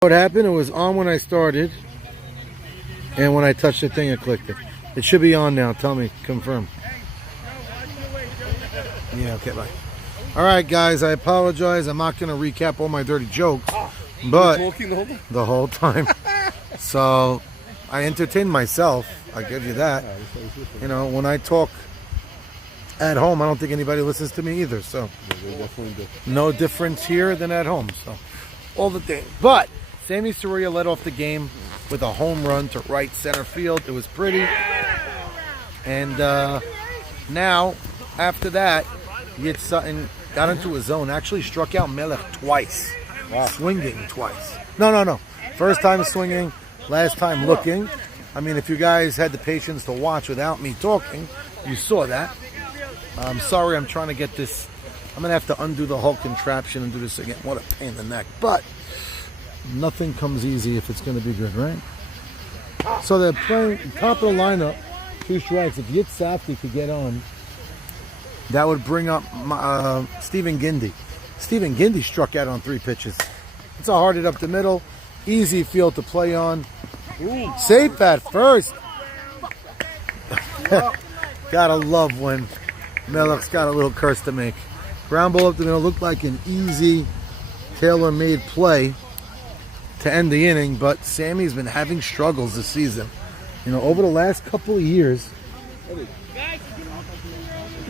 What happened? It was on when I started, and when I touched the thing, it clicked it. It should be on now. Tell me, confirm. Yeah, okay, bye. All right, guys, I apologize. I'm not going to recap all my dirty jokes, but the whole time. So I entertained myself. I give you that. You know, when I talk at home, I don't think anybody listens to me either. So no difference here than at home. So all the thing, but. Sammy Soria led off the game with a home run to right center field. It was pretty. And now, after that, Yitz Sutton got into a zone. Actually struck out Melech twice. Wow. Swinging twice. No. First time swinging, last time looking. I mean, if you guys had the patience to watch without me talking, you saw that. I'm sorry, I'm trying to get this. I'm going to have to undo the whole contraption and do this again. What a pain in the neck. But nothing comes easy if it's going to be good, right? So they're playing top of the lineup, 2 strikes. If Yitz Safdie could get on, that would bring up Stephen Gindy. Stephen Gindy struck out on 3 pitches. It's a hard hit up the middle, easy field to play on. Ooh, safe at first. Gotta love when Melech's got a little curse to make. Ground ball up the middle looked like an easy, tailor-made play to end the inning, but Sammy's been having struggles this season. You know, over the last couple of years. If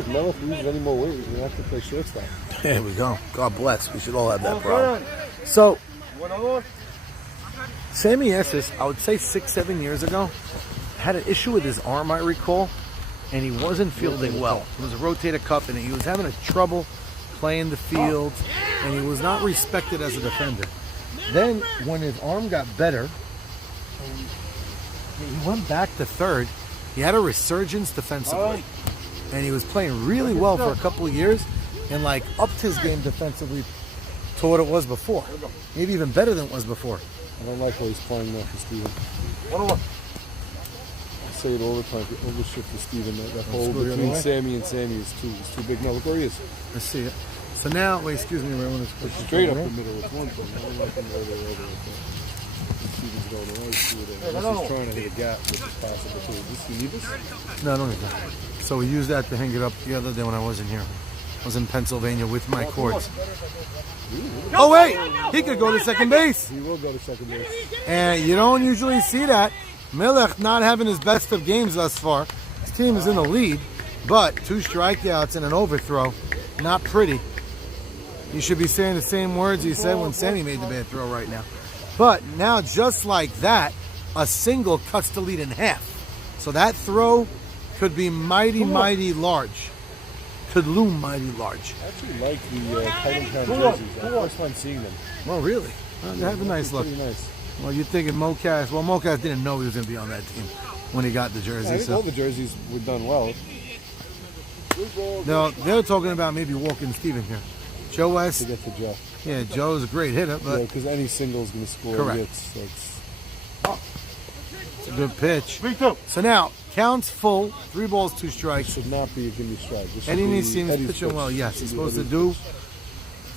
Melech loses any more weight, we're going to have to play shortstop. There we go. God bless. We should all have that problem. So, Sammy Esses, I would say 6-7 years ago, had an issue with his arm, I recall, and he wasn't fielding well. It was a rotator cuff, and he was having trouble playing the field, and he was not respected as a defender. Then, when his arm got better, he went back to third. He had a resurgence defensively, and he was playing really well for a couple of years, and like upped his game defensively to what it was before, maybe even better than it was before. I don't like what he's playing now for Steven. I say it all the time. If you overshift for Steven, that hole between Sammy and Sammy is too big. No, look where he is. Let's see it. So now, wait, excuse me, I want to straight up the middle. It's one thing. I don't like him over. Steven's going right through there. He's trying to hit a gap, which is possible too. Does he need this? No, I don't need that. So we used that to hang it up the other day when I wasn't here. I was in Pennsylvania with my cords. Oh wait, he could go to second base. He will go to second base. And you don't usually see that. Melech not having his best of games thus far. His team is in the lead, but 2 strikeouts and an overthrow. Not pretty. You should be saying the same words you said when Sammy made the bad throw right now. But now, just like that, a single cuts the lead in half. So that throw could be mighty large. Could loom mighty large. I actually like the Titan Town jerseys. First time seeing them. Well, really? They have a nice look. Pretty nice. Well, you're thinking Mocas. Well, Mocas didn't know he was going to be on that team when he got the jersey. I think all the jerseys were done well. No, they're talking about maybe walking Steven here. Joe West. To get to Joe. Yeah, Joe's a great hitter, but because any single is going to score. Correct. It's a good pitch. So now, counts full, 3 balls, 2 strikes. Should not be a gimme strike. Eddie seems pitching well. Yes, he's supposed to do.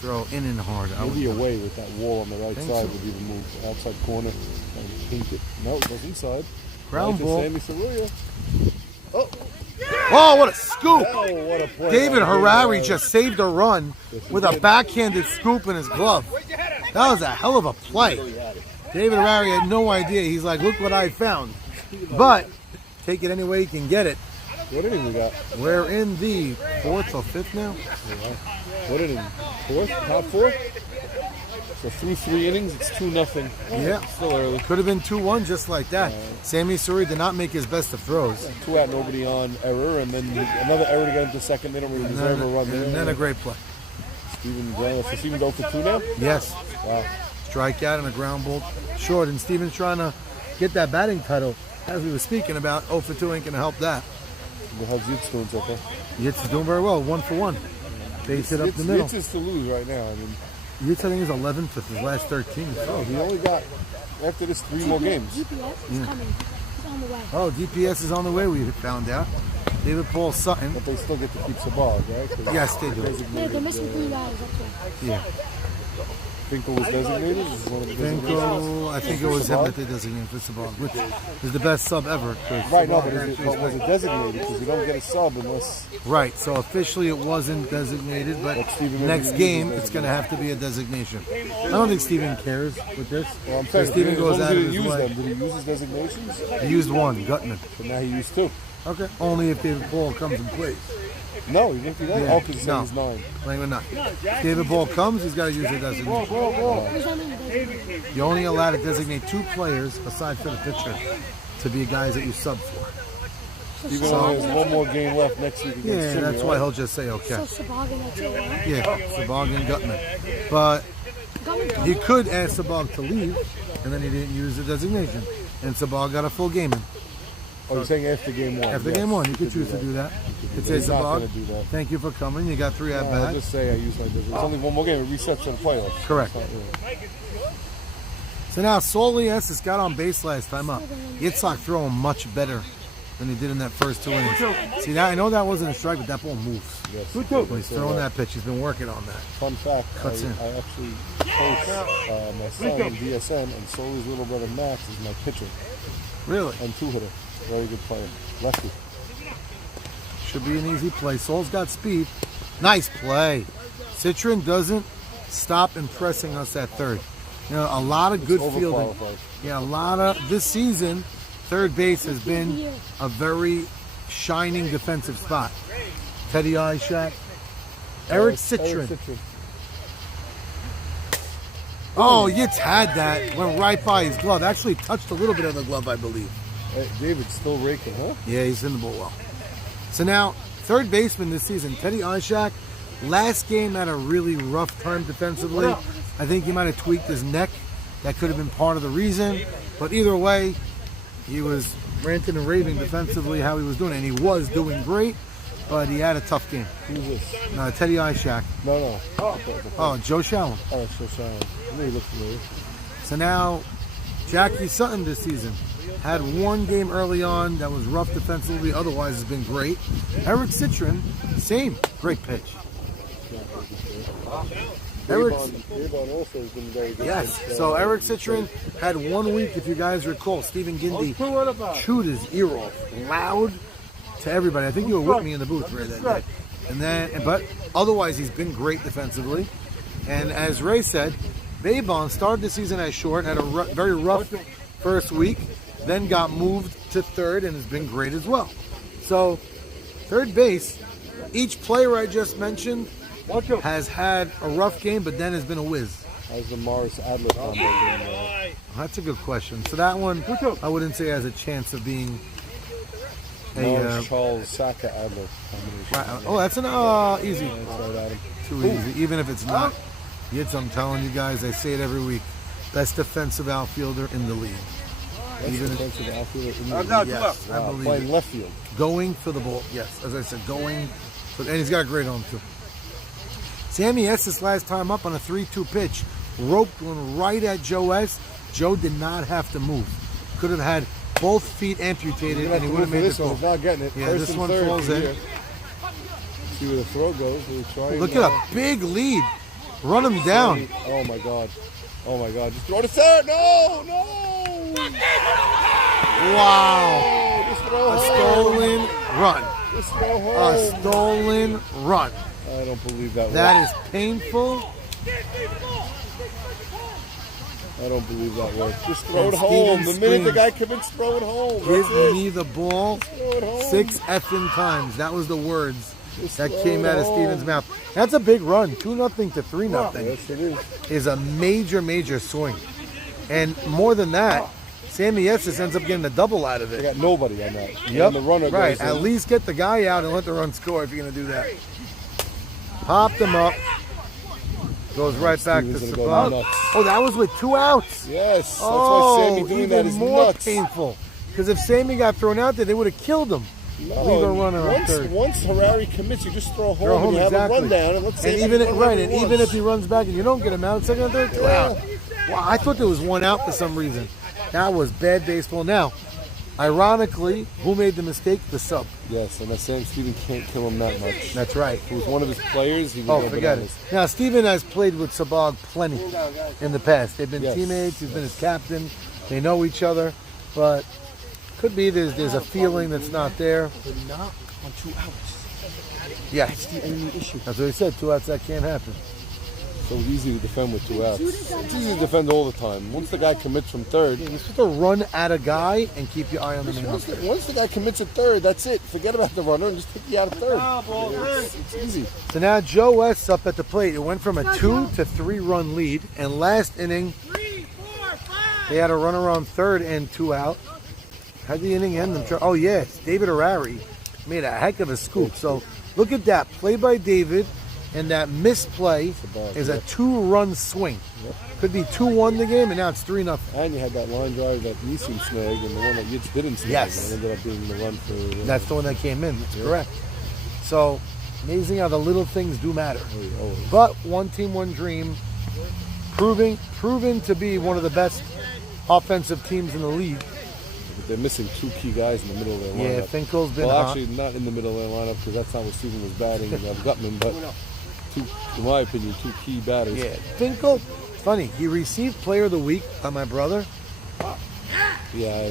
Throw in and hard. Maybe away with that wall on the right side would be the move. Outside corner and pink it. No, it goes inside. Ground ball. Sammy Soria. Oh, what a scoop! Oh, what a play. David Harari just saved a run with a backhanded scoop in his glove. That was a hell of a play. David Harari had no idea. He's like, look what I found. But take it any way you can get it. What inning we got? We're in the 4th or 5th now. What inning? 4th? Top 4? So through 3 innings, it's 2-0. Yeah. Still early. Could have been 2-1 just like that. Sammy Soria did not make his best of throws. 2 out, nobody on, error, and then another error to get into second. They don't really deserve a run there. And then a great play. Steven go for 2 now? Yes. Wow. Strikeout and a ground ball short. And Steven's trying to get that batting title. As we were speaking about, 0 for 2 ain't going to help that. How's Yitz doing so far? Yitz is doing very well, 1 for 1. Base hit up the middle. Yitz is to lose right now. I mean, Yitz, I think, is 11th with his last 13. Oh, he only got, after this, 3 more games. DPS is coming. He's on the way. Oh, DPS is on the way, we found out. David Paul Sutton. But they still get to keep Sabag, right? Yes, they do. Yeah, they're missing 3 guys. That's why. Yeah. Finkel was designated. This is one of the designations. Finkel, I think it was him that they designated for Sabag, which is the best sub ever. 'cause Right, no, Sabag but actually was it designated? Because you don't get a sub unless. Right, so officially it wasn't designated, but But Steven next maybe game uses it's going to have to be a designation. I don't think Steven cares with this. Well, I'm So saying, Steven as goes long as out he of didn't his use way. them. Did he use his designations? He used one, Gutman. But now he used two. Okay. Only if David Ball comes and plays. No, he didn't do that. Yeah, Oh, because no. he's 9. Playing with 9. If David Ball comes, he's got to use a designation. What does that mean? Designated? You're only allowed to designate 2 players, aside from the pitcher, to be guys that you sub for. Even though there's one more game left next week against Yeah, Jimmy, that's why right? he'll just say okay. So Sabag and that's it. Right? Yeah, Sabag and Gutman. But he could ask Sabag to leave, and then he didn't use the designation. And Sabag got a full game in. Oh, you're saying after game 1? After yes. game 1, you could could choose do to do that. It He's says not Sabag, going to do that. thank you for coming. You got 3 at I'll bat. just say I use my designations. It's only one more game. It resets to the playoffs. Correct. It's not really- So now Saul Estes got on base last time up. Yitzhak throwing much better than he did in that first 2 innings. See, now I know that wasn't a strike, but that ball moves. Yes. When he's throwing that pitch, he's been working on that. Fun fact, Cuts in. I actually coach my son in DSM, and Soli's little brother Max is my pitcher Really? and 2-hitter. Very good player. Lefty. Should be an easy play. Saul's got speed. Nice play. Citron doesn't stop impressing us at third. You know, a lot of good fielding. Overqualified. Yeah, a lot of this season, third base has been a very shining defensive spot. Teddy Ishak, Eric Citron. Oh, Yitz had that. Went right by his glove. Actually touched a little bit of the glove, I believe. Hey, David's still raking, huh? Yeah, he's in the ball well. So now, third baseman this season, Teddy Ishak. Last game had a really rough time defensively. I think he might have tweaked his neck. That could have been part of the reason. But either way, he was ranting and raving defensively how he was doing. And he was doing great, but he had a tough game. Who's this? Teddy Ishak. No. Oh, Joe Shallon. Oh, it's so silent. I knew he looked familiar. So now, Jackie Sutton this season had one game early on that was rough defensively. Otherwise, has been great. Eric Citron, same. Great pitch. Eric, Avon also has been very good. yes. So Eric Citron had 1 week, if you guys recall. Stephen Gindy chewed his ear off loud to everybody. I think you were with me in the booth Ray that day. And then, but otherwise, he's been great defensively. And as Ray said, Babon started the season as short, had a very rough first week, then got moved to third and has been great as well. So, third base, each player I just mentioned has had a rough game, but then has been a whiz. How's the Morris Adler combo been? That's a good question. So that one, I wouldn't say has a chance of being a. Morris Charles Saka Adler combination. Right, oh, that's an easy. That's right, Adam. Too easy, even if it's not. Yet I'm telling you guys, I say it every week. Best defensive outfielder in the league. That's Even if- defensive outfielder in the league. Yes, I Wow, believe playing it. left field. Going for the ball. Yes, as I said, going. And he's got a great arm too. Sammy Estes last time up on a 3-2 pitch. Roped one right at Joe S. Joe did not have to move. Could have had both feet amputated You're and he gonna would have have to made this the one. goal. He's not getting it. Yeah, First this and one third falls for in. here. See where the throw goes. We'll try Look and, at a big lead. Run him down. Oh my God. Oh my God. Just throw to third. No. Wow. Oh, just throw A home. stolen run. Just throw A home. stolen run. I don't believe that. That is painful. I don't believe that worked. Just throw And it home. Steven The minute the screams, guy commits, throw it home. Give That's it. me the ball Throw it home. 6 effing times. That was the words Just that throw came it out of home. Steven's mouth. That's a big run. 2-0 to 3-0 Yes, it is. is a major swing. And more than that, Sammy Estes ends up getting a double out of They it. got nobody on that. Yep. And the runner Right. goes At in. least get the guy out and let the run score if you're going to do that. Popped him up. Goes right back to Steven's gonna go Sabag. nuts. Oh, that was with 2 outs. Yes. That's Oh, why Sammy doing that even is more nuts. painful. Because if Sammy got thrown out there, they would have killed him. No, Leave a runner on third. once Harari commits, you just throw home, Throw home, and you have exactly. a run down, and let's say And even even if he runs back and you don't get him out, second and third, 2 out. Wow, I thought there was 1 out for some reason. That was bad baseball. Now, Ironically, who made the mistake? The sub. Yes, and Sam Steven can't kill him that much. That's right. If it was one of his players, he would Oh, go forget it. bananas. Now, Steven has played with Sabag plenty in the past. They've been Yes. teammates. He's been his captain. They know each other. But could be there's a feeling that's not there. But not on 2 outs. Yes. That's the only issue. That's what he said. 2 outs, that can't happen. So easy to defend with 2 outs. It's easy to defend all the time. Once the guy commits from third, You're supposed to run at a guy and keep your eye on the man. once the guy commits at third, that's it. Forget about the runner and just take you out of third. It's easy. So now Joe West's up at the plate. It went from a 2 to 3 run lead. And last inning, they had a runner on third and 2 out. How'd the inning end? Oh, yes. David Arari made a heck of a scoop. So look at that. Play by David. And that misplay is a 2-run swing. Could be 2-1 the game, and now it's 3-0. And you had that line drive that Neeson snagged, and the one that Yitz didn't snag. Yes. And ended up being the run for. That's the one that came in. That's correct. So amazing how the little things do matter. Always. But one team, one dream, proven to be one of the best offensive teams in the league. But they're missing 2 key guys in the middle of their lineup. Yeah, Finkel's been well, hot. actually, not in the middle of their lineup because that's not what Steven was batting. Gutman, but in my opinion, 2 key batters. Yeah, Finkel. Funny, he received Player of the Week by my brother, Yeah.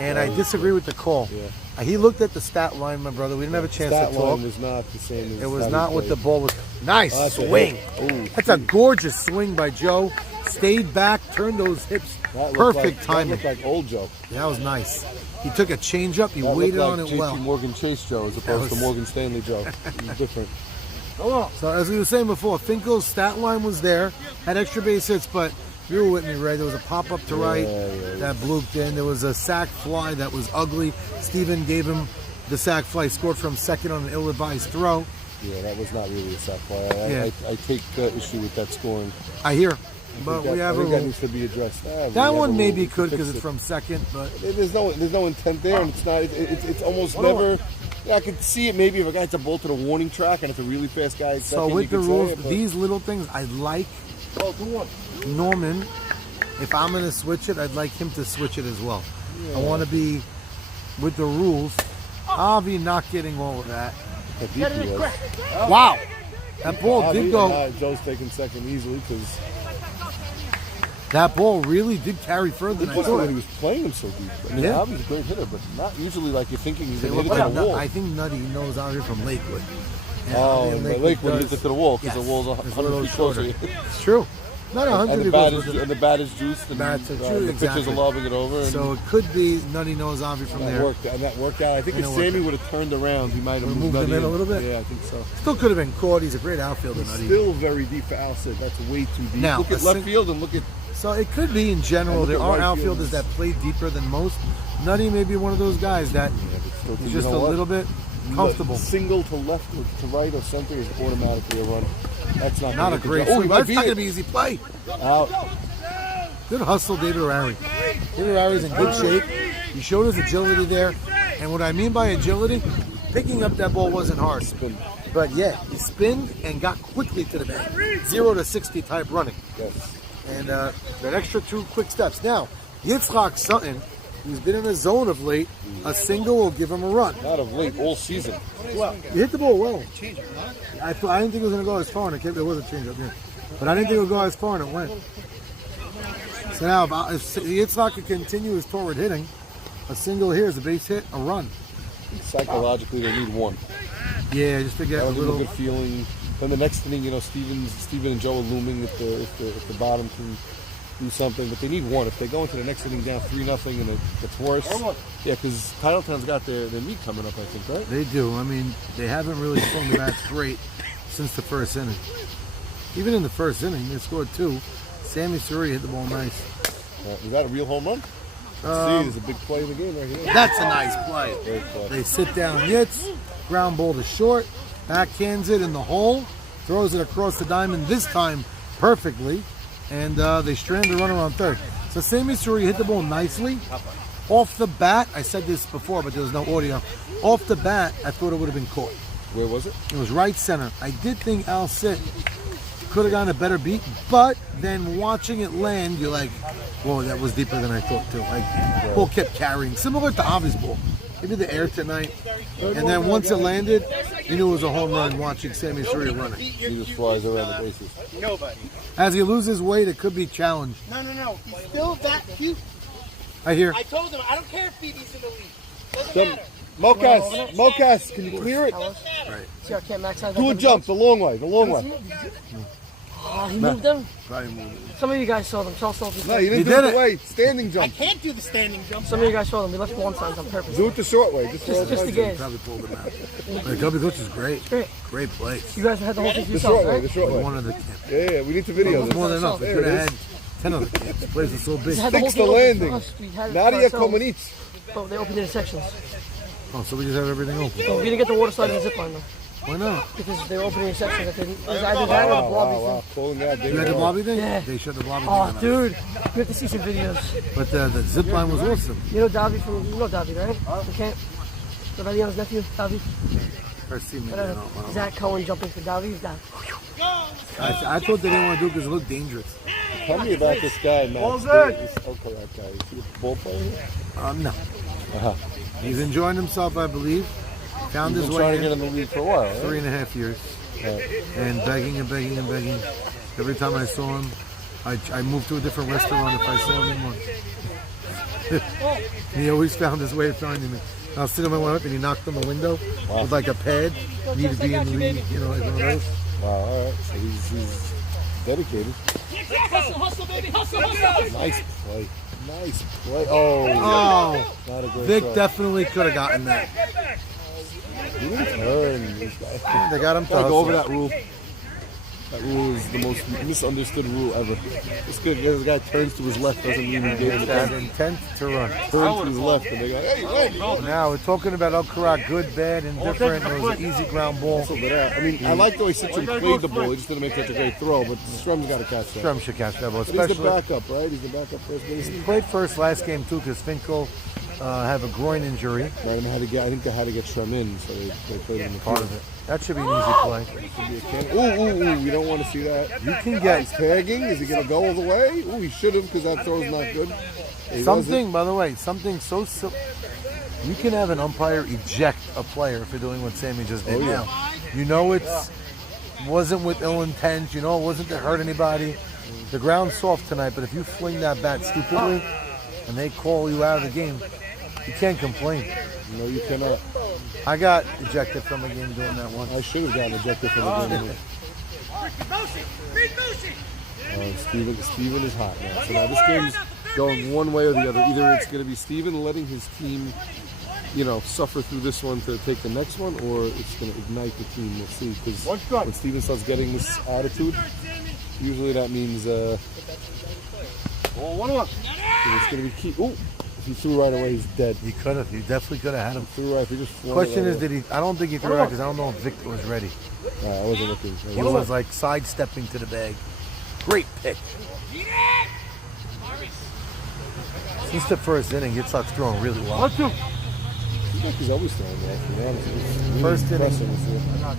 and I disagree with the call. Yeah. He looked at the stat line, my brother. We didn't have a chance Stat to talk. line was not the same as It was how he not what the played. ball was. Nice Oh, that's a swing. hit. Ooh, That's a gorgeous swing by Joe. Stayed back, turned those hips. that looked Perfect like, timing. That looked like old Joe. That was nice. He took a change up. He That waited looked on like it JP well. Morgan Chase Joe as opposed to was- Morgan Stanley Joe. It was different. So as we were saying before, Finkel's stat line was there. Had extra base hits, but you were with me, Ray. There was a pop up to right that blooped in. There was a sac fly that was ugly. Steven gave him the sac fly. Scored from second on an ill-advised throw. Yeah, that was not really a sack fly. Yeah. I take issue with that scoring. I hear, I but think we have a that rule. needs to be addressed. That one maybe could because it's from second, but There's no intent there, and it's not. It's almost never. I could see it maybe if a guy hits a ball to the warning track, and it's a really fast guy. at so second, with you the could say rules, it, but- these little things, I like Oh, 2-1. Norman. If I'm going to switch it, I'd like him to switch it as well. I want to be with the rules. Avi not getting all of that. How deep he was. Wow, that ball Avi, did go. and, Joe's taking second easily because That ball really did carry further than I when thought. he was playing him so deep. I mean, Yeah. Avi's a great hitter, but not usually like you're thinking he's Hey, going to look, hit it to the wall. I think Nutty knows Avi from Lakewood. And Oh, Avi and Lakewood Lakewood hits does- it to the wall because Yes, the wall's it's 100 feet closer. It's true. Not 100 And the it bat goes is with it. juiced, and Bats are true, the pitchers exactly. are lobbing it over. And So it could be Nutty knows Avi from that there. worked. And that worked out. I think And if it worked Sammy would have turned around, he might have Would've moved moved him Nutty in a little bit? Yeah, I think so. Still could have been caught. He's a great outfielder, Nutty. Still very deep for Alcid. That's way too deep. Now, look at a left sing- field and look at So it could be in general. And There look at are right outfielders fielders. that play deeper than most. Nutty may be one of those guys that still, is just a little bit comfortable. Single to left or to right or center is automatically a run. That's not Not a gonna get the great job. Oh, swing. he That's might not beat going to it. be easy play. Out. Good hustle, David Arari. David Arari's in good shape. He showed his agility there. And what I mean by agility, picking up that ball wasn't hard. Spin. But yeah, he spinned and got quickly to the bag. 0 to 60 type running. Yes. And that extra 2 quick steps. Now, Yitzhak Sutton, who's been in a zone of late, a single will give him a run. Not of late, all season. He hit the ball well. I didn't think it was going to go as far, and it was a changeup, yeah. But I didn't think it would go as far, and it went. So now, if Yitzhak could continue his torrid hitting, a single here is a base hit, a run. Psychologically, they need one. Yeah, just to get That a would give them a little. good feeling. Then the next inning, Steven and Joe are looming if the bottom can do something. But they need one. If they go into the next inning down 3-0 and it's worse. Yeah, because Titletown's got their meet coming up, I think, right? They do. I mean, they haven't really swung the bats great since the first inning. Even in the first inning, they scored 2. Sammy Suri hit the ball nice. Is that a real home run? See, there's a big play in the game right here. That's a nice play. Great play. They sit down Yitz, ground ball to short, backhands it in the hole, throws it across the diamond, this time perfectly, and they strand the runner on third. So Sammy Suri hit the ball nicely. Off the bat, I said this before, but there was no audio. Off the bat, I thought it would have been caught. Where was it? It was right center. I did think Al Sit could have gotten a better beat, but then watching it land, you're like, whoa, that was deeper than I thought too. Like, ball kept carrying, similar to Avi's ball. He did the air tonight, and then once it landed, you knew it was a home run watching Sammy Soria running. He just flies around the bases. Nobody. As he loses weight, it could be challenged. No. He's still that cute. I hear. I told him, I don't care if Phoebe's in the league. Doesn't matter. Mocas, can you clear it? See, I can't max out. Do a jump, the long way, Oh, he moved them. Probably moved it. Some of you guys saw them. Charles told me. No, you didn't He do did it it. the way. Standing I jump. can't do the standing jump. Some of you guys saw them. We left one signs on purpose. Do it the short way. Just Just the He gaze. probably pulled him out. But Gubby Coach is great. Great. Great place. You guys had the whole thing to the short yourself, way, right? the short way. One of the Yeah, we need the video. more than enough. We There could it have is. had 10 other camps. The place is so big. We had the whole Fix thing the open for landing. us. We had it for Nadia ourselves, Comaneci. but they opened it in sections. Oh, so we just have everything open. So we didn't get the water slide and the zip line though, Why not? because they were opening in sections. I didn't. I did that or the blobby thing. Wow. Calling that You had the blobby thing? Yeah. They shut the blobby Oh, thing down. dude, you have to see some videos. But the zip line was awesome. You know Davi from, you know Davi, right? The camp. Rebellion's nephew, Davi. First team, maybe, Whatever. I don't know. Zach Cohen jumping for Davi. He's down. I thought they didn't want to do it because it looked dangerous. Tell me about this guy, man. All good. This Okorak guy. Is he a ball player? No. Uh-huh. He's enjoying himself, I believe. Found He's his been trying way to get in in the league for a while, right? 3.5 years. And begging and begging and begging. Every time I saw him, I moved to a different restaurant if I saw him in one. He always found his way of finding me. I was sitting on my way up and he knocked on the window with like a pad. Need to be in the league, you know, like one of those. Wow, all right. So he's dedicated. Hustle, baby, hustle. Nice play. Nice play. Oh, Oh, not a great Vic throw. definitely could have gotten that. He didn't turn. This guy. They got him to Gotta go over hustle. that rule. That rule is the most misunderstood rule ever. This guy turns to his left, doesn't mean he gave him That the intent to run. turn to his left, and they go, hey, wait. Now we're talking about El Karak, good, bad, indifferent. It was an easy ground ball. I mean, I like the way Citron played the ball. He just didn't make such a great throw, but Strum's got to catch that. Strum should catch that ball, But he's the especially. backup, right? He's the backup first baseman. He played first last game too because Finkel had a groin injury. Right, I think they had to get Strum in, so they played him in the Part field. of it. That should be an easy play. Ooh, you don't want to see that. You can get He's tagging. Is he going to go all the way? Ooh, he should have because that throw's not good. He something, by the way, something so simple. You can have an umpire eject a player for doing what Sammy just did. Oh, yeah. Now, you know wasn't with ill intent. You know it wasn't to hurt anybody. The ground's soft tonight, but if you fling that bat stupidly and they call you out of the game, you can't complain. wasn't. No, you cannot. I got ejected from a game doing that one. I should have gotten ejected from the game. Steven is hot now. So now this game's going one way or the other. Either it's going to be Steven letting his team, suffer through this one to take the next one, or it's going to ignite the team. We'll see. Because when Steven starts getting this attitude, usually that means it's going to be key. Ooh, if he threw right away, he's dead. He could have. He definitely could have had him. Threw right. If he just flung it Question right is, away. did he? I don't think he threw it out because I don't know if Victor was ready. Nah, I wasn't looking. He was like sidestepping to the bag. Great pitch. Since the first inning, Yitzhak's throwing really well. He's always throwing well. To be honest. It's really First inning. impressive this year.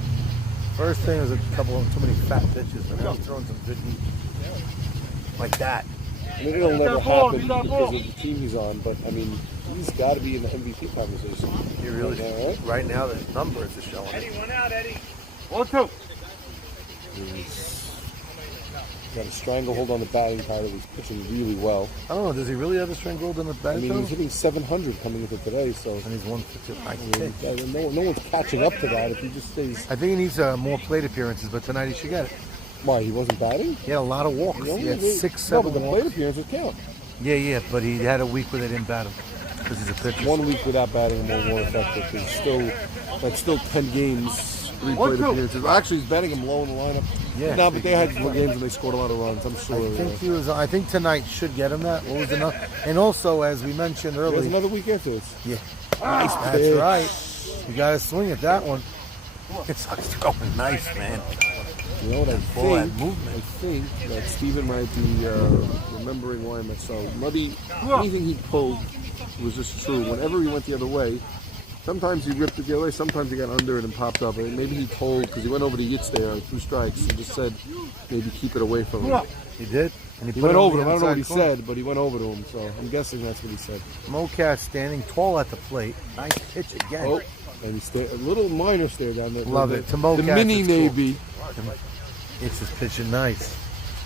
First thing was a couple of too many fat pitches, but now he's throwing some good heat. Like that. I mean, it'll never happen because of the team he's on, but I mean, he's got to be in the MVP conversation. He really Right now, right? right now the numbers are showing it. He's got a stranglehold on the batting title. He's pitching really well. I don't know, does he really have a stranglehold in the I batting mean, he's title? hitting 700 coming into today, so And he's 1 for 2. I I think. mean, no one's catching up to that if he just stays. I think he needs more plate appearances, but tonight he should get it. Why, he wasn't batting? He had a lot of walks. He had 6, 7 No, but the walks. plate appearances count. Yeah, but he had a week where they didn't bat him because he's a pitcher. 1 week without batting him more effective because that's still 10 games, 3 plate appearances. Actually, he's batting him low in the lineup. Yeah. No, but they had 4 games and they scored a lot of runs. I'm sure. I think tonight should get him that. What was enough? And also, as we mentioned There's earlier, another week afterwards. yeah, Nice that's pitch. right. You got to swing at that one. It's throwing nice, man. You know what I Ball had think? movement. I think that Steven might be remembering Wyman. So maybe anything he pulled was just true. Whenever he went the other way, Sometimes he ripped it the other way. Sometimes he got under it and popped up. And maybe he told, because he went over to Yitz there on 2 strikes and just said, maybe keep it away from him. He did. And He put went it on over the him. I don't know what he outside corner. said, but he went over to him. So I'm guessing that's what he said. Mocash standing tall at the plate. Nice pitch again. Oh, and he a little minor stare down there. Love it. To Mocash, the mini it's cool. Navy. It's just pitching nice.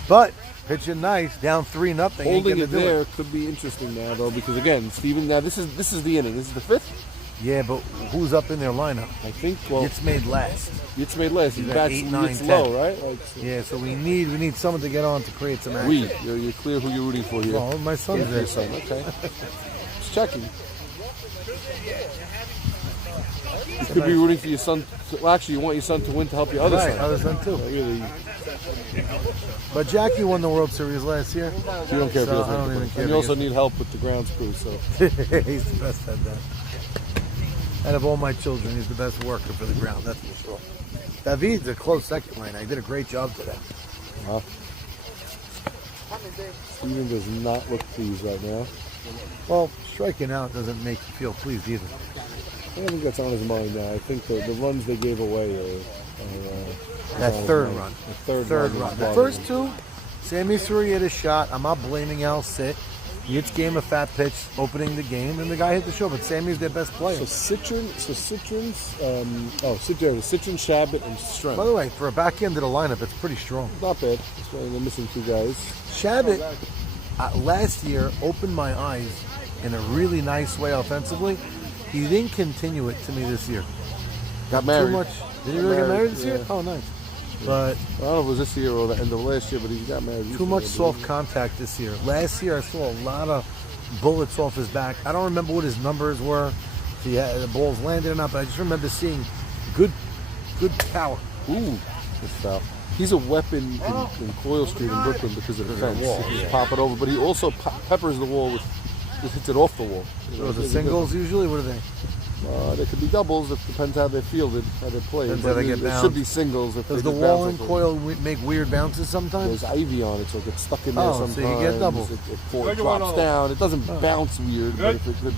But pitching nice, down 3-0. Holding it there could be interesting now, though, because again, Steven. Now this is the inning. This is the 5th. Yeah, but who's up in their lineup? I think. Well, It's made last. Yitz made less. He He's at bats 8, 9, Yitz 10. low, right? Like, so Yeah, so we need someone to get on to create some action. you're clear who you're rooting for here. Well, my son's Your there. son. Okay. Just checking. You could be rooting for your son. Well, actually, you want your son to win to help your other Right, son. other son too. Really, But Jackie won the World Series last year. you don't care if he So doesn't I don't make the even play. care And if you also he need help with the grounds crew. So He's the best at that. Out of all my children, he's the best worker for the ground, that's for sure. David's a close second line. I did a great job today. Steven does not look pleased right now. Well, striking out doesn't make you feel pleased either. I don't think that's on his mind now. I think the runs they gave away are That on his third mind. run. The third run. The first two, Sammy Suri hit a shot. I'm not blaming Al Sit. Yitz gave him a fat pitch opening the game, and the guy hit the show. But Sammy's their best player. Citron, Shabbat, and Strem. By the way, for a back end of the lineup, it's pretty strong. Not bad. That's why they're missing 2 guys. Shabbat last year opened my eyes in a really nice way offensively. He didn't continue it to me this year. Got married. Too much. Did he really get married this year? Yeah. Oh, nice. But I don't know if it was this year or the end of last year, but he got married. too much recently, I soft contact this year. Last year, I saw a lot of bullets off his back. I don't remember what his numbers were, if he had, the balls landed or not, but I just remember seeing good power. believe. Ooh, this foul. He's a weapon in Coyle Street in Brooklyn because of the fence. wall, He can pop it over, but he also peppers the wall with, just hits it off the wall. You know, Those are it's singles usually? What are they? There could be doubles. It depends how they're fielded, how they're played. Depends how they get It bounced. should be singles. If Does they the just wall bounce in off Coyle make weird bounces sometimes? There's ivy on it, so it gets stuck in there Oh, so sometimes. you get doubles. It drops down. It doesn't bounce weird, but if it could,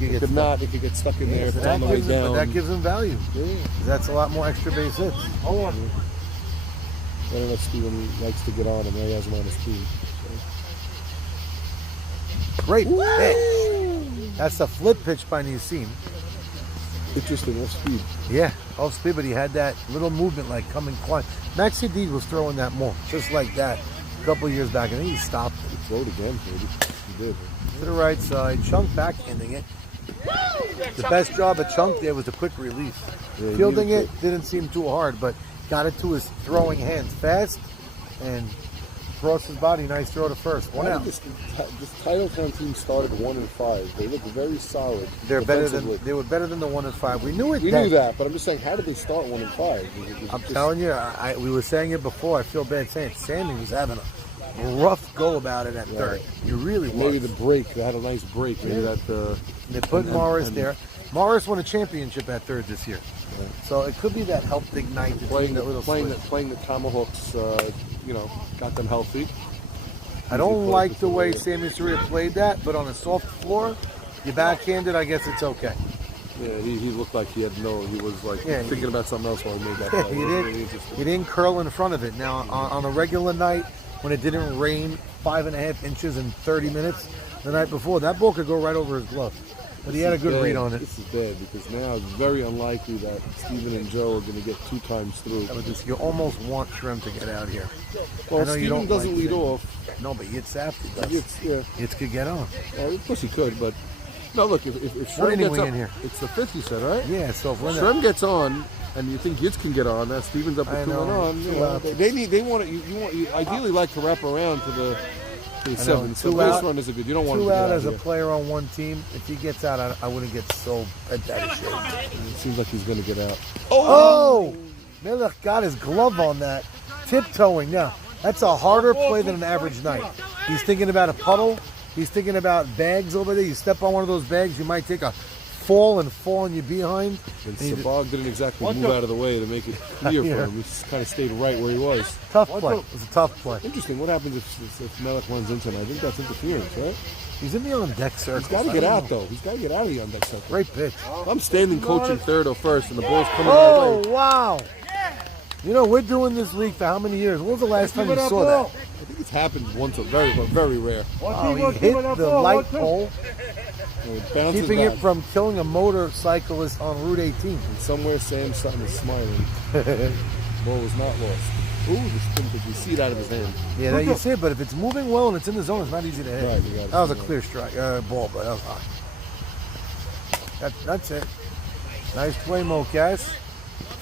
You get could not, it could get stuck in there if So it's on the way but down. that gives him value. Yeah. 'Cause that's a lot more extra base hits. I don't know if Steven likes to get on him. He has him on his team. Great pitch. That's a flip pitch by Nisim. Interesting, off speed. Yeah, off speed, but he had that little movement like coming quiet. Maxi D was throwing that more, just like that, a couple years back, and then he stopped it. He throwed again, maybe. He did. To the right side, Chunk backhanding it. The best job of Chunk there was the quick release. Yeah, he Fielding needed it didn't seem too hard, but got it to his throwing hands fast and across his body. Nice throw to first. One How out. did this Titletown team started 1-5. They look very solid. They were better than defensively. the 1-5. We knew it. We then. knew that, but I'm just saying, how did they start 1-5? I'm telling you, we were saying it before. I feel bad saying it. Sammy was having a rough go about it at third. He really was. Maybe the break. They had a nice break. Maybe that. They put Morris there. Morris won a championship at third this year. So it could be that helped ignite the playing team, the that little switch. playing the Tomahawks. Got them healthy. I don't like the way Sammy Surya played that, but on a soft floor, you backhanded, I guess it's okay. Yeah, he looked like he had he was like Yeah, thinking about something else while he made that Yeah, play. he It was really didn't. interesting. He didn't curl in front of it. Now, on a regular night when it didn't rain 5.5 inches in 30 minutes the night before, that ball could go right over his glove. But he had a good read on it. This is bad because now it's very unlikely that Steven and Joe are going to get 2 times through. But just, you almost want Shrem to get out here. Well, I know you Steven don't doesn't like lead it. off. No, but Yitz Safety does. Yeah. Yitz could get on. Well, of course he could, but no. Look, if What Shrem inning gets we up, in here? it's the 5th. You said, right? Yeah, so if we're not, Shrem gets on, and you think Yitz can get on. Now Steven's up I with 2 know. and on. You Two know, outs. they want it. You ideally like to wrap around to the 7th. So 2 base out- run is a good. You don't want him 2 to get out as a here. player on one team. If he gets out, I wouldn't get so bent out of shape. It seems like he's going to get out. Oh! Miller got his glove on that. Tiptoeing. Now, that's a harder play than an average night. He's thinking about a puddle. He's thinking about bags over there. You step on one of those bags, you might take a fall on you behind. And And he- Sabag didn't exactly move out of the way to make it clear Yeah. for him. He just kind of stayed right where he was. Tough play. It was a tough play. Interesting. What happens if Melech runs into him? I think that's interference, right? He's in the on deck circle. He's got to get out, though. He's got to get out of the on deck circle. Great pitch. I'm standing coaching third or first, and the ball's coming my Oh way. wow! You know we're doing this league for how many years? When was the last time you saw that? I think it's happened once, or very, but very rare. Oh, he hit the light pole, And it bounces keeping back. it from killing a motorcyclist on Route 18. And somewhere Sam Sutton is smiling. Ball was not lost. Ooh, the spin pitch. You see it out of his hand. Yeah, that you see it, but if it's moving well and it's in the zone, it's not easy to hit. Right, you got it. That was a clear strike, ball, but that was high. That's it. Nice play, Mocas.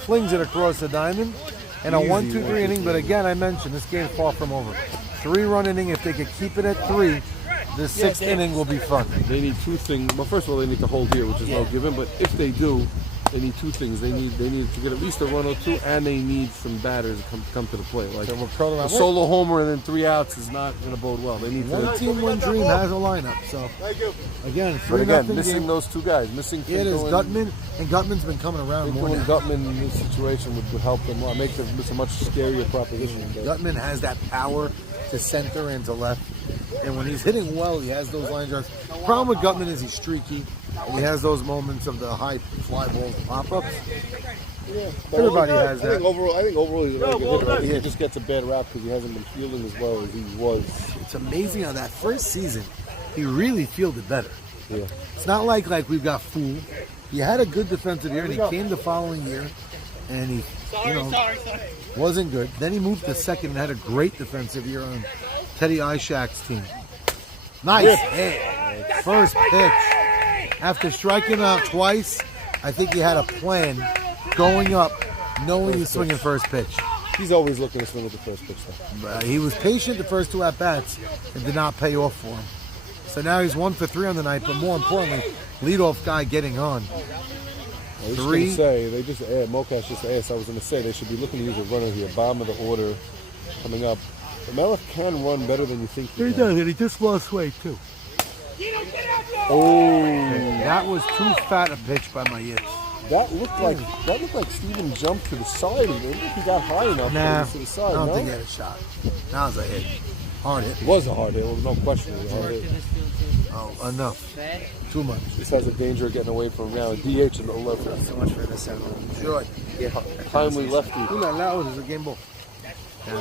Flings it across the diamond. And a Easy 1-2-3 inning, but again, I mentioned this game's far from over. 3-run inning. If they could keep it at 3, the 6th inning will be fun. They need two things. Well, first of all, they need to hold here, which is no given. But if they do, they need two things. They need to get at least a run or two, and they need some batters to come to the plate. Like So we're curling a around. solo homer and then 3 outs is not going to bode well. They need One to. team, one dream has a lineup. So again, 3 But again, nothing missing game. those two guys, missing Yeah, it is Finkel Gutman, and Gutman's been coming around more and now. Gutman in this situation would help them make them a much scarier proposition. But Gutman has that power to center and to left, and when he's hitting well, he has those line drives. Problem with Gutman is he's streaky, and he has those moments of the high fly balls and pop-ups. Everybody has I that. think overall he's a very good hitter. I think he just gets a bad rap because he hasn't been fielding as well as he was. It's amazing how that first season, he really fielded better. Yeah. It's not like we've got fooled. He had a good defensive year, and he came the following year, and he, Sorry. wasn't good. Then he moved to second and had a great defensive year on Teddy Ishak's team. Nice hit. First pitch. After striking out twice, I think he had a plan going up, knowing he's swinging first pitch. He's always looking to swing with the first pitch, though. He was patient the first 2 at-bats and did not pay off for him. So now he's 1 for 3 on the night, but more importantly, leadoff guy getting on. I was just 3. going to say, they just asked, Mocash just asked, I was going to say they should be looking to use a runner here, bottom of the order coming up. The Melech can run better than you think he can. and he just lost weight too. Oh, That was too fat a pitch by my Yitz. that looked like Steven jumped to the side. I think he got high enough Nah, to the I side, don't no? think he had a shot. That was a hit. Hard hit. It was a hard hit, there was no question it was a hard hit. Oh, enough. Too much. This has a danger of getting away from him now. DH in the 11th. So much for this one. Sure. Timely lefty. Who that loud is a game ball? Give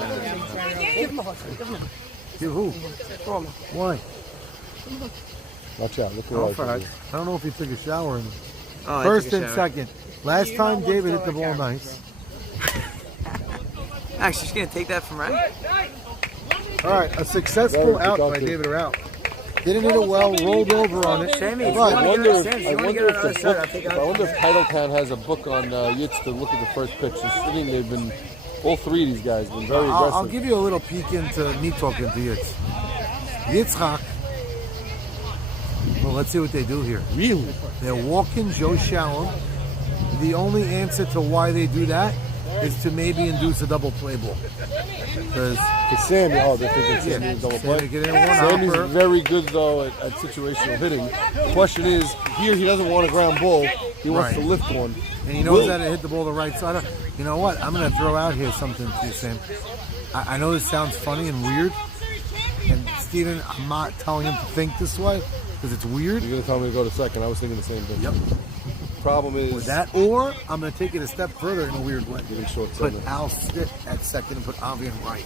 him a hustle. Give him a Give who? throw him. Why? Watch out, look Oh, at for heck. I don't know if he took a shower in it. Oh, First and second. Last time David hit the ball nice. Actually, she's gonna take that from right. All right, a successful Very out by productive. David Rout. Didn't hit it well, rolled over on it. Sammy, if you But wanna I wonder if Sam, I you wanna wonder get if on the the other side, book, I'll take if it I wonder if out. Titletown has a book on Yitz to look at the first pitch. This inning they've been all 3 of these guys been very aggressive. I'll give you a little peek into me talking to Yitz. Yitzchak. Well, let's see what they do here. Really? They're walking Joe Shalom. The only answer to why they do that is to maybe induce a double play ball. Because Sammy, they're thinking Sammy double play. get in one Sammy's hopper. very good though at situational hitting. The question is, here he doesn't want a ground ball. He wants Right. to lift one. And he knows how to hit the ball the right side. You know what? I'm going to throw out here something to you, Sam. I know this sounds funny and weird. And Steven, I'm not telling him to think this way because it's weird. You're gonna tell me to go to second. I was thinking the same thing. Yep. Problem is With that, or I'm going to take it a step further in a weird way. getting short Put center. Al sit at second and put Avi in right.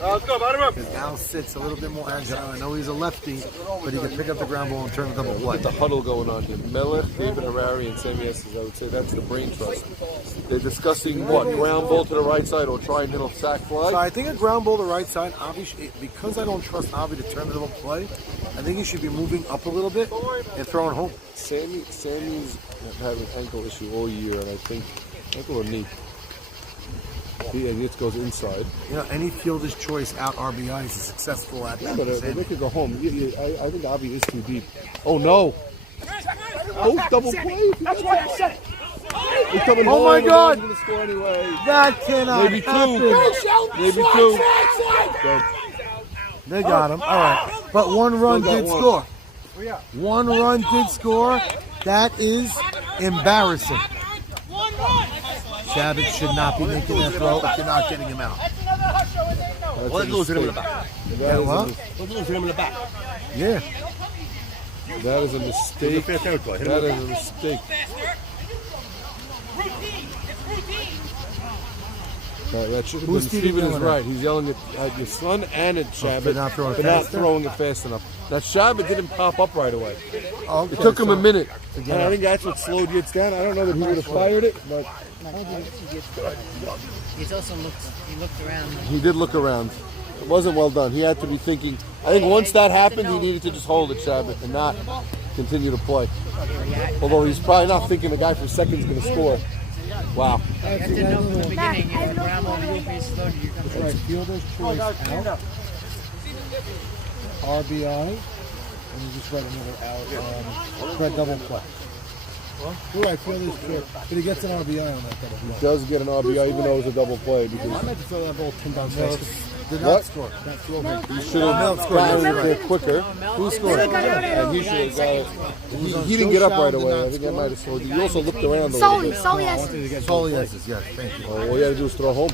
Let's go, bottom up. Because Al sits a little bit more agile. I know he's a lefty, but he can pick up the ground ball and turn the double play. Look at the huddle going on here. Melech, David Harari, and Sammy Estes. I would say that's the brain trust. They're discussing what ground ball to the right side or try and hit a sack fly. So I think a ground ball to the right side, Avi, because I don't trust Avi to turn the double play, I think he should be moving up a little bit and throwing home. Sammy's had an ankle issue all year, and I think ankle or knee. And it goes inside. You know, any fielder's choice out RBI is a successful at Yeah, that. but they could go home. I think Avi is too deep. Oh no! Oh, double play! That's why I said it. He's coming Oh home. my and God. He's gonna score anyway. That cannot Maybe two. happen. Maybe Slide, two. slide, slide. Good. They got him. All right. But one run Still got did one. score. One run did score. That is embarrassing. Shabbat should not be making that throw if you're not getting him out. Let's lose him in the back. Yeah, what? Let's lose him in the back. Yeah. That is a mistake. Fair territory. Hit him That in is a mistake. That should, Who's Steven Steven is yelling at? right. He's yelling at your son and at Shabbat for not throwing it for not faster? throwing it fast enough. That Shabbat didn't pop up right away. Okay, It took him a so- minute. to And get I up. think that's what slowed Yitz down. I don't know that he would have fired it, but He's also looked around. he did look around. It wasn't well done. He had to be thinking. I think once that happened, he needed to just hold it, Shabbat, and not continue to play. Although he's probably not thinking the guy for second's going to score. Wow. You have to know from the beginning, you look around over you, face loaded, you come Right, fielder's choice out. RBI. And you just write another out. Fred double play. You're right, fielder's choice. But he gets an RBI on that double play. Does get an RBI even though it was a double play because I meant to throw that ball 10 times faster. Did What? not score. he should have gotten it there quicker. Who scored? And he should have got it. He didn't get up right away. I think that might have slowed. He also looked around a little Sully, bit. Sully has Sully yes, yes, thank you. All you had to do was throw home.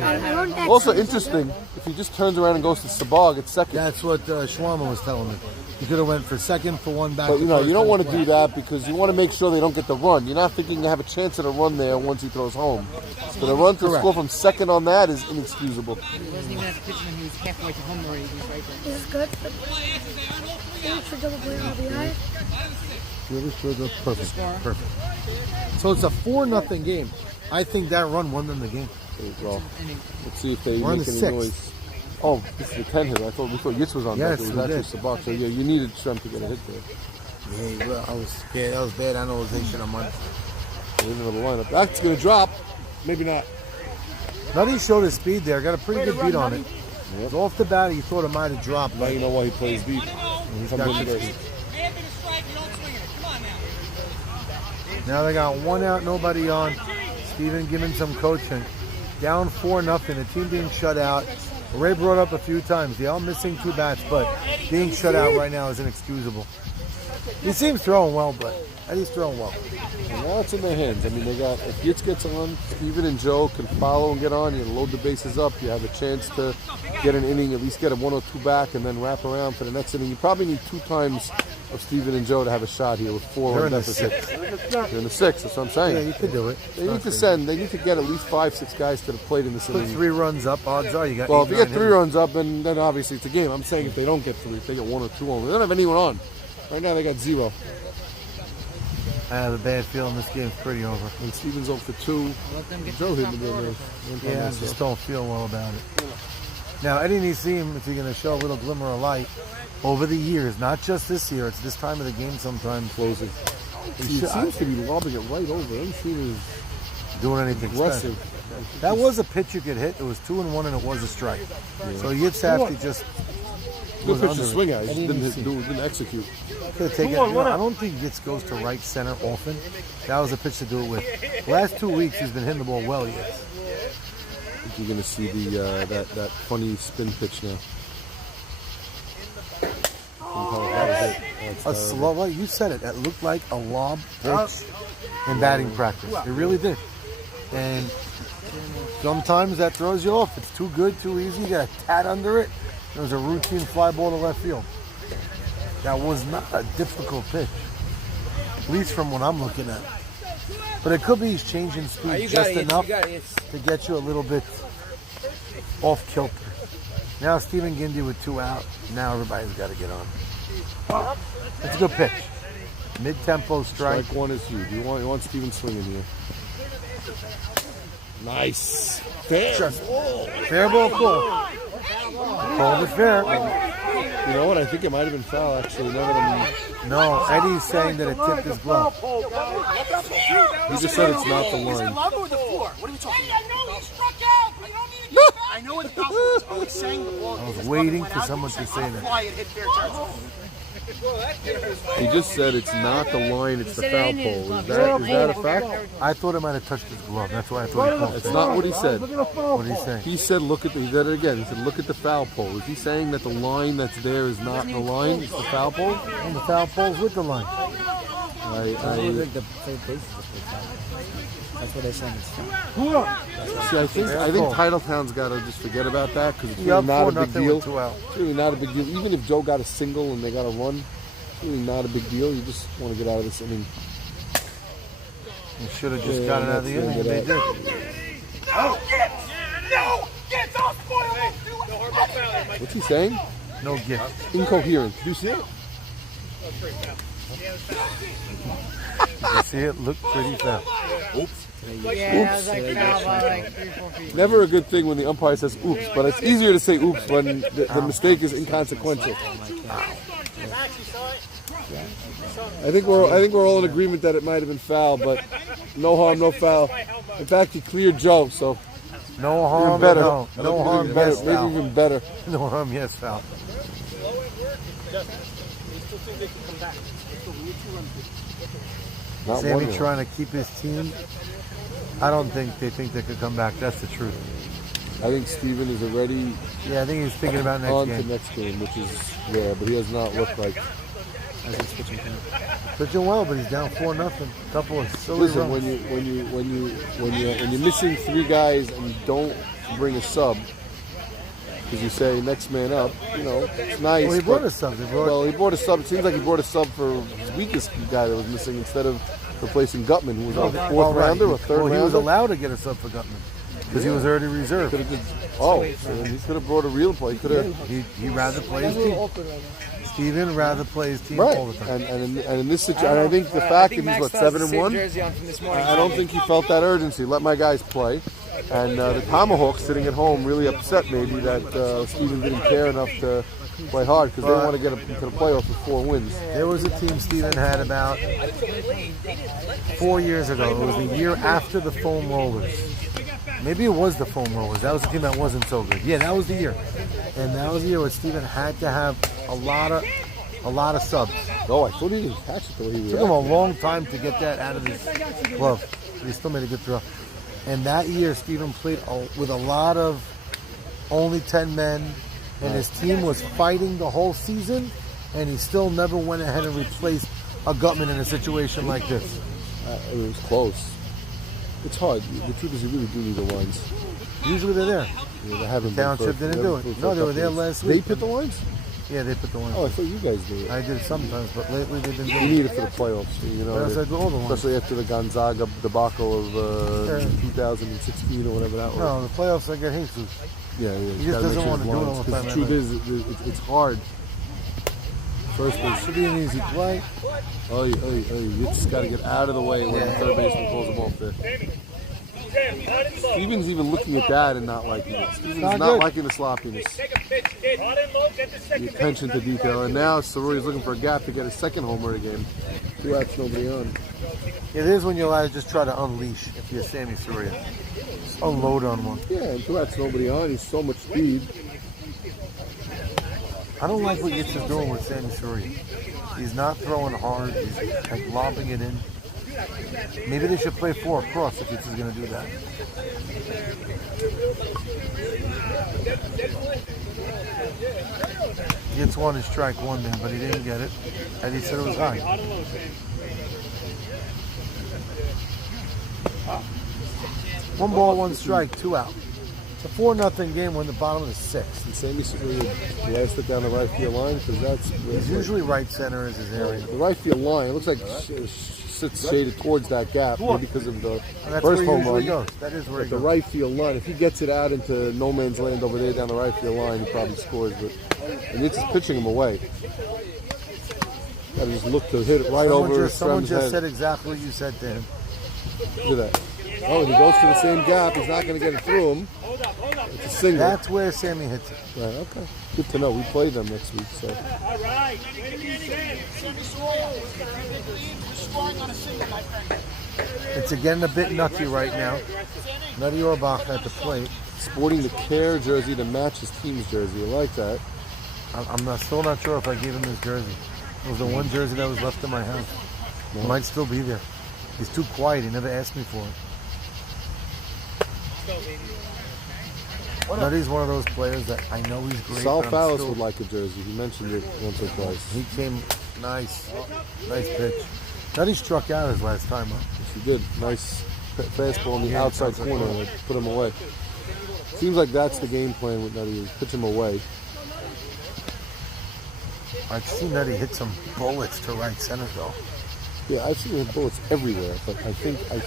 I wrote an X. Also interesting, if he just turns around and goes to Sabag, it's second. That's what Schwarma was telling me. He could have went for second for one back. But you know, to you don't first. want to do that because you want to make sure they don't get the run. You're not thinking you have a chance at a run there once he throws home. So the run to Correct. score from second on that is inexcusable. He wasn't even at the pitch when he was halfway to home already. He was right there. This is good. For double play RBI. Perfect. Perfect. So it's a 4-0 game. I think that run won them the game. Well, let's see if they We're on make the any sixth. noise. Oh, this is the 10 hitter. We thought Yitz was on Yes, that. It we was did. actually Sabak. So yeah, you needed Shrem to get a hit there. Yeah, well, that was bad analyzation on Monday. They didn't have a lineup. That's going to drop. Maybe not. Nutty showed his speed there. Got a pretty good beat on it. Off the bat, he thought it might have dropped. Now you know why he plays deep. He's Comes got into good the- speed. Now they got one out, nobody on. Steven giving some coaching. Down 4-0. The team being shut out. Ray brought up a few times. They all missing 2 bats, but being shut out right now is inexcusable. He seems throwing well, but Eddie's throwing well. And now it's in their hands. I mean, they got, if Yitz gets on, Steven and Joe can follow and get on. You load the bases up. You have a chance to get an inning, at least get a 1 or 2 back, and then wrap around for the next inning. You probably need 2 times of Steven and Joe to have a shot here with 4 They're on in the deficit. 6th. They're in the 6th, that's what I'm saying. Yeah, you could do it. They need to get at least 5-6 guys to the plate in this Put inning. 3 runs up. Odds are you got. Well, 8, if you get 9 3 innings. runs up, then obviously it's a game. I'm saying if they don't get 3, if they get 1 or 2 only. They don't have anyone on. Right now they got 0. I have a bad feeling this game's pretty over. And Steven's 0 for 2. Let them get Joe to the hit top me of the there. order. Yeah, I just don't feel well about it. Now, Eddie Nissim, if you're going to show a little glimmer of light, over the years, not just this year, it's this time of the game sometimes, Closing. He seems to be lobbing it right over. I haven't seen his doing anything aggressive. special. That was a pitch you could hit. It was 2-1 and it was a strike. So Yitzhak just Good was pitch under to it. swing at. He Eddie just Nissim. didn't execute. Could have taken, I don't think Yitz goes to right center often. That was a pitch to do it with. Last 2 weeks, he's been hitting the ball well, Yitz. I think you're going to see the that funny spin pitch now. A slow, well, you said it. It looked like a lob pitch in batting practice. It really did. And sometimes that throws you off. It's too good, too easy. You got a tat under it. It was a routine fly ball to left field. That was not a difficult pitch, at least from what I'm looking at. But it could be he's changing speed just enough to get you a little bit off kilter. Now Stephen Gindy with 2 out. Now everybody's got to get on. That's a good pitch. Mid-tempo strike. Strike 1 is huge. You want Steven swinging here. Nice. Fair. Fair ball call. Called it fair. You know what? I think it might have been foul actually. Now that No, Eddie's saying that it tipped his glove. he just said it's not the line. What are we talking about? I know he struck out, but you don't need to I know what the foul was. Are we saying the ball? I was waiting for someone to say that. Fly, it hit fair territory. He just said it's not the line, it's the foul pole. Is that a fact? I thought it might have touched his glove. That's why I thought he called. That's not what he said. What did he say? He said, he said it again. He said, look at the foul pole. Is he saying that the line that's there is not the line, it's the foul pole? And the foul pole's with the line. The third base is a big foul. That's what they're saying. See, I think Titletown's got to just forget about that because it's Yeah, really not a big 4-0 deal. with 2 out. It's really not a big deal. Even if Joe got a single and they got a run, it's really not a big deal. You just want to get out of this inning. You should have just got it out of the that's inning. what They I did. No, get don't spoil it. What's he saying? No gift. Incoherent. Do you see it? You see it? Look pretty foul. Yeah, I was like foul by like 3-4 feet. Never a good thing when the umpire says oops, but it's easier to say oops when the mistake is inconsequential. I think we're all in agreement that it might have been foul, but no harm, no foul. In fact, he cleared Joe, so No harm, even better. no. I No think harm, even better. yes, Maybe foul. even better. No harm, yes, foul. Not Sammy one trying to keep his team. I don't think they could come back. That's the truth. I think Steven is already Yeah, I think he's thinking about next on game. to next game, which is rare, but he has not looked like. Pitching well, but he's down 4-0. Couple of silly Listen, runs. when you're missing 3 guys and you don't bring a sub, because you say next man up, it's nice. Well, he brought but- a sub. Well, he brought a sub. It seems like he brought a sub for his weakest guy that was missing instead of replacing Gutman, who was a fourth rounder or third Well, he was rounder. allowed to get a sub for Gutman because he was already reserved. Could've did- so then he could have brought a real play. He could have. He rather play his team. Steven rather play his team Right, all the time. and in this situation, I think the fact that he's 7-1. Jersey on from this morning. I don't think he felt that urgency. Let my guys play. And the Tomahawks sitting at home really upset maybe that Steven didn't care enough to play hard because they want to get into the playoffs with 4 wins. There was a team Steven had about 4 years ago. It was the year after the Foam Rollers. Maybe it was the Foam Rollers. That was the team that wasn't so good. Yeah, that was the year. And that was the year where Steven had to have a lot of subs. Oh, I thought he didn't catch it the way he Took him a reacted. long time to get that out of his glove. But he still made a good throw. And that year, Steven played with a lot of only 10 men, and his team was fighting the whole season, and he still never went ahead and replaced a Gutman in a situation like this. It was close. It's hard. The truth is, you really do need the lines. Usually they're there. Yeah, they haven't been Township for- didn't do it. for a No, they were couple there years. last They week. put the lines? Yeah, they put the one. Oh, I thought you guys do it. I did sometimes, but lately they've been You doing need it. it for the playoffs, Yes, I do all the ones. especially after the Gonzaga debacle of Yeah. 2016 or whatever that was. No, the playoffs I get Jesus. Yeah, He you just gotta doesn't make want to sure do it it's all the lines, time. 'cause the truth is, it's hard. First base Should be an easy play. you just got to get out of the way when the third baseman calls him off there. Steven's even looking at that and not liking it. Steven's not not good. liking the sloppiness, the attention to detail. And now Cerulli's looking for a gap to get his second homer of the game. 2 outs, nobody on. It is when you're allowed to just try to unleash if you're Sammy Soria. Just unload on one. Yeah, and 2 outs, nobody on. He's so much speed. I don't like what Yitz is doing with Sammy Soria. He's not throwing hard. He's like lobbing it in. Maybe they should play 4 across if Yitz is going to do that. Yitz wanted strike 1 there, but he didn't get it. And he said it was high. 1 ball, 1 strike, 2 out. It's a 4-0 game. We're in the bottom of the 6th. And Sammy Cerulli blasted down the right field line because that's He's usually right center is his area. the right field line. It looks like sits shaded towards that gap, maybe because of the And that's where first he home usually run. goes. That is where But he the goes. right field line, if he gets it out into no man's land over there down the right field line, he probably scores. But and it's just pitching him away. Got to just look to hit it right over Someone Strem's just head. said exactly what you said to him. Look at that. Oh, and he goes to the same gap. He's not going to get it through him. It's a single. That's where Sammy hits it. Right, okay. Good to know. We play them next week, so. All right. Sammy Sorrell is going to be scoring on a single, my friend. It's again a bit nutty right now. Nutty Orbach at the plate. Sporting the Care jersey to match his team's jersey. I like that. I'm still not sure if I gave him his jersey. It was the one jersey that was left in my house. It might still be there. He's too quiet. He never asked me for it. Nutty's one of those players that I know he's great. Sal but I'm Fallis still- would like a jersey. He mentioned it once or twice. He came nice pitch. Nutty struck out his last time up. Yes, he did. Nice fastball in the outside corner that put him away. Seems like that's the game plan with Nutty, is pitch him away. I've seen Nutty hit some bullets to right center though. Yeah, I've seen him bullets everywhere, but I think oh,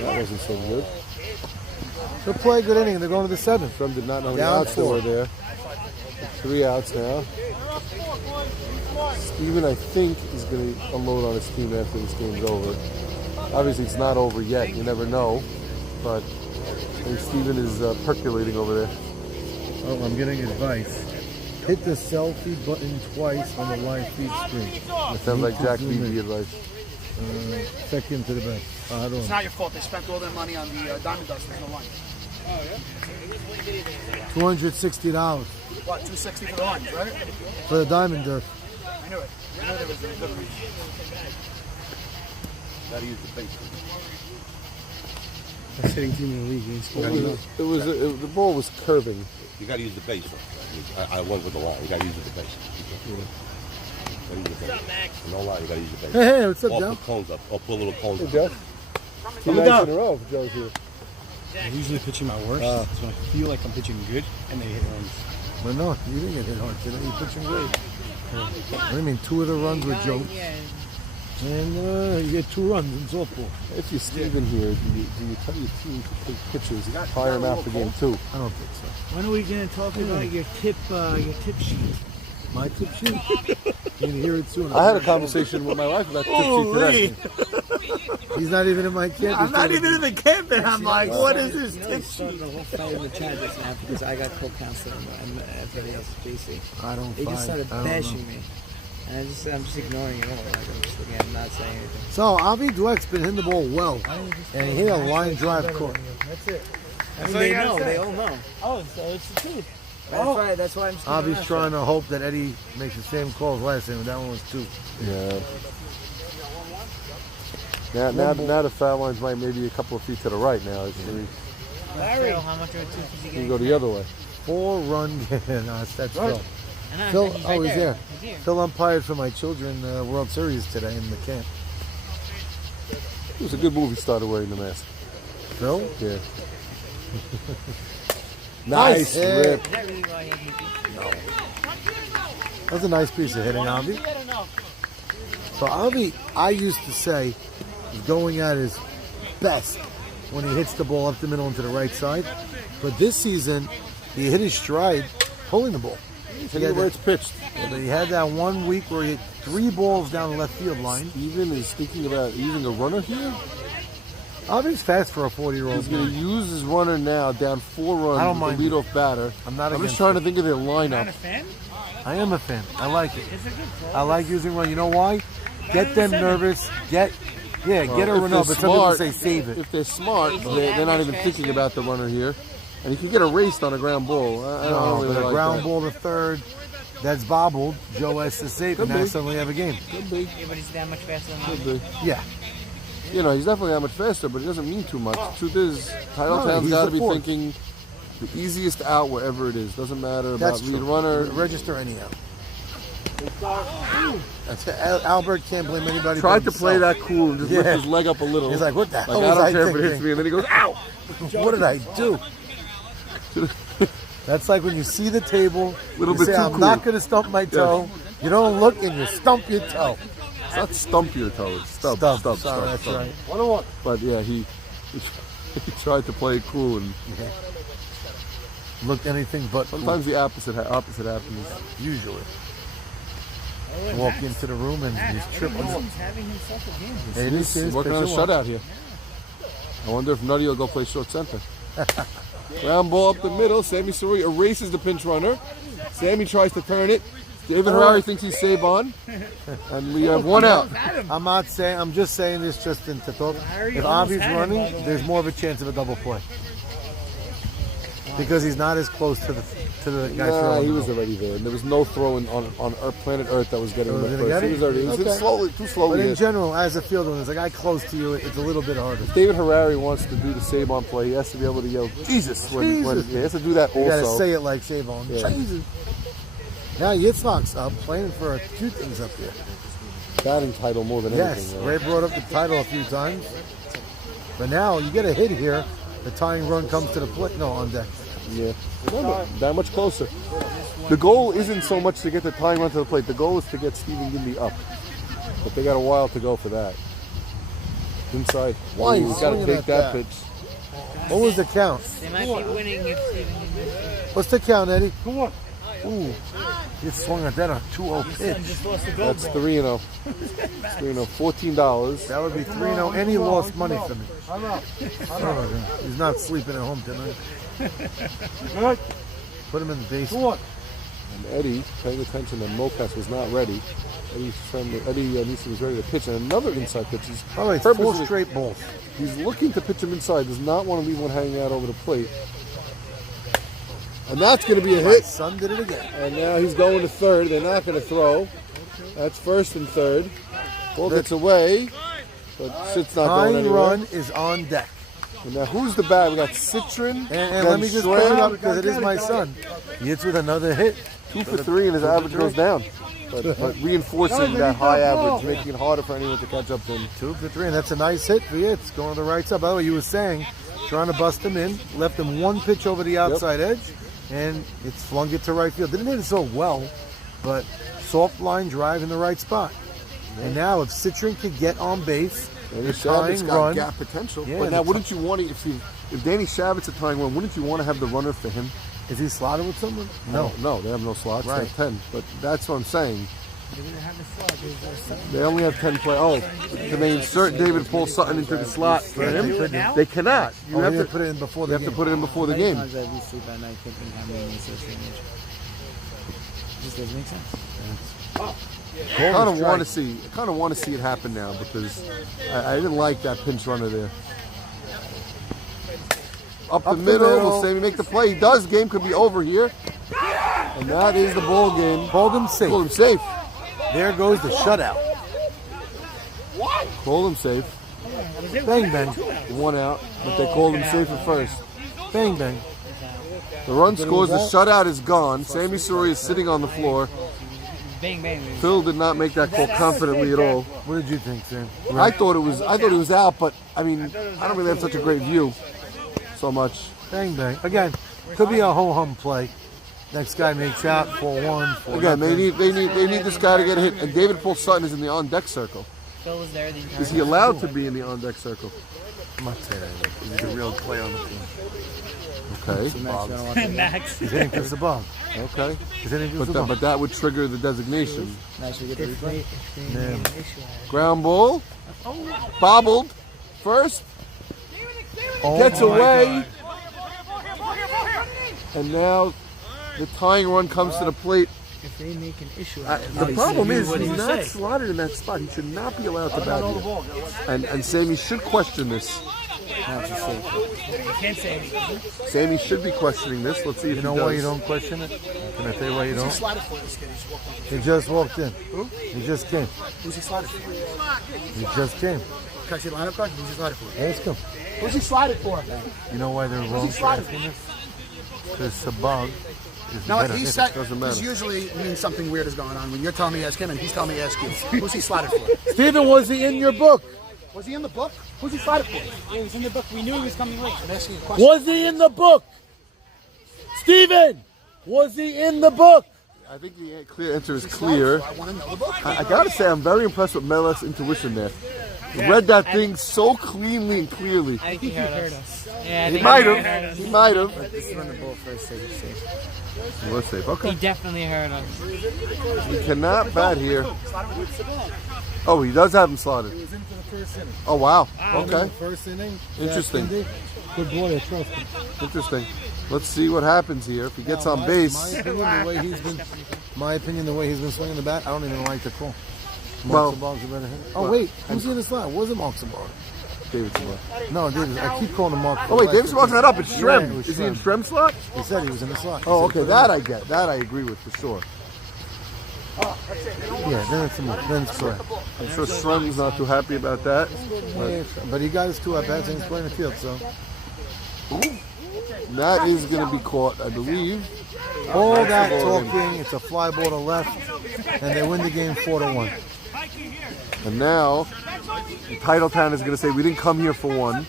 that wasn't so good. They'll play a good inning. They're going to the seventh. From did not know how many Down outs there 4. were there. 3 outs now. Steven, I think, is going to unload on his team after this game's over. Obviously, it's not over yet. You never know. But I think Steven is percolating over there. Oh, I'm getting advice. Hit the selfie button twice on the live feed screen. It sounds like Jack Beebe advice. Second to the back. It's not your fault. They spent all their money on the Diamond Dust. There's no line. $260 What, 260 for the lines, right? for the diamond dirt. I knew it. I knew there was a good reason. Gotta use the base. Best hitting team in the league. The ball was curving. You got to use the base. I went with the line. You got to use the base. No lie, you got to use the base. Hey, what's up, Or Joe? put cones up. Or put little cones Hey, up. Jeff. 2 nights in a row for Joe's here. I'm usually pitching my worst. That's when I feel like I'm pitching good, and they hit runs. Well, no, you didn't get hit hard today. You're pitching great. What do you mean? 2 of the runs were jokes. And you get 2 runs in softball. If you're Steven here, do you tell your team to take pictures, fire him out for game 2? I don't think so. When are we going to talk about your tip sheet? My tip sheet? You're going to hear it soon. I had a conversation with my wife about the tip sheet today. He's not even in my camp. I'm not even in the camp, and I'm like, what is this You know, tip started sheet? a whole fight in the chat just now because I got co-counsel and everybody else is JC. I don't They just fight. started I don't bashing know. me. And I'm just ignoring it all. Like, I'm just again not saying anything. So, Avi Dweck's been hitting the ball well. And he hit a line drive court. That's it. I mean, they know. They all know. Oh, so it's the truth. That's why I'm just Avi's trying to hope that Eddie makes the same calls last time. That one was 2. Yeah. Now the foul line's might maybe a couple of feet to the right now. Larry, how much of a tooth is he You getting? can go the other way. 4-run game. No, that's Phil. I know, Phil, he's oh, right he's there. there. He's here. Phil umpired for my children World Series today in the camp. It was a good move he started wearing the mask. Phil? Yeah. Nice Yeah. rip. Is that really why he has me That's a nice piece of hitting, Avi. So Avi, I used to say, is going at his best when he hits the ball up the middle and to the right side. But this season, he hit his stride pulling the ball. Hit it where it's pitched. He had that 1 week where he hit 3 balls down the left field line. Steven is thinking about using a runner here. Avi's fast for a 40-year-old. He's going to use his runner now, down 4 runs. I don't with mind the leadoff batter. I'm not just against trying it. to think of their lineup. fan? I am a fan. I like it. I like using run. You know why? Get them nervous. Get a If run they're up. But some people smart, say save it. If they're smart, they're not even thinking about the runner here. And you can get erased on a ground ball. I don't No, really but a like ground that. ball to third, that's bobbled. Joe has to save, and Could now be. suddenly have a game. Could be. Yeah, but he's that much faster than Could Avi. be. Yeah. You know, he's definitely that much faster, but it doesn't mean too much. Truth is, Titletown's he's got to the be fourth. thinking the easiest out wherever it is. Doesn't matter That's about lead true. runner. Register anyhow. That's it. Albert can't blame anybody. Tried to but play himself. that cool and just lift Yeah. his leg up a little. He's like, what the hell I was don't I care if it hits thinking? me, and then he goes, ow! What did I do? That's like when you see the table, Little you bit say, too I'm cool. not going to stump my toe. You don't look and you stump your toe. It's not stump your toe, it's stub. Stump. Stub, Sorry, stub, that's stub. right. 101. But yeah, he tried to play it cool, and Looked anything but cool, sometimes the opposite happens. usually. Walk into the room and he's tripping. He's having himself a game. Hey, this is Working on a pitch and shutout here. I wonder if Nutty will go play short center. Ground ball up the middle. Sammy Suri erases the pinch runner. Sammy tries to turn it. David Harari thinks he's save on. And we have 1 out. I'm not saying. I'm just saying this just to talk. If Avi's running, there's more of a chance of a double play. because he's not as close to the guy Nah, throwing. he the was ball. already there. And there was no throwing on planet Earth that was getting Oh, him was at gonna first. get He it? was already. It was Okay. slowly, too slowly. But in hit. general, as a fielder, when there's a guy close to you, it's a little bit harder. David Harari wants to do the Saban play. He has to be able to yell Jesus when Jesus. he has to do that You gotta also. say it like Savon. Yeah. Jesus. Now Yitzhak's up playing for a few things up there. Batting title more than Yes, anything. Ray brought up the title a few times. But now you get a hit here, the tying run comes to the plate. No, on deck. Yeah, remember, that much closer. The goal isn't so much to get the tying run to the plate. The goal is to get Stephen Gindy up. But they got a while to go for that. Inside. Why? Ooh, He's got to swinging take at that that. pitch. What was the count? They might be winning if Stephen What's the count, Eddie? Ooh, he swung at that on 2-0 pitch. That's 3-0. 3-0. $14. That would be 3-0, and he lost money for me. Oh, he's not sleeping at home tonight. Put him in the basement. And Eddie, paying attention that Mocas was not ready. Eddie Nisi was ready to pitch. And another inside pitch. He's By the way, 4 purposely- straight balls. He's looking to pitch him inside. Does not want to leave one hanging out over the plate. And that's going to be a My hit. son did it again. And now he's going to third. They're not going to throw. That's first and third. Ball gets away. But Sit's not going Tying anywhere. run is on deck. And now who's the bat? We got Citron. And let me just bring it up because it is my son. He hits with another hit. 2 for 3 and his average goes down. But reinforcing that high average, making it harder for anyone to catch up to him. 2 for 3, and that's a nice hit for you. It's going to the right side. By the way, you were saying, trying to bust him in, left him one pitch over the outside edge, and it's flung it to right field. Didn't hit it so well, but soft line drive in the right spot. And now if Citron could get on base, Danny the Shavit's tying got run. gap potential. Yeah, but now, the wouldn't you want to, if Danny Shavit's a tying run, wouldn't you want to have the runner for him? Is he slotted with someone? No. No, they have no slots. They Right. have 10. But that's what I'm saying. They only have 10 players. Oh, can they insert David Paul Sutton into the slot for him? They cannot. You have to put it in before You the have to game. put it in before the game. Sometimes I do sleep at night thinking how many associate nature. This doesn't make sense. I kind of want to see it happen now because I didn't like that pinch runner there. Up the middle, we'll say we make the play. He does. Game could be over here. And that is the ball game. Hold him safe. Call him safe. There goes the shutout. Call him safe. Bang, bang. 1 out, but they called him safe at first. Bang, bang. The run scores. The shutout is gone. Sammy Suri is sitting on the floor. Bang, bang. Phil did not make that call confidently at all. What did you think, Sam? I thought he was out, but I mean, I don't really have such a great view so much. Bang, bang. Again, could be a ho-hum play. Next guy makes out 4-1. Again, they need this guy to get a hit. And David Paul Sutton is in the on-deck circle. Phil was there the entire Is he allowed to be in the on-deck circle? I'm not saying anything. He's a real play on the team. Okay. Max. He's hitting Chris above. Okay. He's hitting Chris But above. that would trigger the designation. Max, we get the replay. Yeah. Ground ball. Bobbled. First. Oh Gets my away. God. And now the tying run comes to the plate. If they make an issue The problem is he's not slotted in that spot. He should not be allowed to bat here. And Sammy should question this. can't say anything. Sammy should be questioning this. Let's see if You know he does. why you don't question it? Can I tell you why you don't? Slotted for this kid. He He just just walked on. walked in. He just came. Who's he slotted for? He just came. Can I see the lineup card? Who's he slotted for? Ask him. Who's he slotted for? You know why they're wrong for asking this? Because Sabag is No, better he hitter. said, Doesn't matter. because usually means something weird is going on. When you're telling me ask him and he's telling me ask you. Who's he slotted for? Steven, was he in your book? Was he in the book? Who's he slotted for? Yeah, he was in the book. We knew he was coming late. I'm asking you a question. Was he in the book? Steven, was he in the book? I think the clear answer is clear. I want to know the book. I gotta say, I'm very impressed with Melek's intuition there. He read that thing so cleanly and clearly. I think he heard us. Yeah, I He think might heard have. us. He might have. This is when the ball first says it's safe. We're safe. He Okay. definitely heard us. He cannot bat here. Oh, he does have him slotted. He was in for the first inning. Oh, wow. Okay. First inning. Interesting. Good boy, I trust him. Interesting. Let's see what happens here. If he gets on base. My opinion, the way he's been swinging the bat, I don't even like the call. Well- Mark Sabag's a better hitter. Oh wait, who's in the slot? Wasn't Mark Sabag? Davidson left. No, Davis. I keep calling him Mark. Oh wait, Davidson walks not up. It's Yeah, Shrem. it was Is he in Shrem. Shrem slot? He said he was in the slot. He Oh, said he okay. put That it I get. That I agree with for sure. in. Yeah, then it's correct. I'm sure Shrem's not too happy about that. But he got his 2 at bats and he's playing the field, so. That is going to be caught, I believe. All that talking, it's a fly ball to left, and they win the game 4-1. And now, Titletown is going to say we didn't come here for one.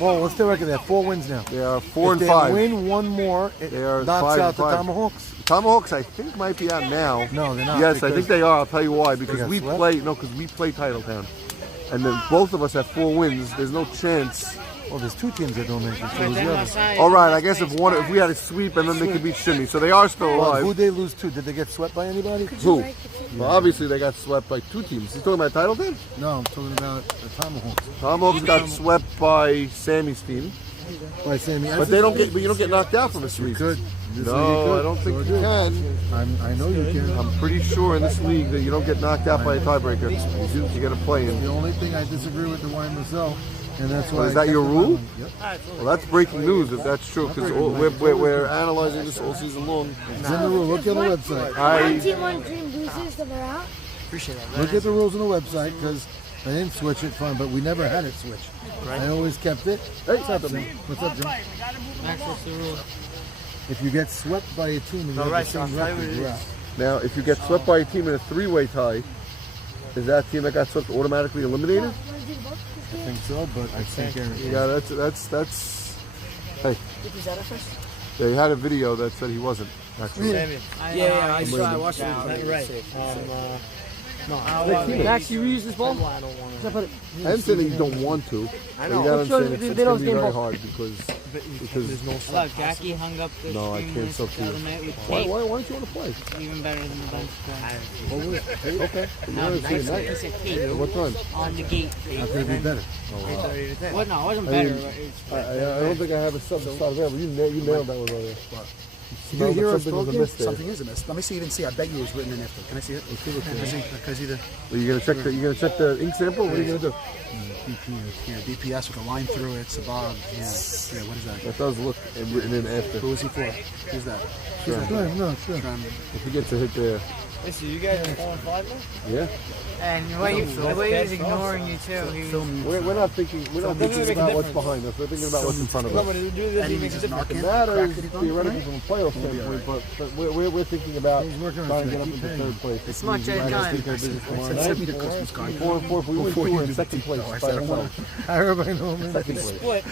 Well, what's the record? They have 4 wins now. They are 4 If and they 5. win one more, it They are knocks 5 out and the 5. Tomahawks. Tomahawks, I think, might be out now. No, they're not. Yes, I because- think they are. I'll tell you why. Because got we swept? play. No, because we play Titletown, and then both of us have 4 wins. There's no chance. Well, there's 2 teams that don't make it. So who's the other? All right, I guess if we had a sweep and then they could beat Shimmy, so they are still Well, alive. who'd they lose to? Did they get swept by anybody? Who? Well, obviously they got swept by 2 teams. You talking about Titletown? No, I'm talking about the Tomahawks. Tomahawks got swept by Sammy's team, By Sammy. but they don't get. But you don't get knocked out from a You sweep. could. This No, league you could. I don't think Sure you do. can. I know you can. I'm pretty sure in this league that you don't get knocked out by a tiebreaker. You get a play-in. The only thing I disagree with the YMSL, and that's why. Is I that your kept it rule? on. Yep. Well, that's breaking news if that's true, because we're analyzing this all season long. It's in the rule. Look at the website. One team, one dream loses, then they're out. Look at the rules on the website because they didn't switch it, fine, but we never had it switched. I always kept it. Hey, what's up, Jim? What's up, Jim? Max, what's the rule? If you get swept by a team and you have the same record, you're out. Now, if you get swept by a team in a 3-way tie, is that team that got swept automatically eliminated? Want to do both? I think so, but I think Yeah, that's. Hey, Did you that first? they had a video that said he wasn't actually. Yeah, I saw. I watched it. Right. Max, you reuse this ball? I don't want Should I put it? I didn't say that you don't want to. I But know. you gotta I'm sure understand they it's don't going to be game very ball. hard because There's no Look, Jackie hung up the No, I screen can't list sub to the you. other night with why tape. don't you want to play? Even better than the bench press. Okay. No, You're nice. tonight. He said tape What time? on the gate. How could it be better? What? No, it wasn't I better. mean, It's I don't think I have a sub available. You nailed that one right there. Did you hear us Something was a talking? miss there. Something is a miss. Let me see even see. I bet you it was written in after. Can I see it? Can I see the Are you gonna check the ink sample? What are you gonna do? DPS with a line through it? Sabag. Yeah. What is that? That does look written in after. Who is he for? Who's that? No, sure. If he gets a hit there, Listen, you guys are 4-5 now? yeah. And the way he was ignoring you too. He was. We're not thinking about what's behind us. We're thinking about what's in front of us. It matters theoretically from a playoff standpoint, but we're thinking about He's working on trying to it. get up into third place. As much as time. Send me the Christmas card. 4-4. If we win Before 2, you we're in do second the place. deep, I By said a it point. Everybody know me. Second place. Split.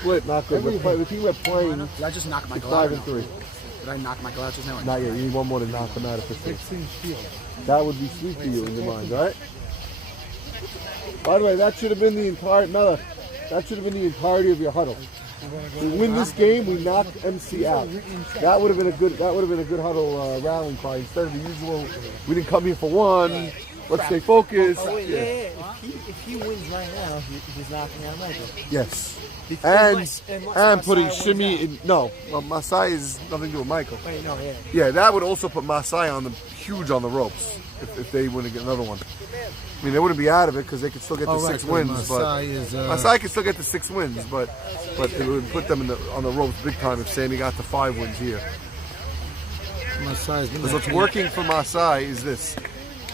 Split, not good. The team we're playing is Did I just knock Michael out? 5-3. Did I knock Michael out just now? Not yet. You need one more to knock them out of the 6. 16 field. That would be sweet for you in your mind, right? By the way, that should have been the entire Melech. That should have been the entirety of your huddle. We win this game, we knock MC out. That would have been a good. That would have been a good huddle rallying cry instead of the usual. We didn't come here for one. Let's stay focused. If he wins right now, he's knocking out Michael. Yes. Unless And putting Masai Shimmy wins in. No, well, Masai is nothing to do with Michael. out. Wait, no, yeah. Yeah, that would also put Masai on the huge on the ropes if they win to get another one. I mean, they wouldn't be out of it because they could still get the 6 wins, Masai is, but Masai could still get the 6 wins, but it would put them on the ropes big time if Sammy got the 5 wins here. Masai's Because what's working for Masai is this: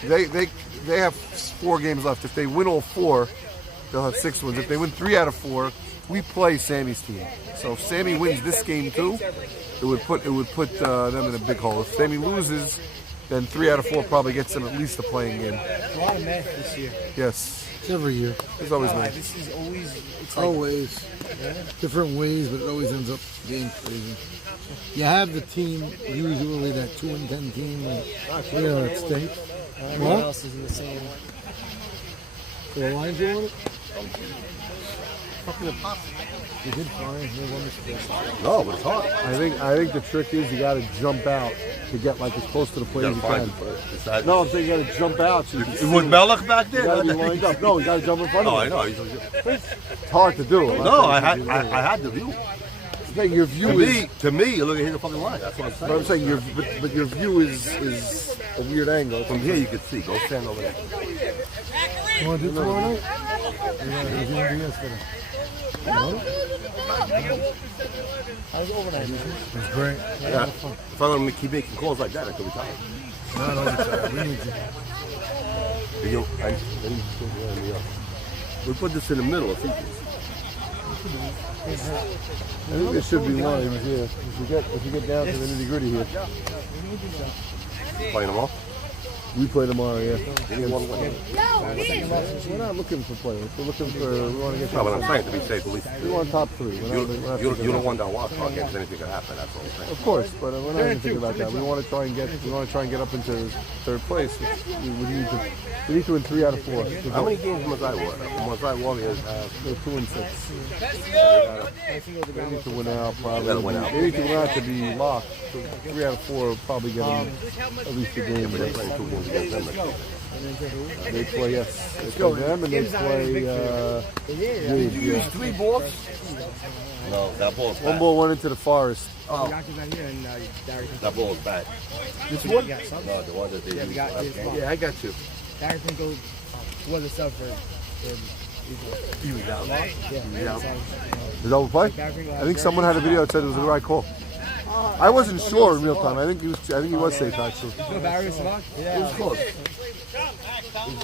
they have 4 games left. If they win all 4, they'll have 6 wins. If they win 3 out of 4, we play Sammy's team. So if Sammy wins this game too, it would put them in a big hole. If Sammy loses, then 3 out of 4 probably gets them at least a playing game. It's a lot of math this year. Yes, It's every year. there's always nice. This is always. It's like, Always. Different ways, but it always ends up being crazy. You have the team, usually that 2-10 team, and you know, it stinks. everyone What? else is in the same. So the Lions you want it? They did fine. They won this game. No, but it's hard. I think the trick is you got to jump out to get like as close to the plate as you can. No, I'm saying you got to jump out. So you can see Was Melech back you there? got to be lined up. No, you got to jump in front No, of I him. know. It's hard to do. No, I had the view. Saying your view To me, you look at the fucking line. That's what I'm saying. But I'm saying but your view is a weird angle. From here, you can see. Go stand over there. You want to do tomorrow night? Yeah, it was going to be yesterday. How's overnight? It was great. Yeah. If I let them keep making calls like that, I could be tired. Not only that, we need to. We put this in the middle of features. I think there should be lines, yeah. If you get down to the nitty gritty here. Playing them off. We play tomorrow, yeah. We're not looking for players. We're looking for. We want to get. No, but I'm saying to be safe, at least. We want top three. You're the one down wild card against anything could happen. That's what I'm saying. Of course, but we're not even thinking about that. We want to try and get. Up into third place. We need to win 3 out of 4. How many games must I walk? Must I walk is They're 2 and 6. They need to win out probably. Gotta win out. They need to win out to be locked. So 3 out of 4 will probably get them at least a game. they're playing 2 games against them. They play them and they play. Use 3 balls. No, that ball's One bad. ball went into the forest. That ball is bad. This one? No, the one that they use. Yeah, I got you. Darren can go was a sub for He was out. Is that what play? I think someone had a video that said it was the right call. I wasn't sure in real time. I think he was safe actually. It was close.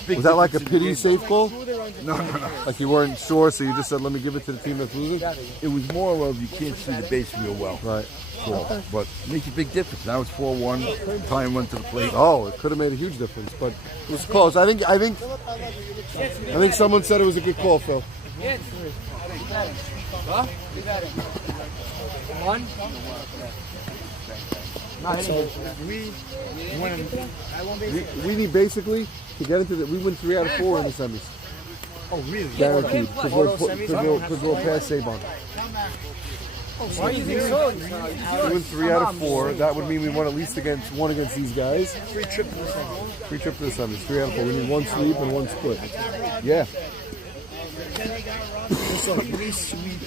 Was that like a pity safe call? No. Like you weren't sure, so you just said, "Let me give it to the team that's losing." It was more of you can't see the base real well. Right. But it makes a big difference. Now it's 4-1. Time went to the plate. Oh, it could have made a huge difference, but it was close. I think someone said it was a good call, Phil. One. We need basically to get into the. We win 3 out of 4 in the semis. Oh, really? Guaranteed. Because we'll pass Sabon. Why do you think so? We win 3 out of 4. That would mean we won at least one against these guys. Free trip to the semis. Free trip to the semis. 3 out of 4. We need 1 sweep and 1 split. Yeah. So we sweep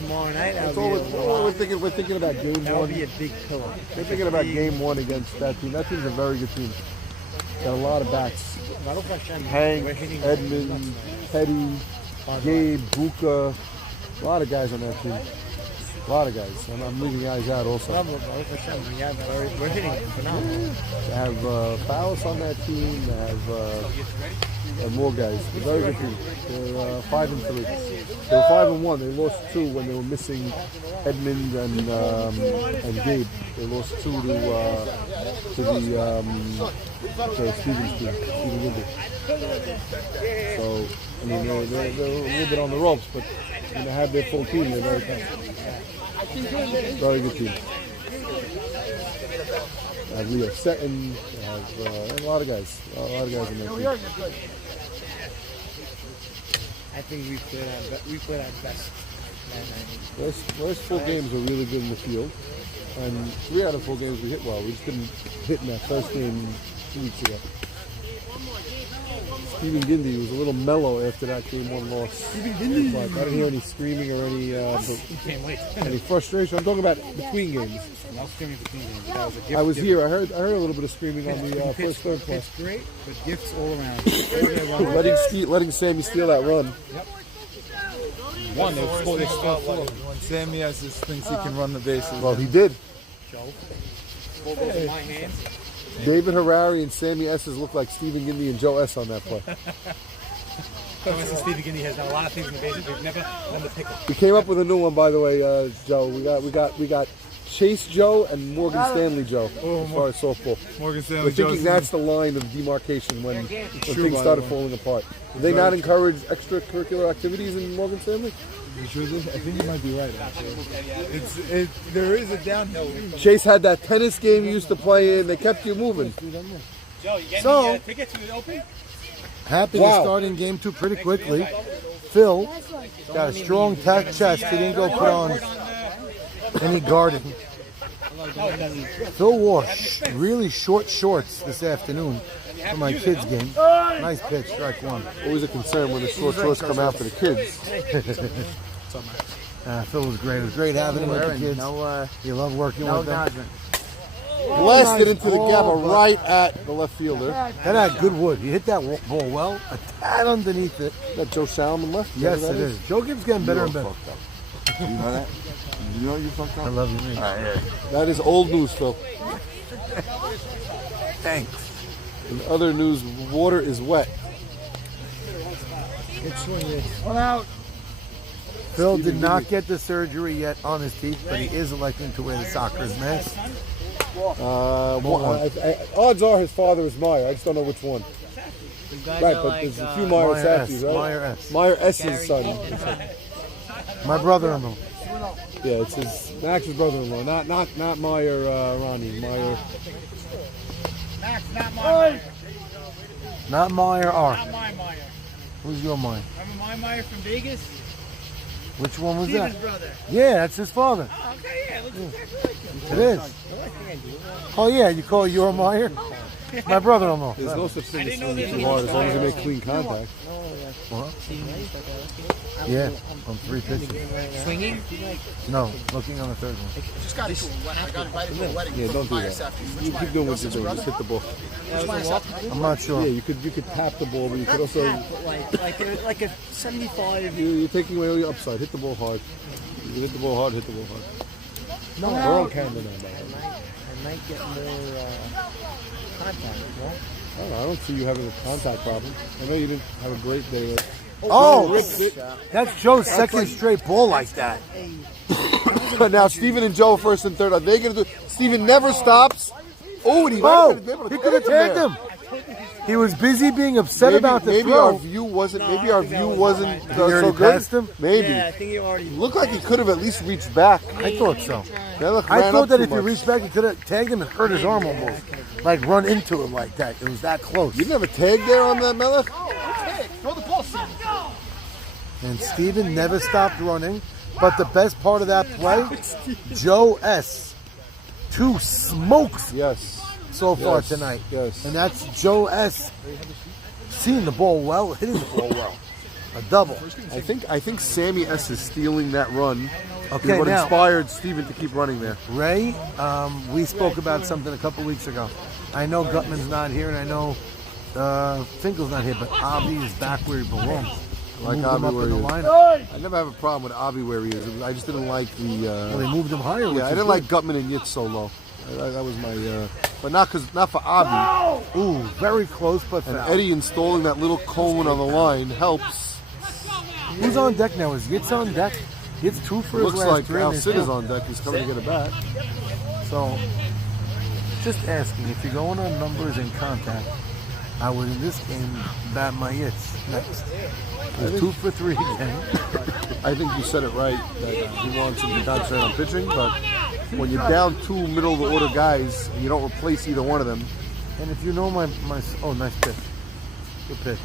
tomorrow night. That's all we're thinking. We're thinking about game 1. That'll be a big pillow. We're thinking about game 1 against that team. That team's a very good team. Got a lot of backs. Hank, Edmund, Petty, Gabe, Buka. A lot of guys on that team. A lot of guys. I'm leaving guys out also. We're hitting phenomenal. They have Fowles on that team. They have more guys. A very good team. They're 5-3. They were 5-1. They lost 2 when they were missing Edmund and Gabe. They lost 2 to Stephen's team, Stephen Gilbert. So I mean they're a little bit on the ropes, but when they have their full team, they're very tough. Very good team. They have Leo Setton. They have a lot of guys. A lot of guys in that team. I think we played our best. Last 4 games were really good in the field, and 3 out of 4 games we hit well. We just didn't hit in that first game 2 weeks ago. Stephen Gindy was a little mellow after that game 1 loss. Stephen Gindy? I didn't hear any screaming or any frustration. I'm talking about between games. I was here. I heard a little bit of screaming on the first third play. It's great, but gifts all around. letting Sammy steal that run. Yep. One, they scored when Sammy thinks he can run the bases. Well, he did. Both in my hands. David Harari and Sammy Esses look like Stephen Gindy and Joe S on that play. Stephen Gindy has done a lot of things in the bases. We've never done the pickle. We came up with a new one, by the way, Joe. We got Chase Joe and Morgan Stanley Joe as far as softball. Morgan Stanley We're thinking that's the line of demarcation when things started falling apart. Do they not encourage extracurricular activities in Morgan Stanley? I think you might be right, actually. There is a downhill. Chase had that tennis game you used to play in. They kept you moving. So, Tickets to the Open? happy to start in game 2 pretty quickly. Phil got a strong tack chest. He didn't go put on any guarding. Phil wore really short shorts this afternoon for my kids' game. Nice pitch, strike 1. Always a concern when the short shorts come out for the kids. Phil was great. It was great having him with the kids. You love working with them. acknowledgement. Blasted into the ball, gap but- right at the left fielder. That had good wood. He hit that ball well. A tad underneath it. That Joe Salmon left. Yes, it is. Joe Gibbs getting better and better. You know that? You know you fucked I up? love you, man. That is old news, Phil. Thanks. In other news, water is wet. Phil did not get the surgery yet on his teeth, but he is electing to wear the Soccer's mask. Odds are his father is Meyer. I just don't know which one. You guys Right, are but like, there's a few Meyer Meyer Safdies, S. right? Meyer S. Meyer S.'s son. My brother-in-law. Yeah, it's his Max's brother-in-law, not Meyer Ronnie. Meyer. Max, not my Meyer. Not Meyer R. Not my Meyer. Who's your Meyer? Remember my Meyer from Vegas? Which one was Steven's that? brother. Yeah, that's his father. Oh, okay, yeah, looks exactly like him. It is. Oh yeah, you call it your Meyer? My brother-in-law. There's no such thing as didn't know swinging this too was hard as long as you make clean contact. Yeah, on 3 pitches. swinging. No, looking on the third one. Just got into a wedding. I got invited to a wedding. Yeah, don't do that. You keep doing what you're doing. Just hit the ball. I'm not sure. Yeah, you could tap the ball, but you could also Like a 75. you're taking away all your upside. Hit the ball hard. You hit the ball hard. Hit the ball hard. No, we're on camera now. I might get more contact. No? I don't know. I don't see you having a contact problem. I know you didn't have a great day. Oh, that's Joe's second straight ball like that. Now Steven and Joe first and third. Are they going to do? Steven never stops. Oh, and he might have been able to he could have tagged him. He was busy being upset about the maybe throw. our view wasn't. Maybe our view wasn't He already so good. passed him? Maybe. Yeah, I think you already. Looked like he could have at least reached back. I thought so. Melech I ran thought up that too if you much. reached back, you could have tagged him and hurt his arm almost. Like run into him like that. It was that close. You didn't have a tag there on that, Melech? Throw the ball, Sam. And Steven never stopped running. But the best part of that play, Joe S. 2 smokes Yes. so far Yes, tonight. yes. And that's Joe S. seeing the ball well, hitting the ball well. A double. I think Sammy S is stealing that run. Okay, is what now- inspired Steven to keep running there. Ray, we spoke about something a couple weeks ago. I know Gutman's not here, and I know Finkel's not here, but Avi is back where he belongs. Like Moved him Avi up where in the he is. lineup. I never have a problem with Avi where he is. I just didn't like the. Well, they moved him higher. which Yeah, I is didn't good. like Gutman and Yitz so low. That was my. But not for Avi. Ooh, very close, but And foul. Eddie installing that little cone on the line helps. Who's on deck now? Is Yitz on deck? Yitz 2 for his Looks last like 3. Al and Sid his is on deck. He's coming to get it back. So, just asking, if you're going on numbers and contact, I would in this game bat my Yitz next. He's 2 for 3 again. I think you said it right that he wants him to concentrate on pitching, but when you're down 2 middle of the order guys and you don't replace either one of them, And if you know my oh, nice pitch. Good pitch.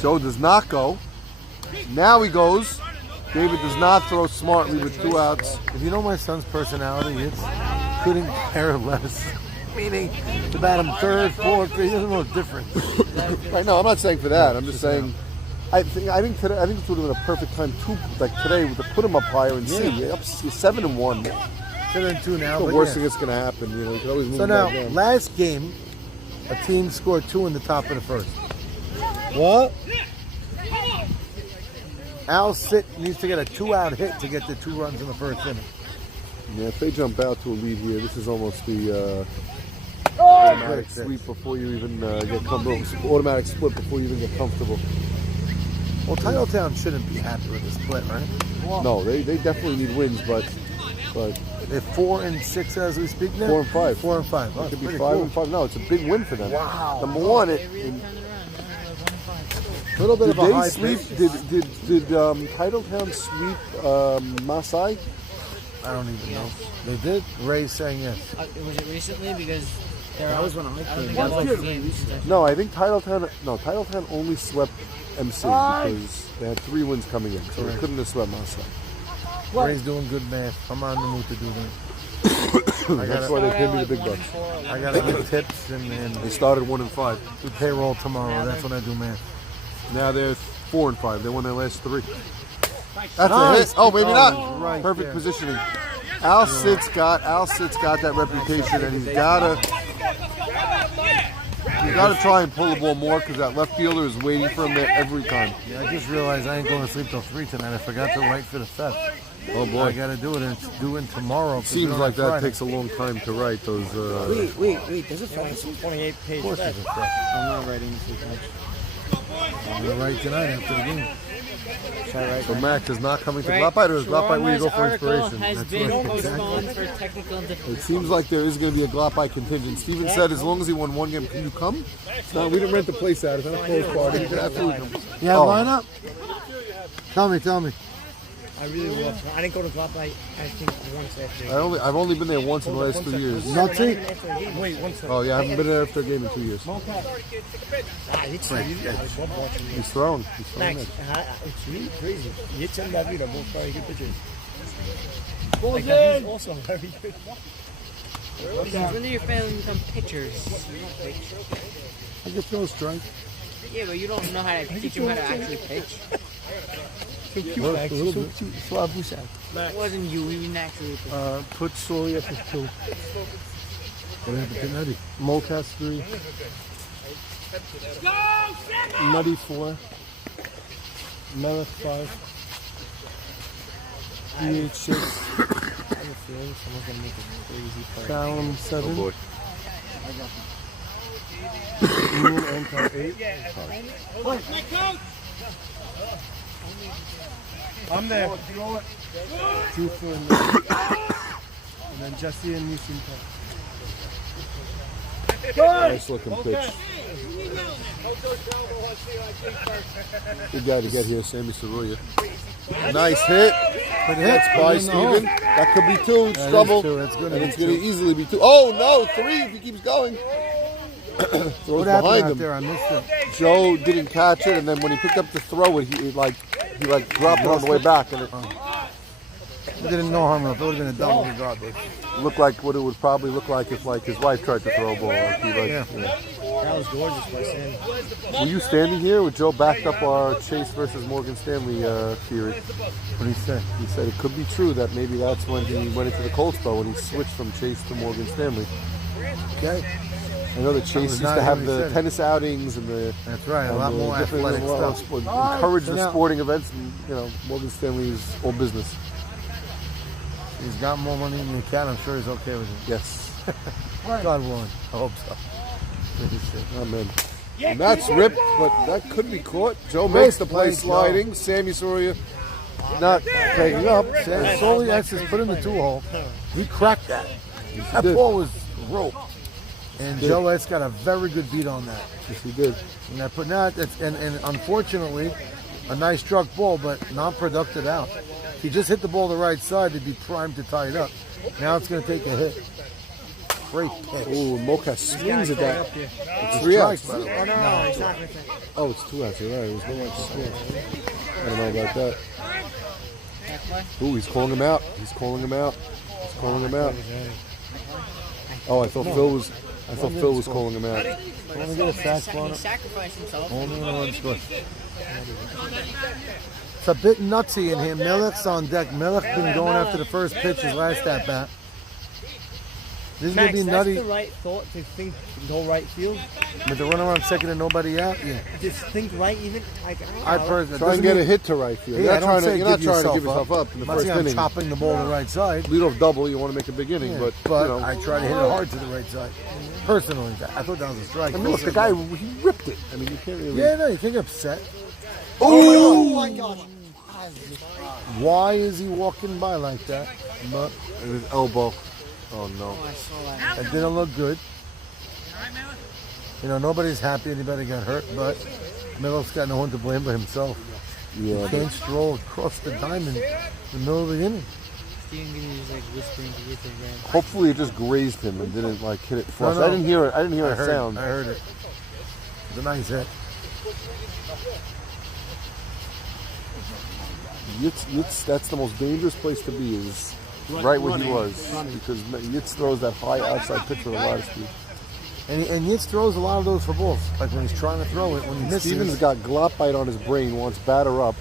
Joe does not go. Now he goes. David does not throw smartly with 2 outs. If you know my son's personality, it's couldn't care less. Meaning, to bat him 3rd, 4th, he doesn't know the difference. Right now, I'm not saying for that. I'm just saying. I think today. I think this would have been a perfect time to today to put him up higher and see. You're up 7-1. 7-2 now. The but worst yeah. thing that's going to happen. You know, you can always move So him now, back down. last game, a team scored 2 in the top of the 1st. What? Al Sitt needs to get a 2-out hit to get the 2 runs in the 1st inning. Yeah, if they jump out to a lead here, this is almost the automatic sweep before you even get comfortable. Automatic split before you even get comfortable. Well, Titletown shouldn't be happy with the split, right? No, they definitely need wins, but They're 4 and 6 as we speak now. 4 and 5. 4 and 5. Oh, It could be pretty 5 cool. and 5. No, it's a big win for them. Wow. Number one, A little bit did of a they high sweep? pitch. Did Titletown sweep Masai? I don't even know. They did. Ray's saying yes. Was it recently? Because there That was when I I don't came. think That it was was like games. No, I think Titletown only swept MC because they had 3 wins coming in, so they couldn't have swept Masai. Ray's doing good math. I'm on the mood to do that. That's why they paid me the big bucks. I gotta give tips and They started 1 and 5. do payroll tomorrow. That's when I do math. Now they're 4 and 5. They won their last 3. That's a Nice. hit. Oh, maybe not. Right Perfect there. positioning. Al Sitt's got that reputation, and he's gotta try and pull the ball more because that left fielder is waiting for him there every time. Yeah, I just realized I ain't going to sleep till 3 tonight. I forgot to write for the theft. Oh boy. I got to do it, and it's due in tomorrow. 'cause we Seems don't like have that Friday. takes a long time to write those. Wait. There's a fact. 28 page. Of course it's a theft. I'm not writing this weekend. I'm going to write tonight after the game. So Mac is not coming to Glopite, or is Glopite where you go for inspiration? Has That's been right. postponed for technical difficulties. It seems like there is going to be a Glopite contingent. Steven said as long as he won one game, can you come? No, we didn't rent the place out. It's not a closed party. You can absolutely come. You have Oh. lineup? Tell me. I really love it. I didn't go to Club I think once after. I've only been there once in the last 2 years. Nutty? Wait, one second. Oh yeah, I haven't been there after a game in 2 years. It's I love watching He's throwing. He's throwing Max, it. it's really crazy. Yitz and David are both very good pitchers. Balls Like, in. he's also very good. Because when your family become pitchers, I can throw a strike. yeah, but you don't know how to teach them how to actually pitch. Thank you, Max. little bit. It wasn't you, we naturally pitched. Put Sully at the 2. What happened to Nutty? Mulcast 3. Nutty 4. Melech 5. DH 6. I have a feeling someone's gonna make a crazy play. Callum 7. Oh boy. Moon Antar 8. I'm there. 2 for and then Jesse and Nishin. Nice looking pitch. Good guy to get here, Sammy Saruya. Nice hit. But That's by Steven. That could be 2. It's trouble. That's good. And it's going to easily be 2. Oh no, 3 if he keeps going. Throws What happened behind out him. there? I missed it. Joe didn't catch it, and then when he picked up to throw it, he dropped it on the way back, and it I didn't know harm enough. It would have been a double regardless. looked like what it would probably look like if like his wife tried to throw a ball. Yeah. That was gorgeous by Sandy. Were you standing here with Joe backed up our Chase versus Morgan Stanley theory? What did he say? He said it could be true that maybe that's when he went into the cold spell when he switched from Chase to Morgan Stanley. Okay. I know that Chase used not to have what he the said. tennis outings and the That's right. A and lot the more different- athletic well, stuff. encourage So the now- sporting events, and Morgan Stanley's all business. He's got more money than the cat. I'm sure he's okay with it. Yes. God willing. I hope so. Amen. And that's ripped, but that could be caught. Joe makes the play play, Joe. sliding. Sammy Soria not taking up. Solely X's put in the 2-hole. He cracked that. That did. ball was roped. And did. Joe S got a very good beat on that. Yes, he did. And I put that, and unfortunately, a nice struck ball, but not productive out. If he just hit the ball the right side, it'd be primed to tie it up. Now it's going to take a hit. Great pitch. Ooh, Mocha swings at that. It's It's 3 strike, outs. by the way. No, it's not. Oh, it's 2 outs. You're right. It was no outs to score. I don't know about that. Ooh, he's calling him out. He's calling him out. He's calling him out. Oh, I thought Phil was calling him out. Want to get a sack on He it? sacrificed himself. Only one score. It's a bit nutsy in here. Melech's on deck. Melech been going after the first pitch his last at bat. This is going to Max, be that's nutty. the right thought to think go right field. With the run around second and nobody out, yeah. Just think right even. Like, I personally Try and get a hit to right field. Yeah, You're not trying you're to give yourself up in the I'm not first saying I'm inning. chopping the ball to the right side. Leadoff double, you want to make a big inning, Yeah, but but you know. I try to hit it hard to the right side. Personally, I thought that was a strike. I mean, look, the guy, he ripped it. I mean, you can't really. Yeah, no, you can't get upset. Oh my God. Why is he walking by like that? But And his elbow. Oh no. I saw that. it didn't look good. You know, nobody's happy anybody got hurt, but Melech's got no one to blame but himself. Yeah. Can't stroll across the diamond in the middle of the inning. Steven Ginn is like whispering to Yitz again. Hopefully, it just grazed him and didn't like hit it flush. No. I didn't hear it. I didn't hear I a heard, sound. I heard it. It's a nice hit. Yitz, that's the most dangerous place to be, is right where he was. Because Yitz throws that high outside pitch with a lot of speed. And Yitz throws a lot of those for balls. Like when he's trying to throw it, when he misses. Steven's got Glopite on his brain, wants batter up.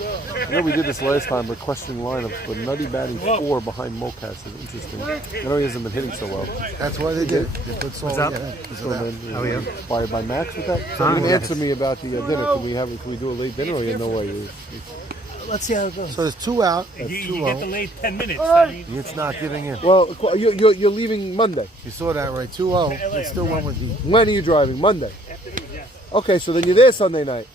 I know we did this last time, but questioning lineups, but Nutty batting 4 behind Mokas is interesting. I know he hasn't been hitting so well. That's why they did it. They put Saul up? ahead. So then, Oh, yeah. by Max with that? So he didn't answer me about the dinner. Can we do a late dinner or you no way? Let's see how it goes. So there's 2 out. That's You get the late 10 minutes. It's not giving in. Well, you're leaving Monday. You saw that, right? 2-0. They still went with Heat. When are you driving? Monday. Okay, so then you're there Sunday night.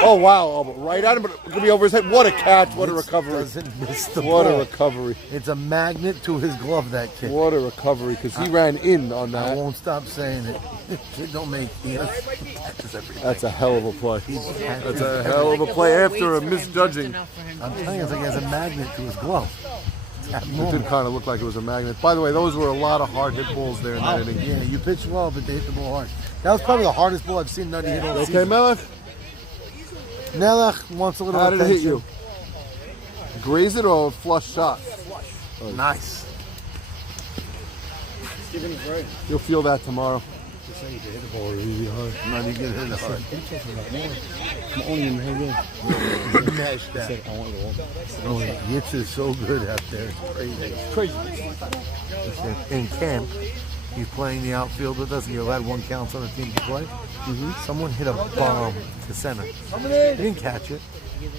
Oh wow! Oh, but right at him, but it's gonna be over his head. What a catch! What a recovery! Doesn't miss the What ball. a recovery! It's a magnet to his glove, that kid. What a recovery! Because he ran in on I that. won't stop saying it. Kid don't make catches everything. That's a hell of a play. That's a hell of a play after a misjudging. I'm telling you, it's like he has a magnet to his glove. It did kind of look like it was a magnet. By the way, those were a lot of hard hit balls there in that inning. Yeah, you pitched well, but they hit the ball hard. That was probably the hardest ball I've seen Nutty hit all Okay, season. Melech? Nelech wants a little How did it attention. hit you? Graze it or a flush shot? Nice. You'll feel that tomorrow. Nutty get hit hard. Smash that. Oh, Yitz is so good out there. It's crazy. Listen, in camp, he's playing the outfield with us. You're allowed 1 count on the team to play. Someone hit a bomb to center. He didn't catch it,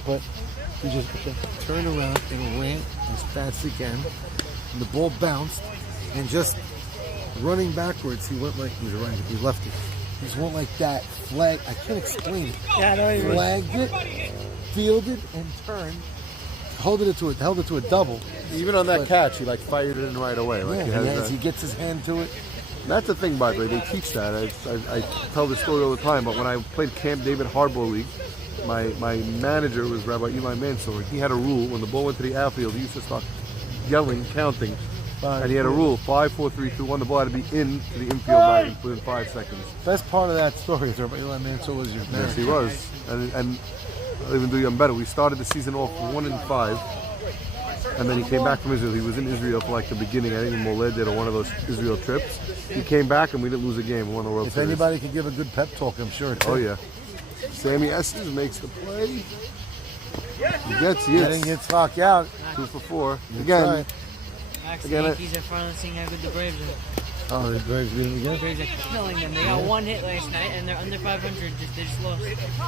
but he just turned around and ran as fast as he can. And the ball bounced, and just running backwards, he went like he was a righty. He lefty. He just went like that. Flag. I can't explain it. Yeah, I know you Flagged it, fielded, and turned. Held it to a double. Even on that catch, he like fired it in right away. Like Yeah, he gets his hand to it. That's the thing, by the way. They teach that. I tell this story all the time. But when I played Camp David Hardball League, my manager was Rabbi Eli Mansour. He had a rule when the ball went to the outfield. He used to start yelling, counting, and he had a rule: 5, 4, 3, 2, 1. The ball had to be in to the infield line within 5 seconds. Best part of that story is Rabbi Eli Mansour was your manager. Yes, he was. And I'll even do you better. We started the season off 1-5. And then he came back from Israel. He was in Israel for like the beginning. I think in Moled did one of those Israel trips. He came back and we didn't lose a game. We won the World If Series. anybody could give a good pep talk, I'm sure it's Oh him. yeah. Sammy Estes makes the play. He gets Getting it. Yitzhak out. 2 for 4. That's Again, right. Actually, Again, the Yankees are finally seeing how good the Braves are. Oh, the Braves beat him The again? Braves are killing them. They got 1 hit last night, and they're under 500. They just lost.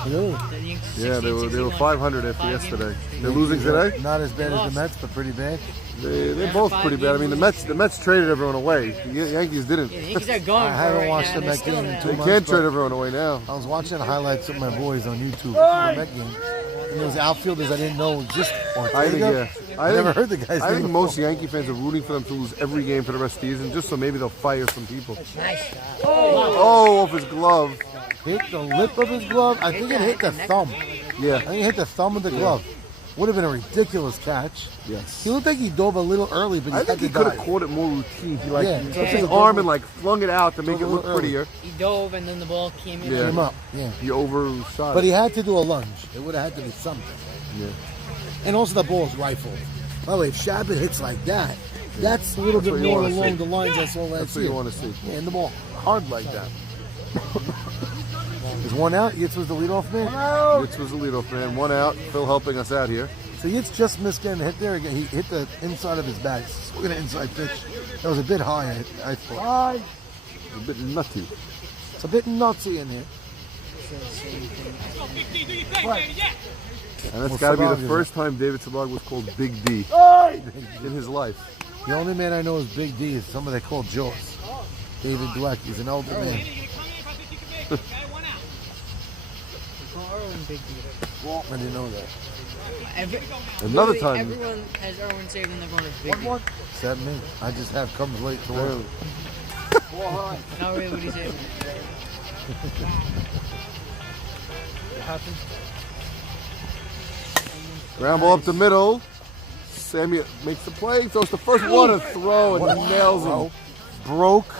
Really? The Yankees yeah, they were 61. 500 after 5 yesterday. games. They're losing today. Not as bad as lost. the Mets, but pretty bad. They're both pretty bad. I mean, the Mets traded everyone away. The Yankees didn't. Yeah, the Yankees are going I for haven't it right watched now. the They're Met still game in there. 2 They months. can't but trade everyone away now. I was watching the highlights of my boys on YouTube for the Met games. And there was outfielders I didn't know existed. I think, yeah. I never heard the guy's I name think before. most Yankee fans are rooting for them to lose every game for the rest of the season, just so maybe they'll fire some people. Oh, off his glove. Hit the lip of his glove. I think it hit the thumb. Yeah. I think it hit the thumb of the glove. Would have been a ridiculous catch. Yes. He looked like he dove a little early, but he I had think to he could have dive. caught it more routine. He like Yeah. he took Yeah. his arm and like flung it out to make Dove it a look little early. prettier. He dove, and then the ball came in. Yeah. Came up, yeah. He overshot But it. he had to do a lunge. It would have had to be something. Yeah. And also the ball is rifled. By the way, if Shabbat hits like that, that's a little That's what bit you more wanna along see. the lines I saw last That's what year. you want to see. Yeah, and the ball hard like that. There's 1 out. Yitz was the leadoff man. Yitz was the leadoff man. 1 out. Phil helping us out here. So Yitz just missed getting hit there again. He hit the inside of his back. Swinging an inside pitch. That was a bit high, I thought. A bit nutty. It's a bit nutsy in here. And that's Well, got to be Sabag the is first time David Sabag was called Big D in his life. The only man I know is Big D is somebody they call Jaws. David Dweck. He's an older man. Irwin Big D. I didn't know that. Another Literally time. Everyone has Irwin saved and they're going to Big D. Except me. I just have comes late to work. Not really what he said. Ground ball up the middle. Sammy makes the play. Throws the first one to throw and nails him. Broke.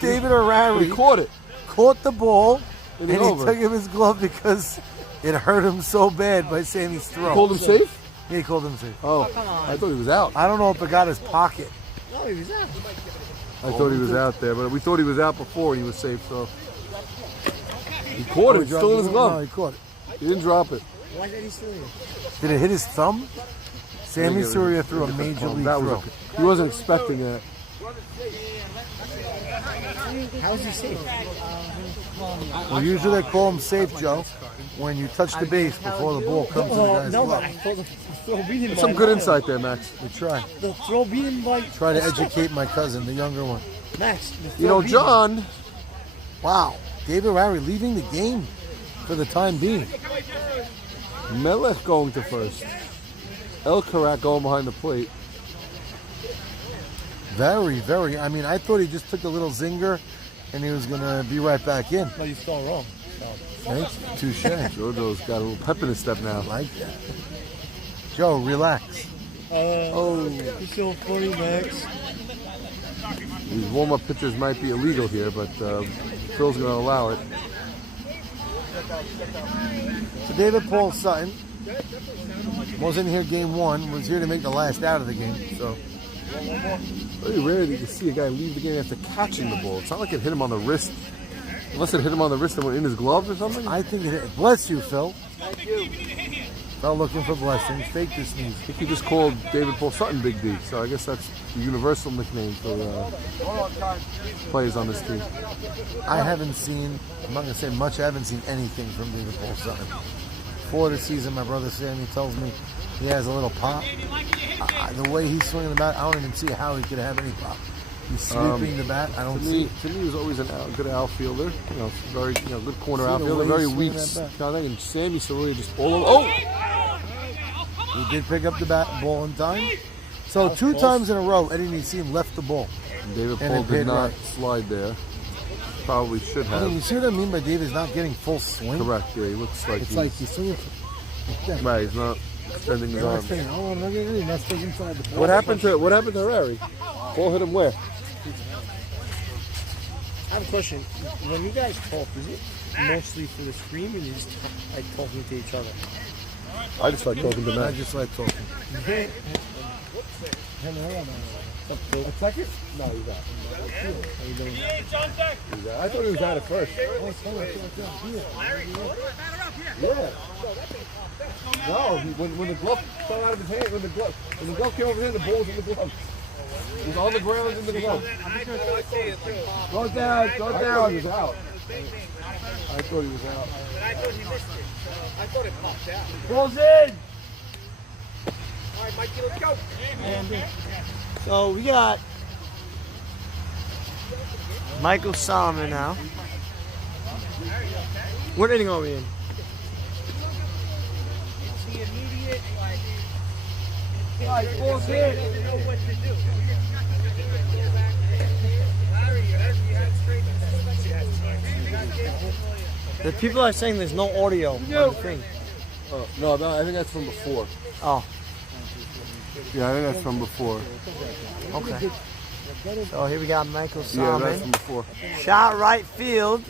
David But O'Reilly he caught it. caught the ball And and he he over. took him his glove because it hurt him so bad by Sammy's throw. Called him safe? Yeah, he called him safe. Oh, come on. I thought he was out. I don't know if it got his pocket. No, he was out. I thought he was out there, but we thought he was out before and he was safe, so. He caught it, He dropped still in his No, glove. he caught it. He didn't drop it. Why is Eddie still here? Did it hit his thumb? Sammy Soria threw a major league That throw. was he wasn't expecting that. How is he safe? Well, usually they call him safe, Joe, when you touch the base before the ball comes to the guy's No, but glove. I thought the throw beat him. Some good insight there, Max. We try. The throw beat him by. Try to educate my cousin, the younger one. Max. The throw You know, beat him. John. Wow. David Rowley leaving the game for the time being. Melech going to first. El Karat going behind the plate. Very, very. I mean, I thought he just took a little zinger and he was going to be right back in. No, you fell wrong. Thanks. Touche. Jojo's got a little pep in his step now. I like that. Joe, relax. Oh, you're so funny, Max. These warm-up pitches might be illegal here, but Phil's going to allow it. So David Paul Sutton wasn't here game one, was here to make the last out of the game. So Very rare that you see a guy leave the game after catching the ball. It's not like it hit him on the wrist. Unless it hit him on the wrist and went in his glove or something. I think it hit. Bless you, Phil. Thank you. Fell looking for blessings. Fake the sneeze. I think he just called David Paul Sutton Big D. So I guess that's the universal nickname for players on this team. I haven't seen, I'm not going to say much, I haven't seen anything from David Paul Sutton. For the season, my brother Sammy tells me he has a little pop. The way he's swinging the bat, I don't even see how he could have any pop. He's sweeping the bat. I don't see. To me, he was always a good outfielder. You know, very good corner See the outfielder. way Very he's weak. swinging that I think and Sammy Soria just all over. Oh! He did pick up the bat ball in time. So 2 times in a row, Eddie Nissim left the ball. And David And Paul it did hit not right. slide there. Probably should I have. mean, you see what I mean by David's not getting full swing? Correct. Yeah, he looks like It's like he's swinging. right. He's not extending his arms. What happened to Harari? Ball hit him where? I have a question. When you guys talk, is it mostly for the scream, or you just like talking to each other? I just like talking to I Matt. just like talking. A second? No, he's out. He's out. I thought he was out at first. Yeah. No, when the glove fell out of his hand, when the glove came over his hand, the ball was in the glove. It was on the ground in the glove. Go down. He was out. I thought he was out. I thought he missed it. I thought it popped out. Ball's in. All right, Mikey, let's go. So we got Michael Solomon now. What inning are we in? It's the immediate, like, All right, ball's in. doesn't know what to do. Larry, you had straight. The people are saying there's no audio on the thing. No, I think that's from before. Oh, Yeah, I think that's from before. okay. So here we got Michael Yeah, Solomon. that's from before. Shot right field.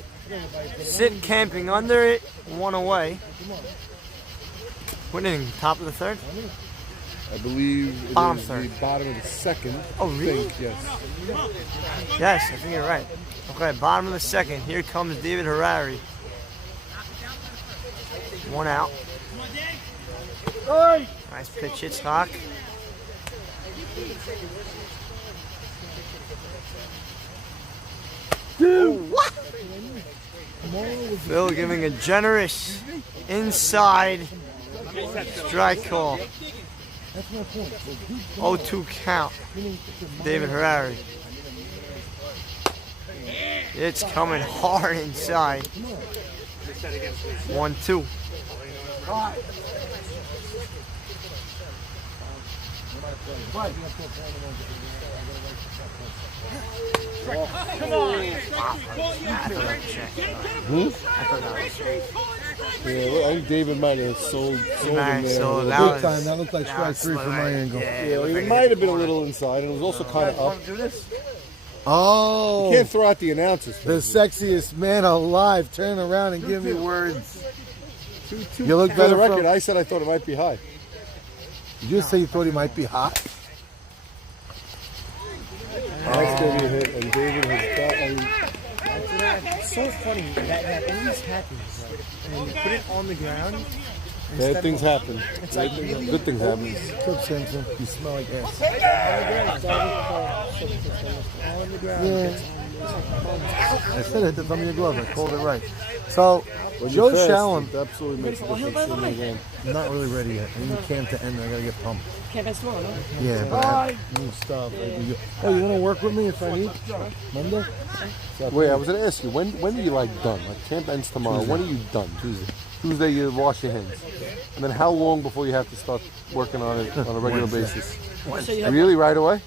Sit camping under it. 1 away. What inning? Top of the third? I believe it Bottom is third. the bottom of the second. Oh, really? I think, yes. Yes, I think you're right. Okay, bottom of the second. Here comes David Harari. 1 out. Nice pitch, Hitchcock. What? Phil giving a generous inside strike call. 0-2 count. David Harari. It's coming hard inside. 1-2. Yeah, I think David might have sold him Might there. sold a little that bit. was- Time. That looked like strike 3 from my angle. Yeah, it might have been a little inside, and it was also kind of up. Oh, You can't throw out the announcers. the sexiest man alive. Turn around and give me words. You look For the better record, from... I said I thought it might be high. Did you say you thought he might be hot? That's going to be a hit, and David has got. It's so funny that always happens. And you put it on the ground. Bad things happen. It's like really Good things happen. Cook Simpson, you smell like ass. on the ground. Yeah. I said it at the thumb of your glove. I called it right. So, When Joe you fast, Shallon, it absolutely makes a difference in the game. not really ready yet. I need camp to end. I gotta get pumped. Can't best tomorrow, no? Yeah, but I have new stuff. Oh, you wanna work with me if I need? Monday? Wait, I was going to ask you, when are you like done? Like camp ends tomorrow. When are you done? Tuesday you wash your hands. And then how long before you have to start working on it on a regular basis? Really, right away?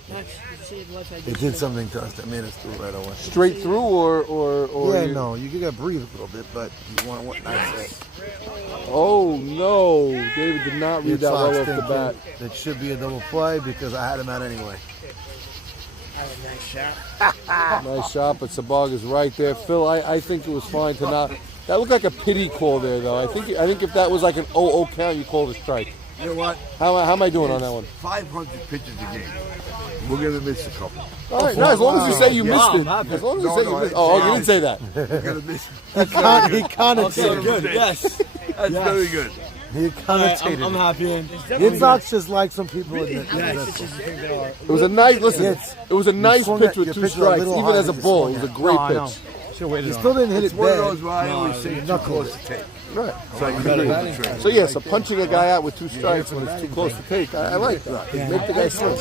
They did something to us that made us do it right away. Straight through or Yeah, you- no, you gotta breathe a little bit, but you want what I say. Oh no, David did not read that well off the bat. That should be a double play because I had him out anyway. Nice shot, but Sabag is right there. Phil, I think it was fine to not. That looked like a pity call there, though. I think if that was like an 0-0 count, you called a strike. You know what? How am I doing on that one? 500 pitches a game. We're gonna miss a couple. All right, no, as long as you say you missed it. As long as you say you missed it. Oh, you didn't say that. We're gonna miss. He connotated. Good. Yes. That's very good. He connotated. I'm happy. Yitzhak's just like some people admit. It was a nice. Listen, it was a nice swung pitch it- with you two pitched it a strikes. little Even high, as a you ball, swung it was a it. great No, I know. pitch. He still didn't hit It's it one of bad. those where I always say too close to take. Right. So you gotta hit the train. So yeah, so punching a guy out with two strikes when it's too close to take, I like that. Make the guy swing.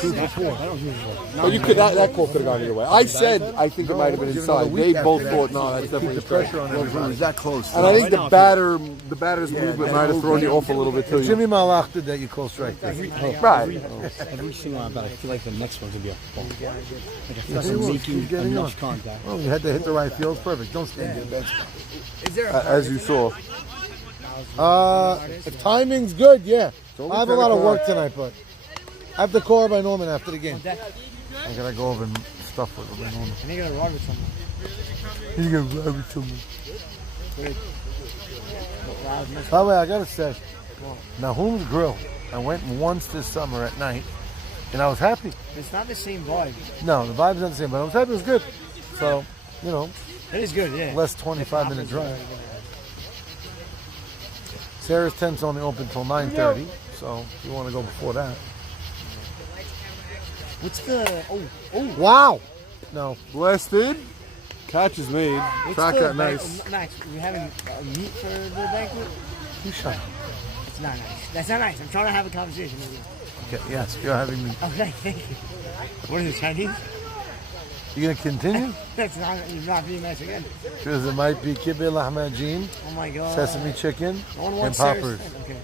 But you could that call could have gone either way. I said I think it might have been inside. They both thought no, that's definitely a strike. Pressure on It everybody. was that close. And I think the batter's movement might have thrown you off a little bit too. Jimmy Malach did that. You call strike. There. Right. Every single one, but I feel like the next one's gonna be a ball. Like He doesn't will. make you Keep getting enough on. contact. Well, you had to hit the right field. Perfect. Don't stand there. Bench. As you saw. If timing's good, yeah. only I have a 10 lot of o'clock. work tonight, but I have to call by Norman after the game. I gotta go over and stuff with by Norman. And you're gonna run with someone. He's gonna ride with someone. By the way, I gotta say, Nahum's Grill. I went once this summer at night, and I was happy. It's not the same vibe. No, the vibe's not the same, but I was happy. It was good. So, you know, It is good, yeah. less 25-minute drive. Sarah's tent's only open till 9:30, so if you want to go before that. What's the Wow. No. Blasted. Catch is made. Track that nice. Max, we having meat for the banquet? You shut up. It's not nice. That's not nice. I'm trying to have a conversation with you. Okay, yes, you're having me. Okay, thank you. What is it, Chinese? You gonna continue? That's not, you're not being nice again. Because it might be kibbeh lahmacun, Oh my god. sesame chicken, No one and wants poppers. Sarah's- Okay.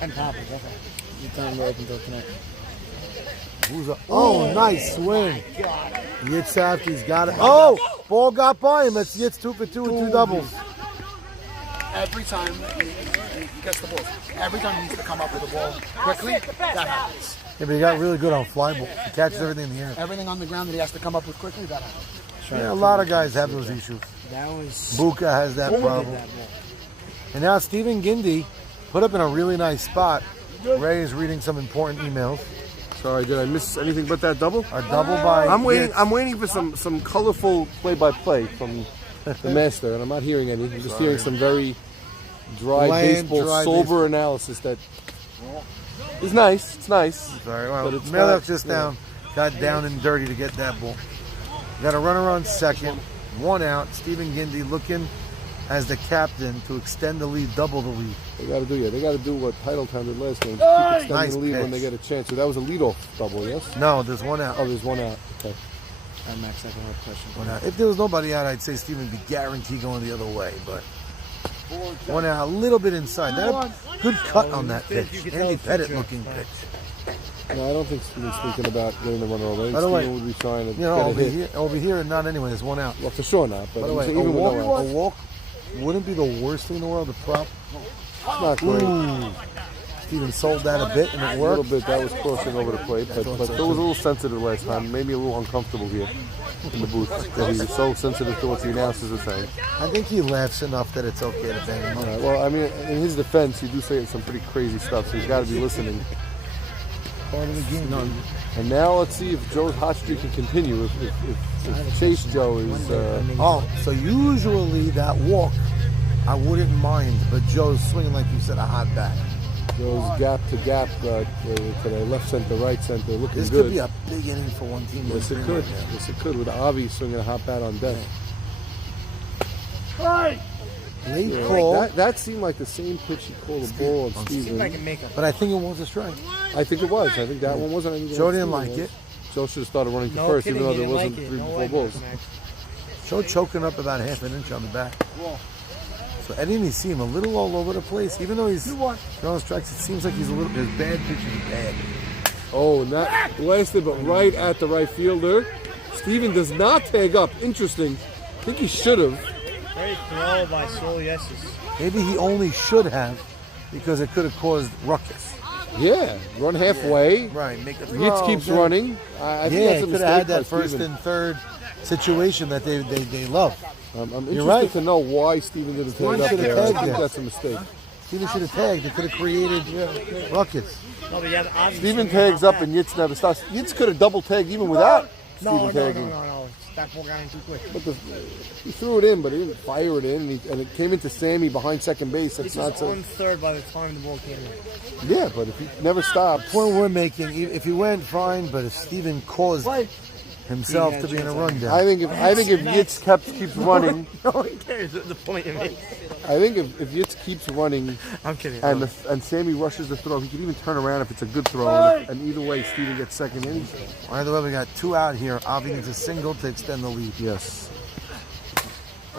And poppers, okay. Your time to open till tonight. Oh, nice swing. Yitzhak, got it. Oh, ball got by him. It's Yitz 2 for 2 with 2 doubles. Every time he gets the ball, every time he needs to come up with the ball quickly, that happens. Yeah, but he got really good on fly ball. He catches everything in the air. Everything on the ground that he has to come up with quickly, that happens. Yeah, a lot of guys have those issues. That was. Buka has that problem. That ball. And now Stephen Gindi put up in a really nice spot. Ray is reading some important emails. Sorry, did I miss anything but that double? A double by I'm waiting. Yitz. I'm waiting for some colorful play-by-play from the master, and I'm not hearing any. I'm just hearing some very dry Bland, baseball, dry sober baseball. analysis that is nice. It's nice. Sorry, well, But it's Melech not- just got down and dirty to get that ball. Got a runner on second, 1 out. Stephen Gindi looking as the captain to extend the lead, double the lead. They got to do They got to do what Titletown did last game. Keep extending Nice the lead when they pitch. get a chance. So that was a leadoff double, yes? No, there's 1 out. Oh, there's 1 out. Okay. Max, I can have a question. 1 out. If there was nobody out, I'd say Stephen would be guaranteed going the other way. But 1 out, a little bit inside. That good cut on that pitch. Andy Pettit looking pitch. No, I don't think Steven's thinking about getting the runner over. By the way, Steven would be trying to You know, get a over hit. here, not anyway. There's 1 out. Well, for sure not. But By the way, even a with no walk, out, wouldn't be the worst thing in the world to prop. it's not great. Ooh. Steven sold that a bit and it A little worked. bit that was crossing over the plate, but it was a little sensitive last time. Maybe a little uncomfortable here in the booth. That he was so sensitive to what the announcers are saying. I think he laughs enough that it's okay to bang him All up. right, well, I mean, in his defense, you do say some pretty crazy stuff, so he's got to be listening. Part of the game. And now let's see if Joe's hot streak can continue. If Chase Joe is. So usually that walk, I wouldn't mind, but Joe's swinging like you said, a hot bat. Joe's gap to gap to the left center, right center, looking This good. could be a big inning for one team. Yes, it could. Yes, it could. With Avi swinging a hot bat on deck. Late Yeah, call, that seemed like the same pitch he called the ball on Steven. but I think it was a strike. I think it was. I think that one wasn't anything. Joe like didn't Steven like it. Joe should have started running to No first, kidding, even though he there didn't wasn't like it. three No before way, balls. Max. Joe choking up about half an inch on the back. So Eddie and he seem a little all over the place, even though he's throwing strikes. It seems like he's a little. His bad pitch is bad. Oh, and that blasted, but right at the right fielder. Steven does not tag up. Interesting. I think he should have. Great throw by Sol Yesus. Maybe he only should have, because it could have caused ruckus. Yeah, run halfway. Right, make a throw. Yates keeps running. I think that's a he could mistake have had by that first Steven. and third situation that they love. I'm interested You're right. to know why Steven didn't tag up should have there. I tagged think there. that's a mistake. Steven should have tagged. It could have created ruckus. No, but yeah, obviously Steven tags up and Yates never stops. Yates could have double tagged even without Steven tagging. No. That ball got in too quick. But he threw it in, but he didn't fire it in, and it came into Sammy behind second base. That's This not was so. on third by the time the ball came in. Yeah, but if he never stops, Point we're making, if he went, fine, but if Steven caused himself to be in a rundown. I think if Yates keeps running, No one cares what the point it makes. I think if Yates keeps running, I'm kidding. and Sammy rushes the throw, he can even turn around if it's a good throw, and either way, Steven gets second innings. Either way, we got two out here. Avi needs a single to extend the lead. Yes.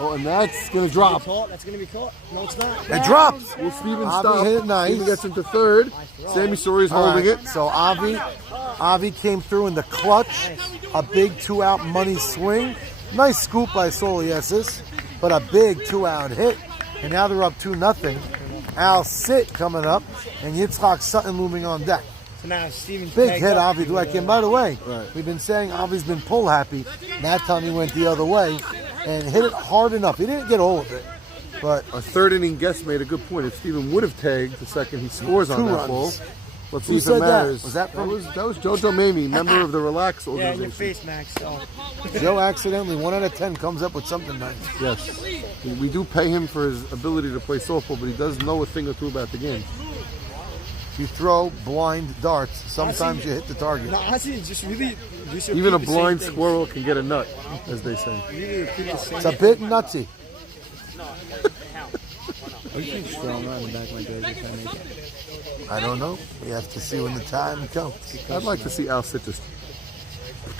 Oh, and that's gonna drop. That's going to be caught. No, it's not. It drops. Will Steven Avi stop? hit it nice. Steven gets into third. Sammy Sori's All holding right, it. So Avi came through in the clutch. A big 2-out money swing. Nice scoop by Soliesis, but a big 2-out hit. And now they're up 2-0. Al Sit coming up, and Yitzhak Sutton looming on deck. So now Steven's Big tagged hit, up. Avi Dweck. And by the way, Right. we've been saying Avi's been pull happy. That time he went the other way and hit it hard enough. He didn't get all of it, but A third inning guest made a good point. If Steven would have tagged the second he scores on 2 that runs. ball, let's see Who if said it that? matters. Was that from- that was Jojo Mamie, member of the Relax Yeah, in your organization. face, Max. So. Joe accidentally 1 out of 10 comes up with something nice. Yes, we do pay him for his ability to play softball, but he does know a thing or two about the game. You throw blind darts. Sometimes you hit the target. No, honestly, just really. Just Even a repeat the same blind thing. squirrel can get a nut, as they say. Really repeat the same It's a bit nutsy. I don't know. We have to see when the time comes. I'd like to see Al Sit just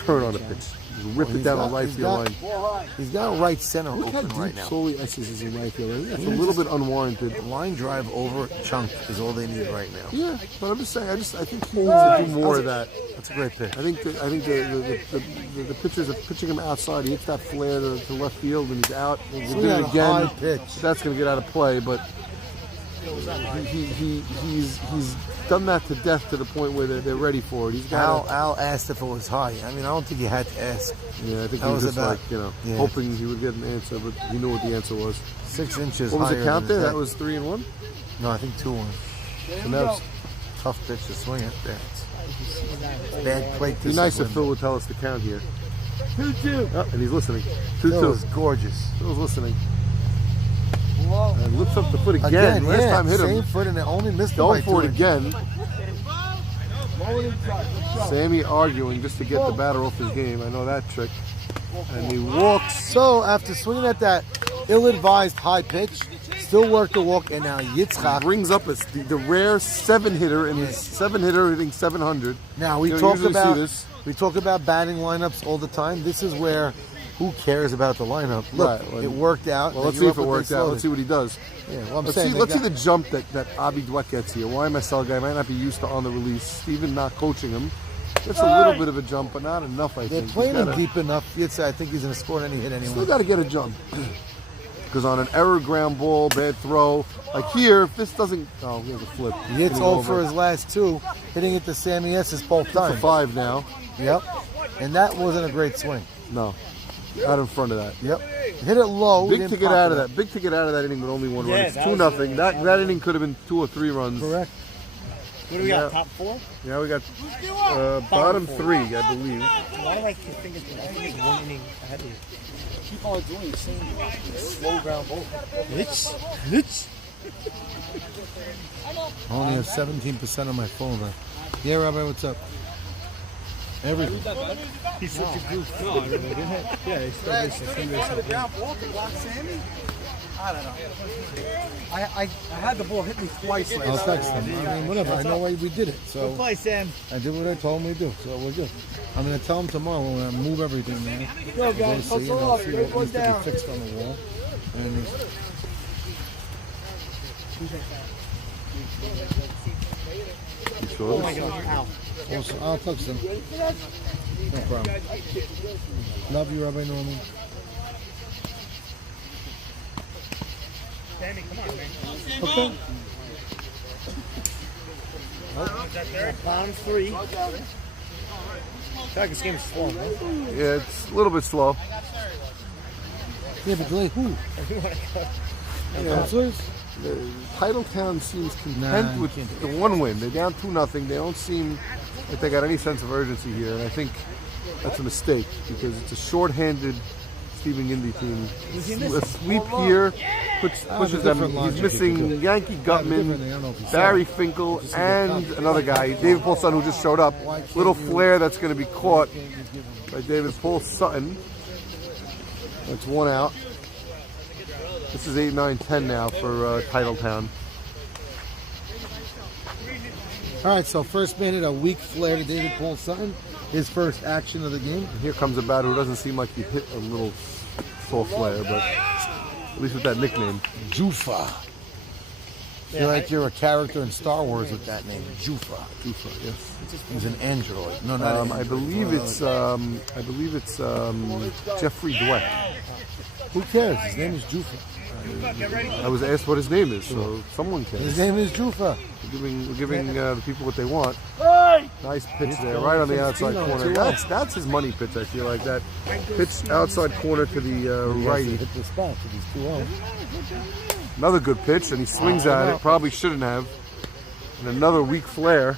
turn on a pitch, just rip it He's down got- the right he's field got- line. He's got right center Look how open deep right now. Soliesis is in right field. I think that's a little bit unwarranted. Line drive over chunk is all they need right now. Yeah, but I'm just saying. I think he needs to do more of that. That's a great pitch. I think the pitchers are pitching him outside. He hits that flare to left field and he's out. He Swing did on it a again. high pitch. That's going to get out of play, but he's done that to death to the point where they're ready for it. He's got. Al asked if it was high. I mean, I don't think you had to ask. Yeah, I think That he was was just about- like yeah. hoping he would get an answer, but he knew what the answer was. 6 inches What was higher the count than there? his That was 3-1. head. No, I think 2-1. So now it's Tough pitch to swing it there. It's bad plate be nice if discipline. Phil would tell us the count here. 2-2. Oh, and he's listening. That 2-2. was gorgeous. Phil's listening. And lifts up the foot again. Again, Last yeah, time hit same him. foot and it only missed him Going by for 2 it again. Sammy arguing just to get the batter off his game. I know that trick. And he walks. So after swinging at that ill-advised high pitch, still worked the walk, and now Yitzchak. Brings up the rare 7-hitter, and his 7-hitter hitting 700. Now we You don't talk usually see about this. batting lineups all the time. This is where who cares about the lineup? Look, Right, well, it worked out. Well, They let's drew see up if it what they works out. Let's see slotted. what he does. Yeah, well, I'm Let's saying see the jump that Avi Dweck gets here. YMSL guy might not be used to on the release. Steven not coaching him. That's a little bit of a jump, but not enough, I they're think. playing He's him gotta- deep enough. I think he's going to score any hit Still anyway. got to get a jump. Because on an error ground ball, bad throw, like here, if this doesn't, oh, he has a flip. It's Hitting 0 for over. his last 2, hitting it to Sammy Esses both It's a times. 5 now. Yep, and that wasn't a great swing. No, out in front of that. Yep, hit it low. Big didn't to get pop out it of up. that. Big to get out of that inning with only 1 run. Yeah, It's that 2-0. was That inning could have been 2 or 3 runs. Correct. What do we got? Top 4? Yeah, we got bottom 3, I believe. Why do I think it's 1 inning ahead of you? Keep on doing the same slow ground ball. Blitz. I only have 17% on my phone now. Yeah, Rabbi, what's up? Everything. He's such a goof. No, I really didn't. Yeah, he's still racing. Ground ball to block Sammy? I don't know. I had the ball hit me twice last I'll text them. I mean, whatever. I know why we did it. Go So play, Sam. I did what I told him to do. So we're good. I'm going to tell him tomorrow when I move everything, man. Go, Go guys. see and Hustle I'll up. see Great what one needs to down. be fixed on the wall. And You sure? Ow. also, I'll text them. No problem. Love you, Rabbi Norman. Sammy, come on, man. Okay. Bottom 3. I feel like this game is slow, man. Yeah, it's a little bit slow. Yeah, but like who? Yeah. Counselors? Titletown seems content Nah, with you can't the 1 win. They're down 2-0. They don't seem like they got any sense of urgency here, and I think that's a mistake because it's a short-handed Stephen Gindy team. A sweep here pushes them. different He's logic missing if you do. Yankee different thing. I Gutman, don't know if you saw Barry it. Finkel, Just see the and top. another guy, David Paul Sutton, who just showed up. Why can't Little you- flare that's going to be caught by David Paul Sutton. That's 1 out. This is 8, 9, 10 now for Titletown. All right, so first man hit a weak flare to David Paul Sutton. His first action of the game. Here comes a batter who doesn't seem like he hit a little soft flare, but at least with that nickname. Jufa. Feel like you're a character in Star Wars with that name, Jufa. Jufa, yes. He's an android. No, not an I android. believe it's Jeffrey Dweck. Who cares? His name is Jufa. I was asked what his name is, so someone His cares. name is Jufa. We're giving the people what they want. Nice pitch there, right on the outside corner. That's his money pitch. I feel like that pitch outside corner to the He has to righty. hit the spot because he's too old. Another good pitch, and he swings at it. Probably shouldn't have. And another weak flare.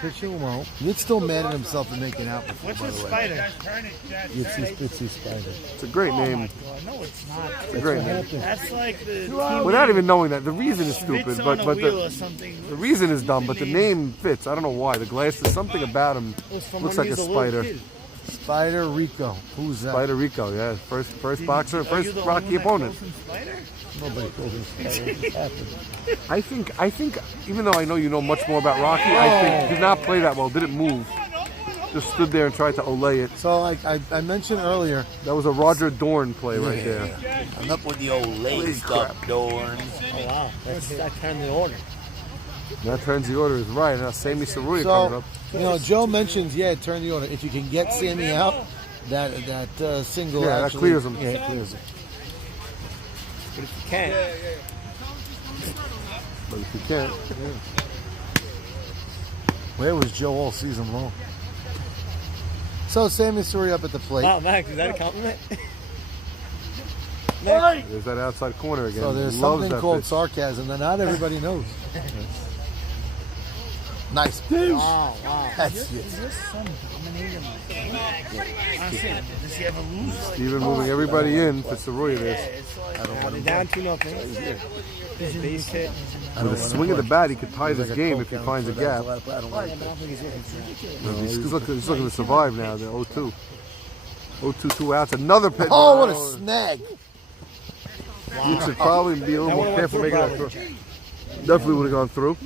Pitching well. Nick's still mad at himself for making out before, What's by a the way. spider? Itsy Spider. It's a great name. No, it's not. It's a great name. That's like the Without even knowing that, the reason is Spits stupid, on but a wheel the or something. reason is dumb. But the name fits. I don't know why. The glasses, something about him Was from looks when like he a was little spider. kid. Spider Rico. Who's that? Spider Rico, yeah. First boxer, Are you first the Rocky one that opponent. calls him Spider? Nobody calls him Spider. It just happened. I think, even though I know you know much more about Rocky, I think he did not play that well. Didn't move. Just stood there and tried to olay it. So I mentioned earlier. That was a Roger Dorn play right there. I'm up with the old lady stuff, Dorn. Oh wow, that kind of order. That turns the order is right. Now Sammy Saruya coming So up. you know, Joe mentions turn the order. If you can get Sammy out, that single. Yeah, that actually, clears him. Yeah, it clears him. But if you can't, But if you can't, Where was Joe all season long? So Sammy Suri up at the plate. wow, Max, is that a compliment? there's that outside corner again. So there's Loves something that called pitch. sarcasm that not everybody knows. Nice pitch. Wow, wow. That's Is it. this some dominating? Honestly, does he ever lose? Steven moving everybody in for Saruya Yeah, this. it's like they're down 2-0. Base hit. With a swing of the bat, he could tie this Like a game coke if he down finds a for gap. that. I don't like that. He's looking to survive now. The 0-2. 0-2, 2 outs. Another pitch. Oh, what a snag! You should probably be a little more careful making that throw. Definitely would have gone through.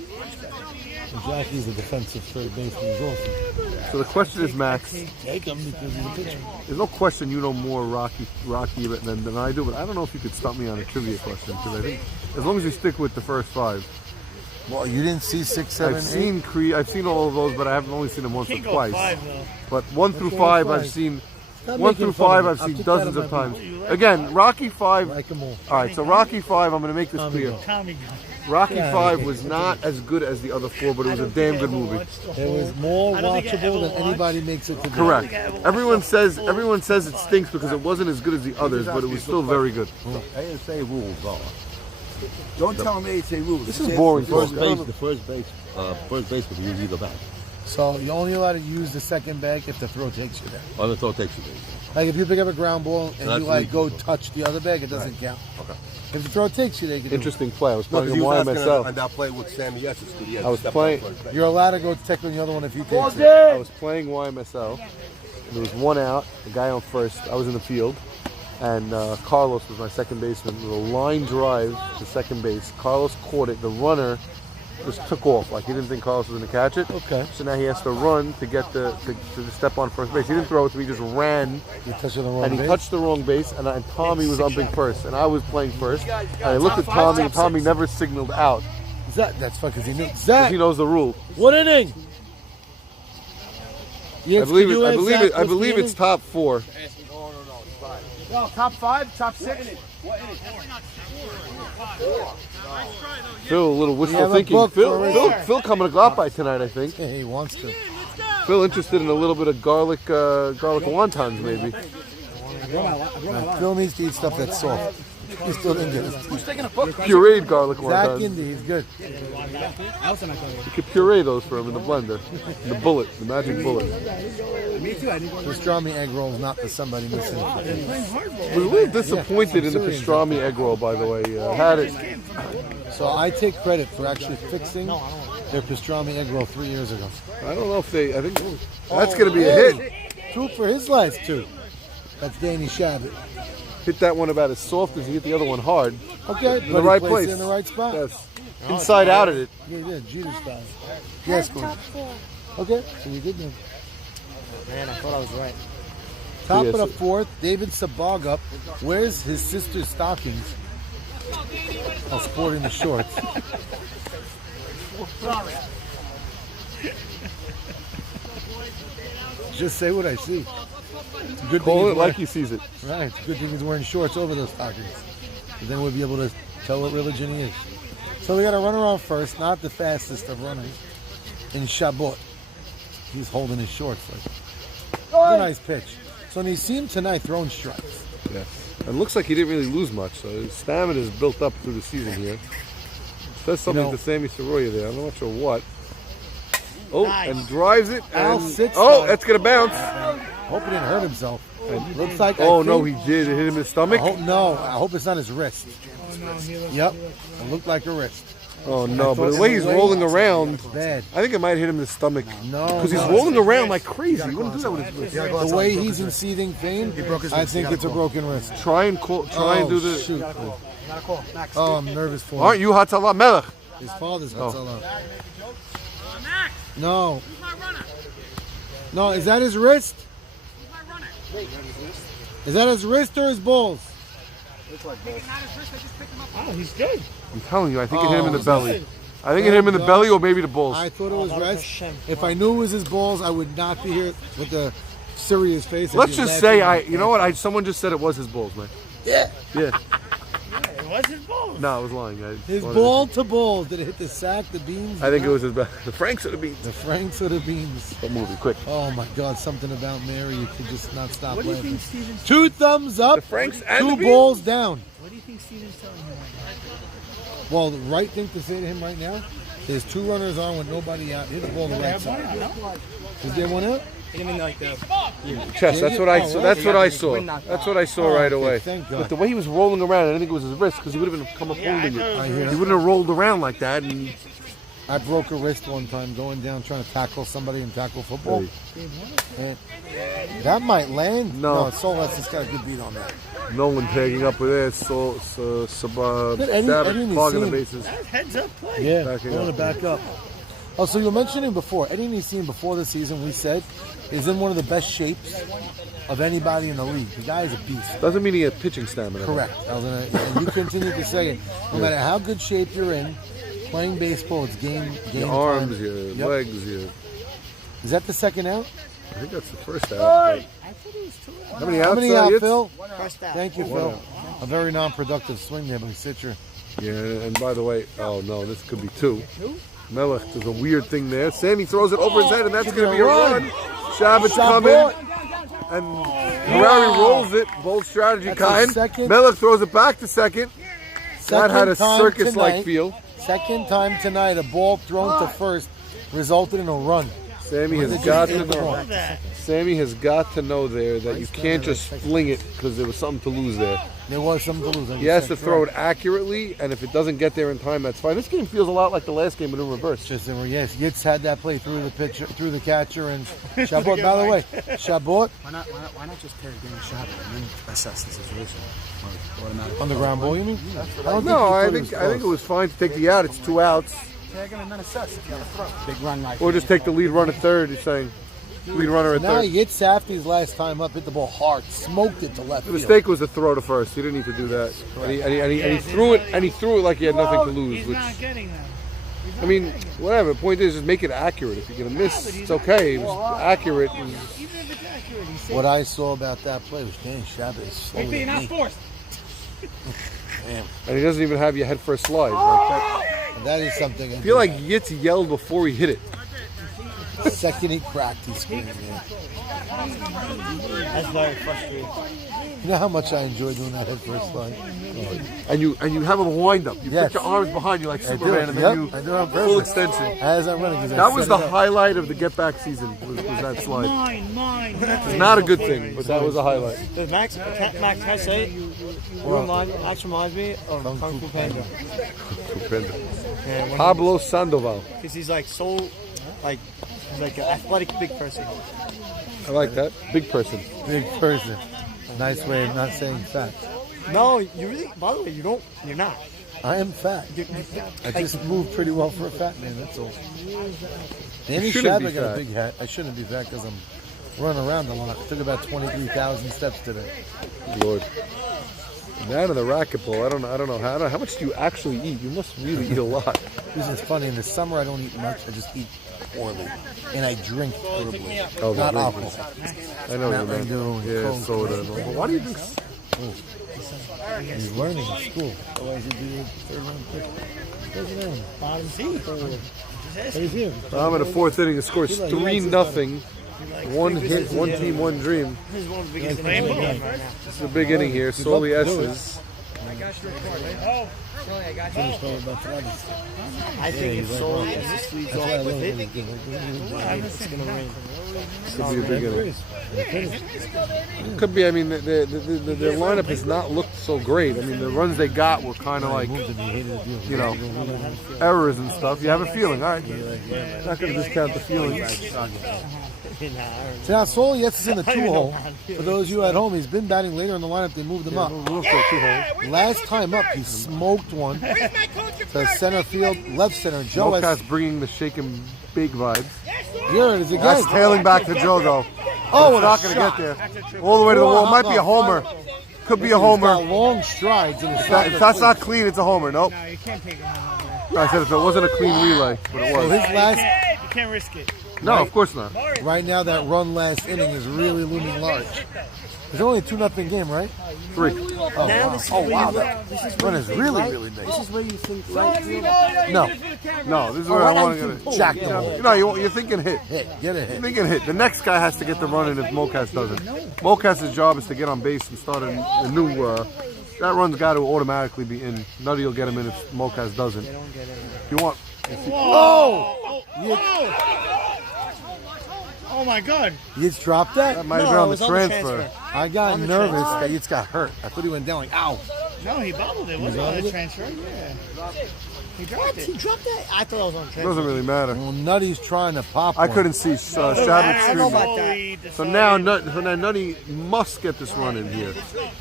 Jackie's a defensive third baseman. He's awesome. So the question is, Max, Take him because he's a pitcher. there's no question you know more Rocky than I do, but I don't know if you could stump me on a trivia question, because I think as long as you stick with the first 5. Well, you didn't see 6, 7, 8. I've seen all of those, but I haven't only seen them once or Can't go twice. 5 though. But 1 through What's wrong 5 with I've 5? seen. Stop 1 making through fun 5 of me. I've I'll seen keep dozens that of on my times. book. Again, Rocky 5. Like them all. All right, so Rocky 5, I'm going to make this clear. Tommy gun. Rocky Yeah, 5 okay. was not as good as the other 4, but it was a damn good movie. It was more I don't think I ever watchable than watched- anybody makes it to be. Correct. Everyone says it stinks because it wasn't as good as the others, but it was still very good. ASA rules are Don't tell me it's a rule. This is boring. The first folks. base, first baseman can use either bag. So you're only allowed to use the second bag if the throw takes you there. Or the throw takes you there. Like if you pick up a ground ball and That's you like go legal. touch the other bag, it doesn't count. Okay. If the throw takes you there, you can do it. Interesting play. I was No, playing because a he was Y asking myself. on that play with Sammy Essex. I was playing. You're allowed to go tackle the other one if you take it. I was playing Y myself. And there was one out. The guy on first. I was in the field, and Carlos was my second baseman. With a line drive to second base. Carlos caught it. The runner just took off. Like he didn't think Carlos was going to catch it. Okay. So now he has to run to get to step on first base. He didn't throw it to me. He just ran. You touched the wrong And he base. touched the wrong base, and Tommy was umping first, and I was playing first. And I looked at Tommy, and Tommy never signaled out Zach, that's fucking because he knew. because Zach, he knows the rule. what inning? Yes, I believe can it. you I ask believe Zach it. I what's the believe inning? it's top four. No, top 5, top 6. Phil, a little You wishful have a thinking. book Phil, for Phil, us. Phil coming to Gloppy tonight, I think. Yeah, he wants to. Phil interested in a little bit of garlic wontons, maybe. Phil needs to eat stuff that's soft. He still didn't get it. Who's taking a book? Pureed garlic Zach wontons. Indy, he's good. You could puree those for him in the blender. The bullet, the magic bullet. Pastrami egg roll is not for somebody missing. I was a little disappointed in the pastrami egg roll, by the way. Had it. So I take credit for actually fixing their pastrami egg roll 3 years ago. I don't know if they. I think that's going to be a hit. Two for his last two. That's Danny Shabbat. Hit that one about as soft as he hit the other one hard. Okay, In but the he right placed place. it in the right spot. Yes. Inside out at it. Yeah, he did. Jeter style. Yes, Gordon. Top 4. Okay, so you did then. Man, I thought I was right. Top Yes. of the fourth, David Sabaga wears his sister's stockings while sporting the shorts. Just say what I see. It's a good Call thing it he's like he sees it. Right, it's a good thing he's wearing shorts over those stockings. But then we'll be able to tell what religion he is. So we got a runner on first, not the fastest of runners, in Shabbat. He's holding his shorts. It's a nice pitch. So when you see him tonight throwing strikes. Yes. And looks like he didn't really lose much, so his stamina is built up through the season here. Says something to Sammy Soroya there. I'm not sure what. Oh, and drives it. Al And, sits oh, down. that's going to bounce. Hope he didn't hurt himself. Looks like. Oh, no, he did. It hit him in the stomach. I hope it's not his wrist. Yep, it looked like a wrist. Oh, no, but the way he's rolling around, Bad. I think it might hit him in the stomach. No, Because he's no. rolling around like crazy. He wouldn't do that with his wrist. The way he's in seething pain, I think it's a broken wrist. Try and do the... Shoot. Oh, I'm nervous for him. Aren't you Hatzalah Melech? His father's Oh. Hatzalah. No. No, is that his wrist? Is that his wrist or his balls? Oh, he's good. I'm telling you, I think it hit him in the Oh, belly. I think it hit him in the belly or maybe the balls. I thought it was wrist. If I knew it was his balls, I would not be here with the serious face. I'd Let's be just laughing. say, you know what? Someone just said it was his balls, man. Yeah. Yeah. It was his balls. No, I was lying. His ball to ball. Did it hit the sack, the beans? I think it was his belly. The Franks or the beans. The Franks or the beans? That movie, quick. Oh my God! Something about Mary, you could just not stop What do you laughing. think Steven's 2 thumbs up. The Franks and two the beans? balls down. What do you think Steven's telling him right Well, the right thing to say to him right now is 2 runners on with nobody out. Hit the ball the right side. Is there one out? now? Hit him in like the Chest. That's what I saw. That's what I saw. That's what I saw right okay, away. thank God. But the way he was rolling around, I didn't think it was his wrist because he would have been come up holding it. I hear. He wouldn't have rolled around like that. And I broke a wrist one time going down trying to tackle somebody in tackle football. And that might land. No. Solas has got a good beat on that. no one tagging up with it. So Eddie clogging the Nissim. bases. heads up play. Yeah, Backing going to up. back up. Oh, so you were mentioning before, Eddie Nissim before the season, we said, is in one of the best shapes of anybody in the league. The guy is a beast. Doesn't mean he had pitching stamina. Correct. And you continue to say it. No matter how good shape you're in, playing baseball, it's game Your time. arms, your Yep. legs, your. Is that the second out? I think that's the first out. How many outs? How many out, Elliot? Phil? First out. Thank you, Phil. A very non-productive swing there by Sitcher. Yeah, and by the way, oh no, this could be 2. Melech, there's a weird thing there. Sammy throws it over his head, and that's going to be a run. Shabbat's coming. And Harari rolls it. Bold strategy, That's kind. a second. Melech throws it back to second. That had a time circus-like tonight. feel. Second time tonight, a ball thrown to first resulted in a run. Sammy has They got just to did the know. wrong. Sammy has got to know there that you can't just fling it because there was something to lose there. There was something to lose. like He you has said, to throw it correct. accurately, and if it doesn't get there in time, that's fine. This game feels a lot like the last game, but in reverse. Just yes, Yitz had that play through the pitcher, through the catcher, and Shabot. By the way, Shabot Why not just carry game shot and then assess the situation? on the ground ball. You mean? I don't No, I he think thought it was fine to take the out. It's 2 outs, Tag him and then assess if you have a throw. Big run like or just take the lead run at third. He's saying lead runner at Now third. Yitz after his last time up hit the ball hard, smoked it to left The field. mistake was the throw to first. He didn't need to do that, and he threw it, and he threw it like he had nothing to lose. Which, I mean, whatever. The point is, just make it accurate. If you're gonna miss, it's okay. It was accurate. It was- What I saw about that play was Danny Shabbat is slower than me. and he doesn't even have your head first slide. Like that. That is something. I feel like Yitz yelled before he hit it. the second he cracked, he screamed. Yeah. That's very frustrating. You know how much I enjoy doing that head first slide? And you have a wind up. You Yes. put your arms behind you like I do Superman, it. and Yep. then you I do it on full purpose. extension. As I'm running. 'Cause I That set was the it up. highlight of the Get Back season. Was that slide? Mine. It's not a good thing, but that was a highlight. Does Max, can I say it? Max reminds me of Kung Fu Panda. Yeah, Pablo Sandoval. because he's like so, like, he's like an athletic big person. I like that. Big person. Big person. Nice way of not saying fat. No, you really. By the way, you're not. I am fat. I just move pretty well for a fat man, that's all. Danny shouldn't be Shabbat got a fat. big hat. I shouldn't be fat because I'm running around a lot. It took about 23,000 steps today. Lord. That and the racquetball. I don't know how much do you actually eat? You must really eat a lot. This is funny. In the summer, I don't eat much. I just eat poorly. And I drink horribly. Oh, the Not drink. alcohol. I know what Mountain you Dew mean. and Yeah, Coke. soda. Why do you drink? He's learning in school. Otherwise, he'd be a third round pick. Doesn't matter. Bottom C. But he's here. I'm in the fourth inning. The score is 3-0. One hit, one team, one dream. This is one of the biggest things in the game right now. This is a big inning here. Soli Estes. I think if Soul this leads off with it, it's gonna rain. Could be a big inning. Could be. I mean, their lineup has not looked so great. I mean, the runs they got were kind of like, you know, errors and stuff. You have a feeling. All right. Not going to discount the feeling. So now Sol Yetz is in the 2-hole. For those of you at home, he's been batting later in the lineup. They moved him up. Last time up, he smoked one to center field, left center. Joe Mokas has, bringing the shaking big vibes. here it is again. That's tailing back to Joe, though. Oh, It's not going to get there. All the way to the wall. Might be a homer. Could be a He's got homer. long strides. In his If that's not clean, it's a homer. Nope. No, you can't take him out. I said if it wasn't a clean relay, but it So was. his last, You can't risk it. No, of course not. right now, that run last inning is really looming large. It's only a 2-0 game, right? 3. Oh, wow. Oh, wow. That run is really, really This big. is where you think right field. No. No, this is where I want to get it. Jack the ball. You know, you're thinking hit. Hit. Get a You're hit. thinking hit. The next guy has to get the run in if Mokas doesn't. Mokas's job is to get on base and start a new. That run's got to automatically be in. Nutty will get him in if Mokas doesn't. You want? Oh! Oh my God. Yitz dropped that? That might have No, been on it was the on the transfer. transfer. I got On the nervous transfer. that Yitz got hurt. I thought he went down like, ow. No, he bobbled it. Wasn't on the transfer. Yeah. He dropped What? it. He dropped that? I thought I was on It transfer. doesn't really matter. Well, Nutty's trying to pop I one. couldn't see Shabbat I know screaming. about that. So now Nutty must get this run in here.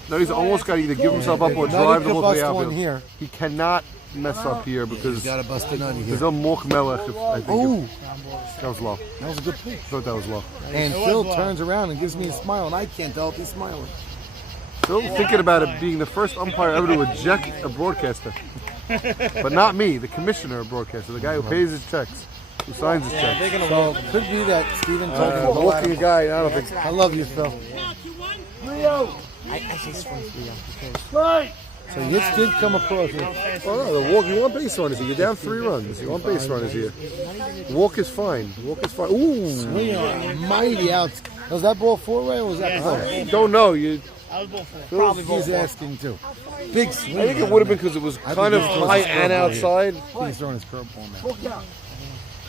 Nutty's almost got to either give himself up or Nutty drive the could ball to the bust one outfield. here. He cannot mess up here because He's got to bust a Nutty here. there's a Mork Melech. I think Oh, that was low. that was a good pitch. I thought that was low. And Phil turns around and gives me a smile, and I can't tell if he's smiling. Still thinking about it being the first umpire ever to eject a broadcaster. But not me, the commissioner of broadcaster, the guy who pays his checks, who signs his checks. So it could be that Steven told him to go at Walking a him. guy, I don't think. I love you, Phil. I say swing for you because So Yitz did come across it. Oh no, the walk, you want base run is here. You're down 3 runs. You want base run is here. Walk is fine. Walk is fine. Ooh. Swinging on mighty outs. Was that ball 4-way or was that 4? Don't know. You I was both for. Probably He's asking too. Big swing. I think it would have been because it was kind of high and outside. He's throwing his curveball now.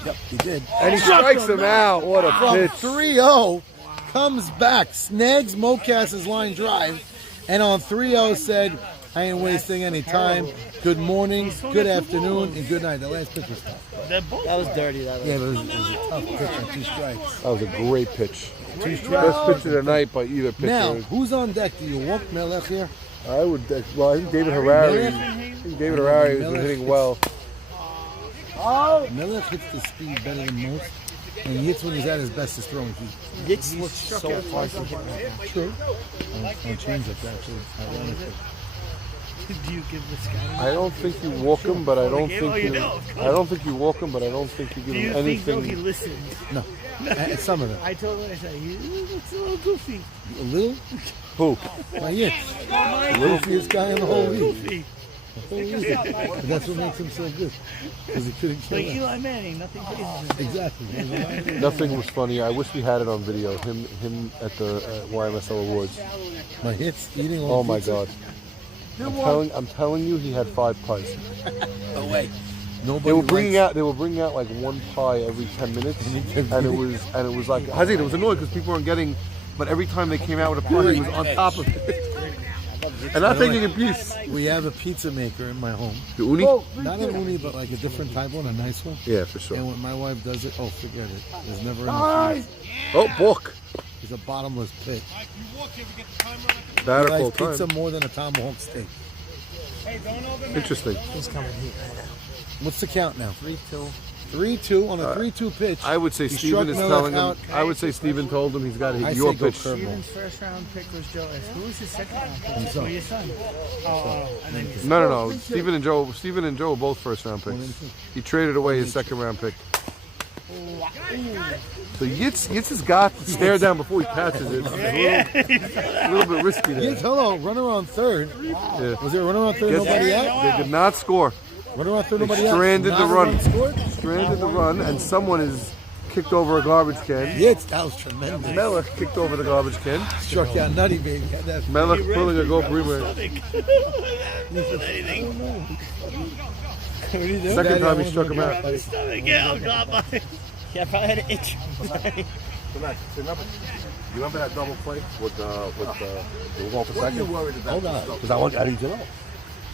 Yep, he did. And he strikes him out. What a From pitch. 3-0, comes back, snags Mocas's line drive, and on 3-0 said, I ain't wasting any time. Good morning, good afternoon, and good night. The last pitch was tough. That was dirty. That was. Yeah, but it was a tough pitch on 2 strikes. That was a great pitch. 2 strikes. Best pitch of the night by either pitcher. Now, who's on deck? Do you walk Melech here? I would. Well, I think David Harari. David Harari has been hitting well. Melech hits the speed better than most, and he hits when he's at his best is throwing. It's so hard to hit right now. True. On change up, actually. Ironically. Do you give this guy? I don't think you walk him, but I don't think you. I don't think you walk him, but I don't think you give Do you him think though he anything. listens? No. Some of them. I told him, I said, he looks a little goofy. A little? Who? Why, yes. The goofiest guy in the whole league. Goofy. But that's what makes him so good. Because he couldn't kill Like us. Eli Manning, nothing crazy. Exactly. Nothing was funny. I wish we had it on video. Him at the YMSL Awards. My hits, eating all Oh my pizza. God. I'm telling you, he had 5 pies. Oh, wait. Nobody They were bringing likes- out. They were bringing out like 1 pie every 10 minutes, and it was like Hazid. It was annoying because people weren't getting. But every time they came out with a pie, he was on top of it, and not taking a piece. We have a pizza maker in my home. The uni? Not an uni, but like a different type one, a nice one. Yeah, for sure. And when my wife does it, oh, forget it. There's never enough. Oh, book. It's a bottomless pit. That He a full likes pizza time. more than a tomahawk steak. Interesting. He's coming heat right now. What's the count now? 3-2. 3-2 on a 3-2 pitch. I would say He Steven struck is Melech telling him. out. I would say Steven told him he's got to hit I your say go pitch. curveball. Steven's first round pick was Joe. Who was his second round pick? Himself. Oh, your son. Oh, and then his No. Steven and Joe were both first round picks. He traded away his second round pick. So Yitz has got to stare down before he catches it. It's a little bit risky there. Yes, hello, runner on third. Yeah. Was there a runner on third? Gets- Nobody out? They did not score. Runner on third, They nobody out? stranded Not the a run. scored? Stranded the run, and someone is kicked over a garbage can. Yes, that was tremendous. Melech kicked over the garbage can. Struck out nutty, baby. Had that- Melech pulling a go Bremer. Second time he struck him out. Yeah, probably had an itch. You remember that double play with they were going for second? Hold on. Because I need to know.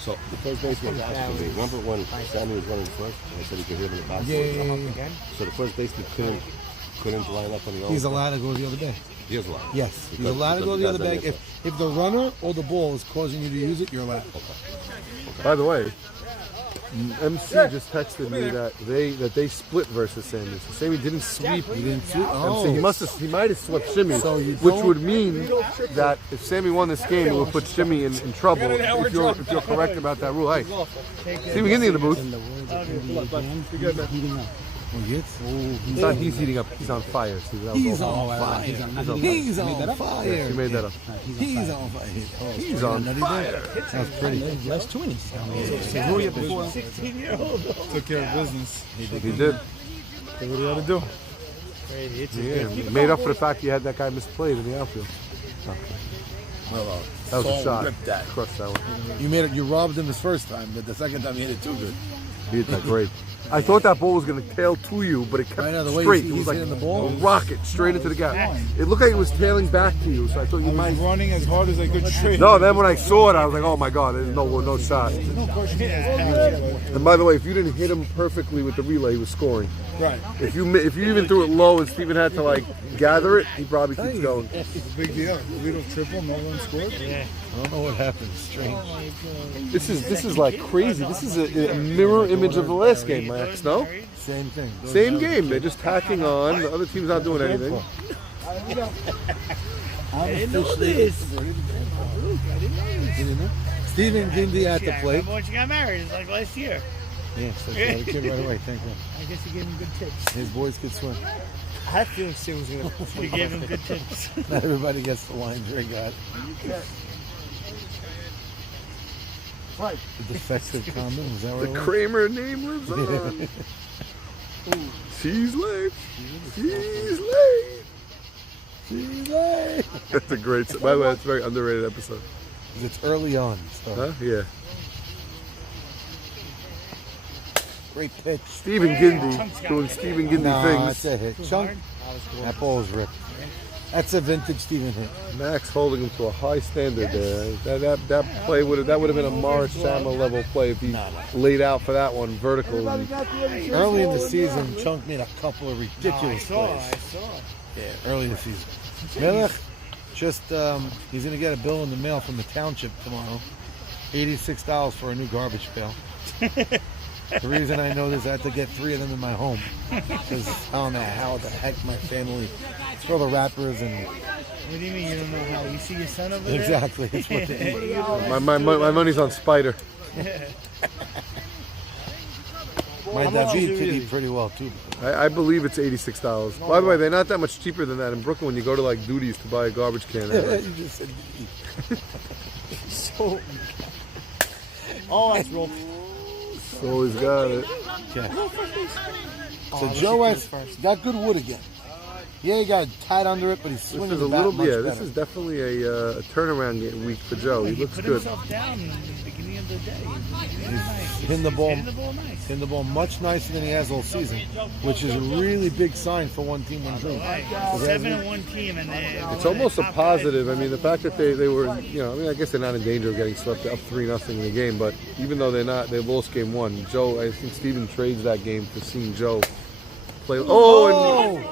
So the first baseman was asking me. Remember when Sammy was running first? And I said he could hear him in the back. Yeah. So the first baseman couldn't line up on the He's allowed to go the other day. He is allowed. Yes, he's Because- allowed to go because the other he bag. does If the runner or the ball is causing you to use it, you're allowed. By the way, MC just texted me that they split versus Sammy. So Sammy didn't sweep. He didn't sweep? Oh. MC. He might have swept Shimmy, So you which don't- would mean that if Sammy won this game, it would put Shimmy in trouble. If you're correct about that rule, hey, see McGinley in the booth. Oh, yes? It's not he's heating up. He's on fire. See, that was He's all. on fire. He's on fire. She made that up. He's on fire. He's on fire. That's pretty. That's 20s. So who are you before? 16-year-old. Took care of business. He did. Did what he had to do. Yeah, he made up for the fact he had that guy misplayed in the outfield. That was a shot. Crushed that one. You made it. You robbed him his first time, but the second time you hit it too good. He hit that great. I thought that ball was going to tail to you, but it kept I know, the way straight. he's It was like hitting the ball. a rocket straight into the gap. It looked like it was tailing back to you, so I thought you I might. was running as hard as I could straight. No, then when I saw it, I was like, oh my God, there's no shot. And by the way, if you didn't hit him perfectly with the relay, he was scoring. Right. If you even threw it low and Steven had to like gather it, he probably keeps going. It's a big deal. Little triple, no one scored. I don't know what happened. Strange. This is like crazy. This is a mirror image of the last game, Max. No, Same thing. same game. They're just tacking on. The other team's not doing anything. I'm officially. Stephen Gindy at the plate. Remember when she got married? It's like last year. Yes, that's right. The kid right away. Thank you. I guess you gave him good tips. His boys could swim. I had a feeling Sim was going to. You gave him good tips. Not everybody gets the line drink out. The defective condom, is that what The it was? Kramer name lives on. She's late. She's late. Chile. That's a great. By the way, it's a very underrated episode. It's early on. So. Huh? Yeah. Great pitch. Stephen Gindy doing Stephen Gindy No, things. that's a hit. Chunk. That ball was ripped. That's a vintage Steven hit. Max holding him to a high standard there. That play would have been a Morris Sama level play if he laid out for that one vertical. Early in the season, Chunk made a couple of ridiculous plays. Yeah, early in the season. Melech, just he's gonna get a bill in the mail from the township tomorrow. $86 for a new garbage pail. The reason I know this, I had to get 3 of them in my home because I don't know how the heck my family throw the wrappers and. What do you mean you don't know how? You see your son over there? Exactly, it's what they eat. My money's on Spider. My David could eat pretty well too. I believe it's $86. By the way, they're not that much cheaper than that in Brooklyn when you go to like Duties to buy a garbage can. You just said So, oh, that's roll. Always got it. okay. So Joe has got good wood again. Yeah, he got tight under it, but he's This swinging is the a bat little much This better. is definitely a turnaround week for Joe. He looks put good. himself down in the beginning of the day. Hitting the ball, Nice. hitting the ball much nicer than he has all season, which is a really big sign for one team, one dream. 7-1 team, and It's almost a positive. I mean, the fact that they were, I guess they're not in danger of getting swept up 3-0 in the game, but even though they lost game 1, Joe, I think Steven trades that game for seeing Joe play. And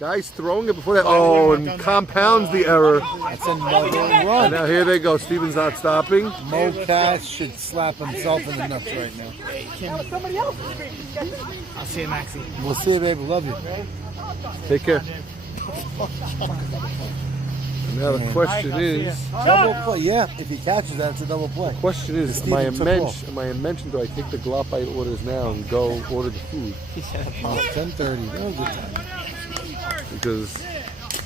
guys throwing it before that. And compounds the error. That's another And run. now here they go. Steven's not stopping. Mo Cash should slap himself in the nuts right now. I'll see you, Maxie. We'll see you, baby. Love you. Take care. And now the question is, Double play. Yeah, if he catches that, it's a double play. question is, am I a mensch? Do I take the Gloppite orders now and go order the food? 10:30. That was a good time. Because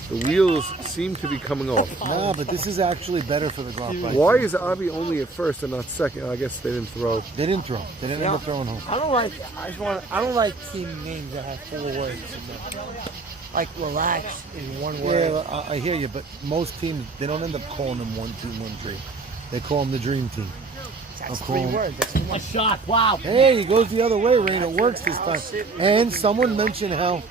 the wheels seem to be coming off. Nah, but this is actually better for the Glock. Why is Avi only at first and not second? I guess they didn't throw. They didn't throw. They didn't end up throwing home. I don't like team names that have 4 words in them. Like relax is 1 word. Yeah, I hear you, but most teams, they don't end up calling them 1 2 1 3. They call them the dream team. That's I'll 3 call words. That's too much. Shot. Wow. Hey, he goes the other way, Rain. It works this time. And someone mentioned how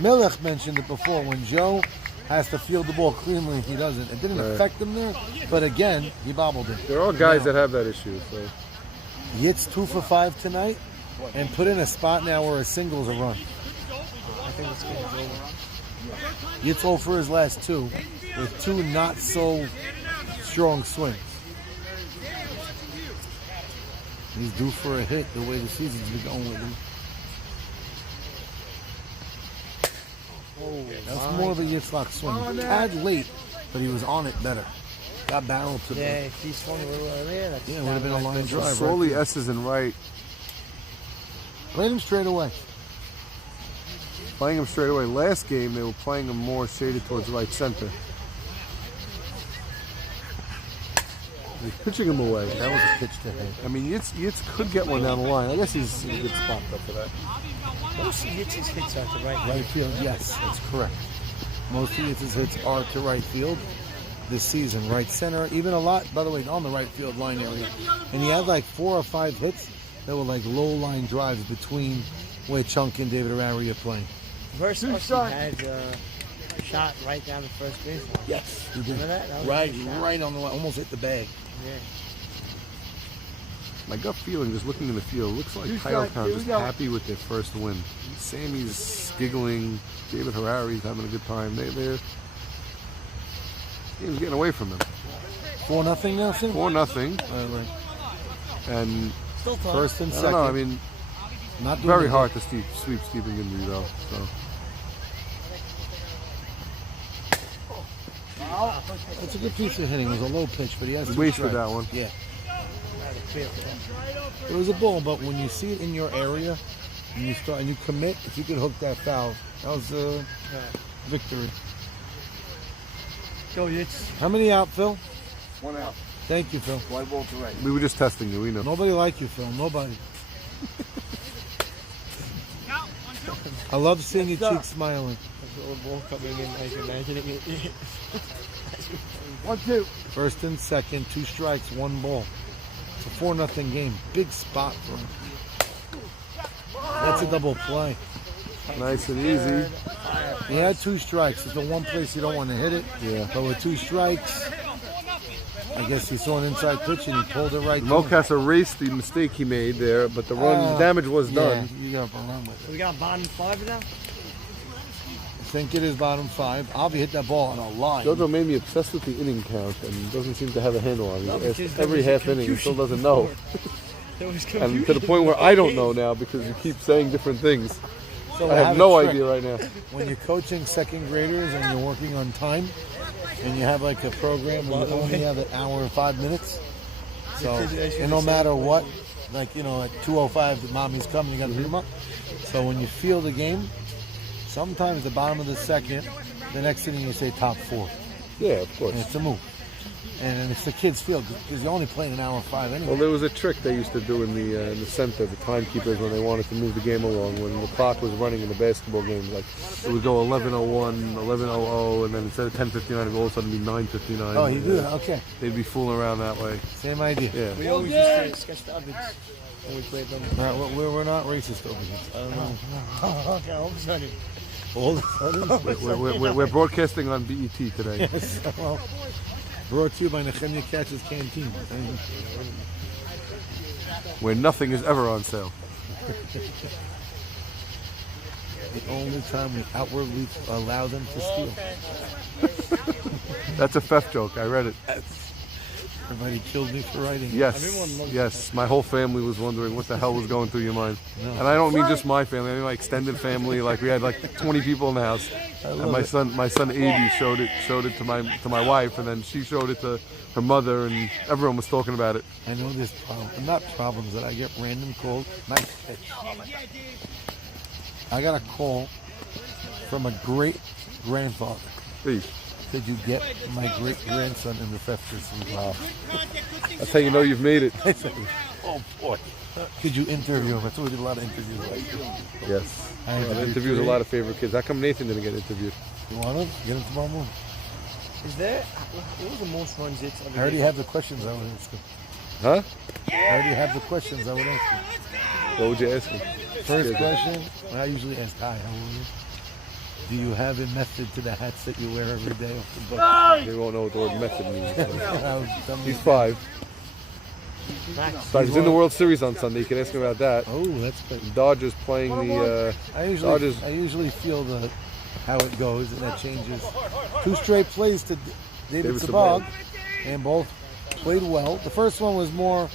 Melech mentioned it before. When Joe has to field the ball cleanly, he doesn't. It didn't affect him there, but again, he bobbled it. There are guys that have that issue. So Yitz 2 for 5 tonight, and put in a spot now where a single's a run. I think this game's over. Yitz 0 for his last 2, with 2 not so strong swings. He's due for a hit the way the season's been going with him. That's more of a Yitzhak swing. Tad late, but he was on it better. Got barreled to Yeah, the. if he swung a little earlier, that's Yeah, it would have been a line drive. slowly Right? S's and right. Played him straight away. Playing him straight away. Last game, they were playing him more shaded towards right center. They're pitching him away. That was a pitch to hit. I mean, Yitz could get one down the line. I guess he's in a good spot though for that. Most of Yitz's hits are to right. Right field, yes, that's correct. Most of his hits are to right field this season. Right center, even a lot, by the way, on the right field line area. And he had like 4 or 5 hits that were like low line drives between where Chunk and David Arari are playing. Verse he had a shot right down the first base line. Yes, he did. Remember that? That was a Right, good shot. right on the line, almost hit the bag. Yeah. My gut feeling, just looking in the field, looks like Titletown just happy with their first win. Sammy's giggling. David Harari's having a good time. They're game's getting away from them. 4-0 now, Sam? 4-0. Right. And Still tough. First and I second. don't know. I mean, Not doing very it. hard to sweep Stephen Gindy though. So It's a good piece of hitting. It was a low pitch, but he has he 2 wasted strikes. that one. Yeah. It was a ball, but when you see it in your area, and you start and you commit, if you could hook that foul, that was a victory. Go Yitz. How many out, Phil? 1 out. Thank you, Phil. Fly ball to right. We were just testing you. We know. Nobody like you, Phil. Nobody. I love seeing your cheeks smiling. slow ball coming in, like imagining it. 1-2. First and second, 2 strikes, 1 ball. It's a 4-0 game. Big spot for him. That's a double play. Nice and easy. He had 2 strikes. It's the one place you don't want to hit it. Yeah. But with 2 strikes, I guess he saw an inside pitch and he pulled it right to him. Mokas erased the mistake he made there, but the run, the damage was done. Yeah, you got to run with it. So we got bottom 5 now? I think it is bottom 5. Avi hit that ball on a line. Jojo made me obsessed with the inning count and doesn't seem to have a handle on it. No, He because asks there every was a half inning, he still doesn't know. There was And confusion. to the point where I don't know now because you keep saying different things. So I have a no trick. idea right now. When you're coaching second graders and you're working on time, and you have like a program where you only have an hour and 5 minutes, so and no matter what, like at 2:05 the mommy's coming, you got to pick them up. So when you feel the game, sometimes the bottom of the second, the next inning you say top 4, Yeah, of course. and it's a move, and it's the kids feel good because you're only playing an hour and 5 anyway. Well, there was a trick they used to do in the center, the timekeepers, when they wanted to move the game along. When the clock was running in the basketball game, like it would go 11:01, 11:00, and then instead of 10:59, it would all of a sudden be 9:59. Oh, you do that? Okay, They'd be fooling around that way. same idea. Yeah. We always used to sketch the others when we played them. Right, we're not racist over here. I don't know. Okay, all of a sudden. All of a sudden, We're broadcasting on BET today. yes, well, brought to you by Nehemiah Catch's Canteen. Where nothing is ever on sale. The only time we outwardly allow them to steal. That's a theft joke. I read it. Everybody killed me for writing. Yes, Everyone loves yes. My whole family was wondering what the hell was going through your mind. No. And I don't mean just my family. I mean my extended family. Like we had like 20 people in the house. And my son Avi showed it to my wife, and then she showed it to her mother, and everyone was talking about it. I know this problem. Not problems that I get random calls. Nice pitch. I got a call from a great grandfather. Please. Said you get my great grandson in the Fefters. Wow. That's how you know you've made it. I said, oh boy. Could you interview him? I thought we did a lot of interviews. Yes. I Interviews a lot of favorite kids. How come Nathan didn't get interviewed? You want him? Get him tomorrow morning. Is there, what was the most runs it's ever I already made? have the questions I would ask him. Huh? I already have the questions I would ask him. What would you ask him? First question, I usually ask, hi, how are you? Do you have a method to the hats that you wear every day off the boat? They won't know what the word method means. Tell me. He's 5. He's in the World Series on Sunday. You can ask him about that. Oh, that's good. Dodgers playing the Dodgers. I usually feel how it goes, and that changes. 2 straight plays to David Sabag, and both played well. The first one was more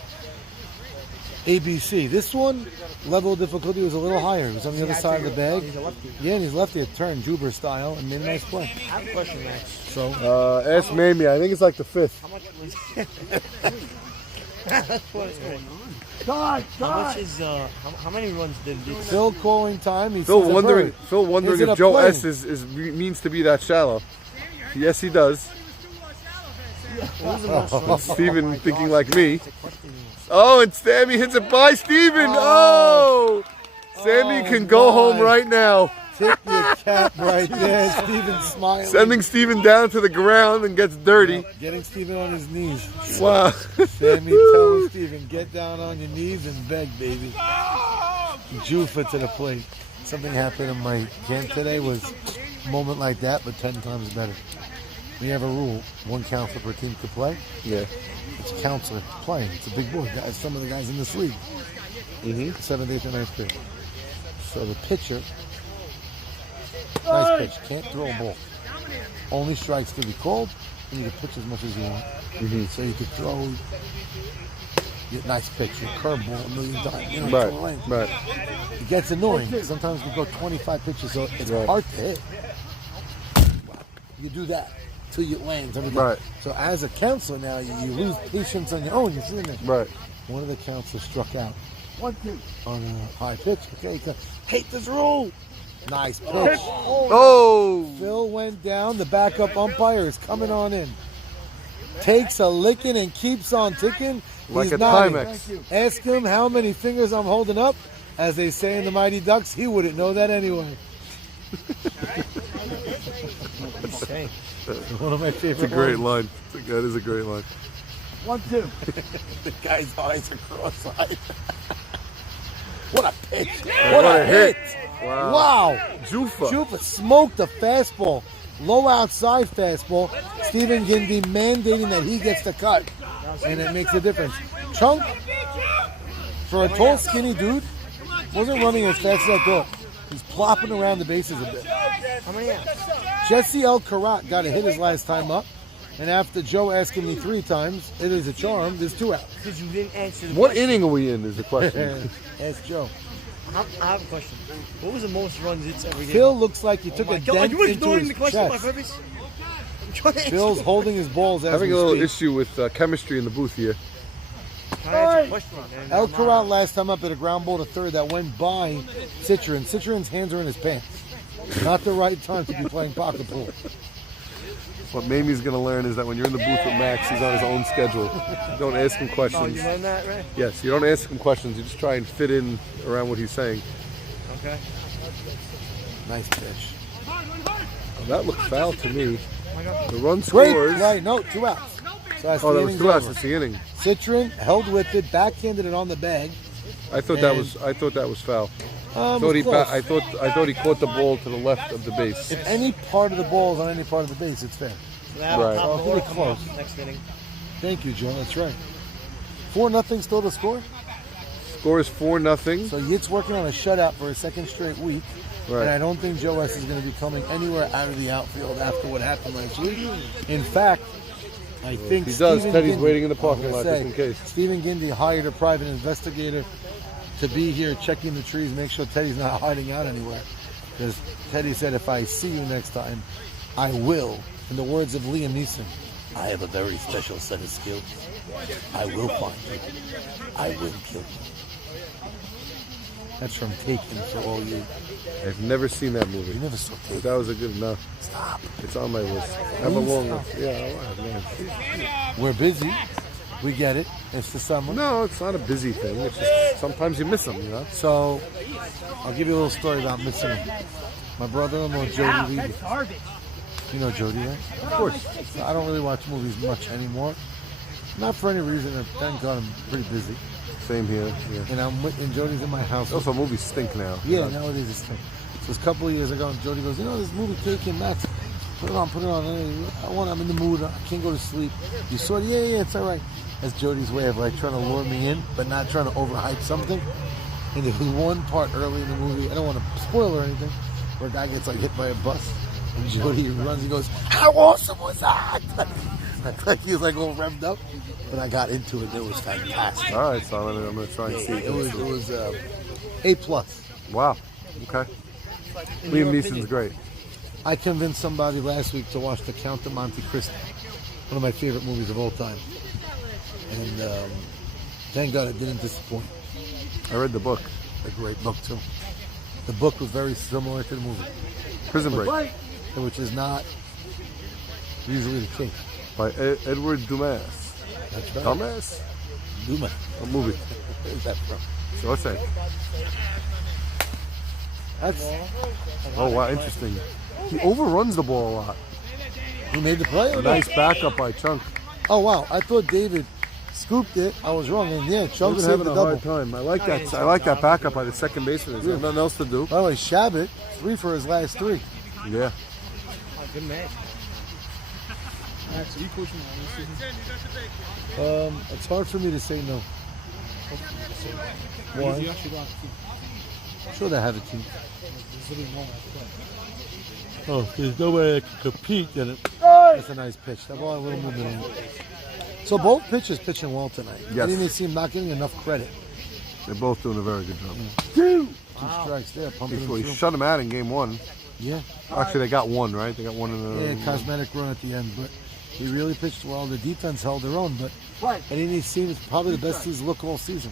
ABC. This one, level of difficulty was a little higher. It was on the other side of the bag. He's a lefty. Yeah, and he's lefty. It turned Juber style and made a nice play. I have a question, Max. So, Ask Mamie. I think it's like the 5th. How much was... That's what it's going on. How much is, how many runs did it... Phil calling time. He Phil sees a wondering bird. Is it a if Joe plane? S means to be that shallow. Yes, he does. What was the most runs? Steven thinking like me. Oh, and Sammy hits it by Steven. Oh! Sammy can go home right now. Tip your cap right there. Steven smiling. Sending Steven down to the ground and gets dirty. Getting Steven on his knees. Wow. Sammy telling Steven, get down on your knees and beg, baby. Jufa to the plate. Something happened in my camp today was a moment like that, but 10 times better. We have a rule, 1 counselor per team to play. Yeah. It's a counselor playing. It's a big boy. Guys, some of the guys in this league. 7th, 8th, and 9th grade. So the pitcher, nice pitch, can't throw a ball. Only strikes to be called, and you can pitch as much as you want. So you could throw, get nice pitch, your curveball a million times. Right. It gets annoying. Sometimes we go 25 pitches, so it's hard to hit. You do that till you land. Right. So as a counselor now, you lose patience on your own. You're sitting there. Right. One of the counselors struck out on a high pitch. Okay, hate this rule. Nice pitch. Oh! Phil went down. The backup umpire is coming on in. Takes a licking and keeps on ticking. Like He's a nodding. Timex. Ask him how many fingers I'm holding up. As they say in the Mighty Ducks, he wouldn't know that anyway. saying. One of my favorite. It's a great lines. line. That is a great line. 1-2. The guy's eyes are cross-eyed. What a pitch. What a hit. Wow. Wow. Jufa. Jufa smoked a fastball. Low outside fastball. Stephen Gindy mandating that he gets the cut. And it makes a difference. Chunk, for a tall, skinny dude, wasn't running as fast as I thought. He's plopping around the bases a bit. How many outs? Jesse L. Karat got a hit his last time up. And after Joe asking me 3 times, it is a charm, there's 2 outs. Because you didn't answer the What question. inning are we in is the question. Ask Joe. I have a question. What was the most runs it's ever given? Phil looks like he took a God, dent you were into ignoring his the question on chest. purpose? I'm trying to answer Phil's the holding his balls as Having we a little speak. issue with chemistry in the booth here. trying to answer the question, man. El I'm not- Karat last time up hit a ground ball to third that went by Citron. Citron's hands are in his pants. Not the right time to be playing pocket pool. What Mamie's going to learn is that when you're in the booth with Max, he's on his own schedule. You don't ask him Oh, questions. you learned that, right? Yes, you don't ask him questions. You just try and fit in around what he's saying. Okay. Nice pitch. Oh, that looked foul to me. Oh my God. The run Great scores. play. No, 2 outs. So that's Oh, the that was inning's 2 outs. over. That's the inning. Citron held with it, backhanded it on the bag. I thought that was foul. I thought he caught the ball to the left of the base. If any part of the ball is on any part of the base, it's fair. So that Right. top Oh, of the order pretty coming up close. next inning. Thank you, Joe. That's right. 4-0 still the score. Score is 4-0. So Yitz's working on a shutout for a second straight week. And I Right. don't think Joe West is going to be coming anywhere out of the outfield after what happened last week. In fact, I think He does. Stephen Teddy's Gindy- waiting in the I parking was lot gonna just in case. Stephen Gindy hired a private investigator to be here checking the trees, make sure Teddy's not hiding out anywhere. Because Teddy said, if I see you next time, I will. In the words of Liam Neeson, I have a very special set of skills. I will find you. I will kill you. That's from Taken for all you. I've never seen that movie. You never saw But Taken. that was a good enough. Stop. It's on my list. I have a long list. Yeah, I have. We're busy. We get it. It's the summer. No, it's not a busy thing. It's just sometimes you miss them, you know? So, I'll give you a little story about missing him. My brother-in-law, Jody Levy. You know Jody, right? Of course. So I don't really watch movies much anymore. Not for any reason. And thank God I'm pretty busy. Same here. Yeah. And Jody's in my house. Also, movies stink now. Yeah, nowadays it's thing. So it's a couple of years ago, and Jody goes, you know, this movie Taken, Max, put it on. I'm in the mood. I can't go to sleep. You saw it? Yeah, it's all right. That's Jody's way of like trying to lure me in, but not trying to overhype something. And there's one part early in the movie, I don't want to spoil or anything, where a guy gets like hit by a bus, and Jody runs. He goes, "How awesome was that?" Like he was like all revved up. But I got into it. It was fantastic. All right, so I'm going to try and see. It was A+. Wow. Okay. Liam Neeson's great. I convinced somebody last week to watch The Count of Monte Cristo, one of my favorite movies of all time. And thank God it didn't disappoint. I read the book. A great book, too. The book was very similar to the movie, Prison Break which is not usually the case. by Edward Dumas. That's right. Dumas? Duma. A movie. Where's that from? So what's that? That's Oh, wow, interesting. He overruns the ball a lot. who made the play? A nice backup by Chunk. Oh, wow. I thought David scooped it. I was wrong. And yeah, Chunk Chunk's saved having the a double. hard time. I like that backup by the second baseman. There's nothing else to do. By the way, Shabbat, 3 for his last 3. Yeah. Oh, good man. Max, are you coaching this season? It's hard for me to say no. You Why? actually got the team. Sure, they have a team. There's literally no one to play. Oh, there's no way I can compete in it. That's a nice pitch. That ball had a little movement in it. So both pitchers pitching well tonight. Yes. I think they seem not getting enough credit. They're both doing a very good job. 2 strikes there, pumping Before them he through. shut him out in game 1. Yeah, Actually, they got one, right? They got one in the... yeah, cosmetic run at the end, but he really pitched well. The defense held their own, but I think he seems probably the best he's looked all season.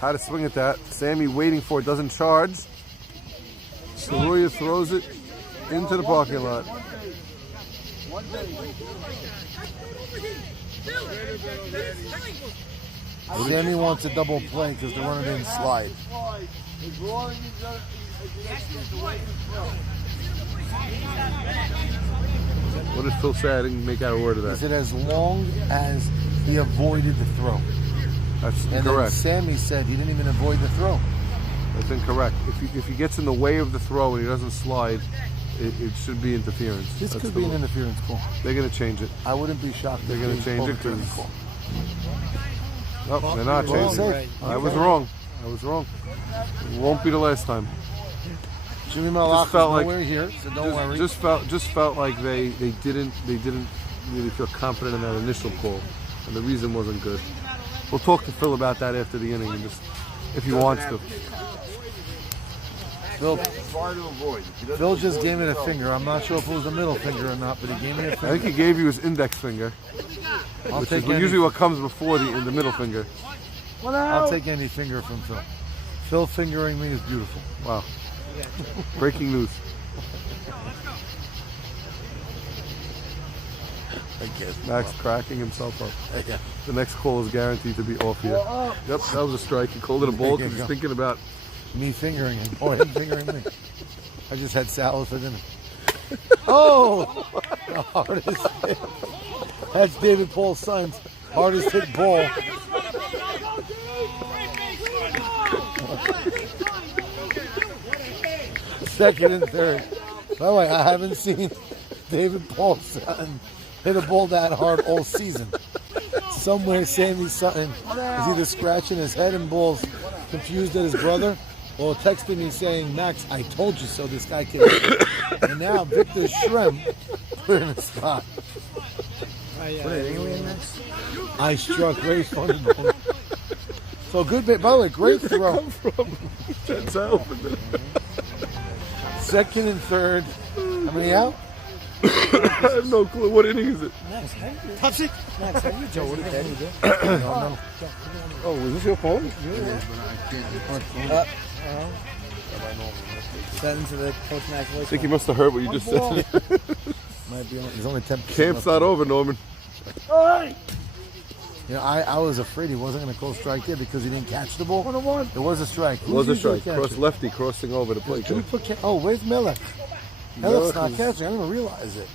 How to swing at that. Sammy waiting for it, doesn't charge. Saruya throws it into the parking lot. Sammy wants a double play because the runner didn't slide. What did Phil say? I didn't make out a word of He that. said as long as he avoided the throw. That's And then incorrect. Sammy said he didn't even avoid the throw. That's incorrect. If he gets in the way of the throw and he doesn't slide, it should be interference. This That's could the be an rule. interference call. They're going to change it. I wouldn't be shocked. They're if gonna they change it overturned the 'cause- call. No, they're not Well changing said. it. I was wrong. I was wrong. It won't be the last time. Jimmy Malach is felt like- nowhere here, so don't worry. Just felt like they didn't really feel confident in that initial call, and the reason wasn't good. We'll talk to Phil about that after the inning, and just if he wants to. Phil just gave me the finger. I'm not sure if it was the middle finger or not, but he gave me a I finger. think he gave you his index finger, I'll which is take any, usually what comes before the middle finger. I'll take any finger from Phil. Phil fingering me is beautiful. Wow. Breaking news. I guess. Max cracking himself up. Yeah. The next call is guaranteed to be off here. Yep, that was a strike. He called it a ball because he's thinking about. Me fingering him, or him fingering me. I just had salad for dinner. Oh! The hardest hit. That's David Paul's son's hardest hit ball. Second and third. By the way, I haven't seen David Paul's son hit a ball that hard all season. Somewhere Sammy Sutton is either scratching his head and balls confused at his brother, or texting me saying, Max, I told you so, this guy can hit it. And now Victor Shrem, we're in a spot. I struck very funny ball. So good, by the way, great throw. That's out. Second and third. How many out? I have no clue. What inning is it? Max, how you Joe? What did you Oh, is this your phone? Send to the Coach Max I voice. think he must have heard what you just said. Might be there's only 10%. Camp's not over, Norman. You know, I was afraid he wasn't going to call strike there because he didn't catch the ball. It was a strike. It was a Who's usually strike. Cross catching? lefty crossing over the plate. Two for oh, where's Miller? Miller's not is- catching. I didn't even realize it.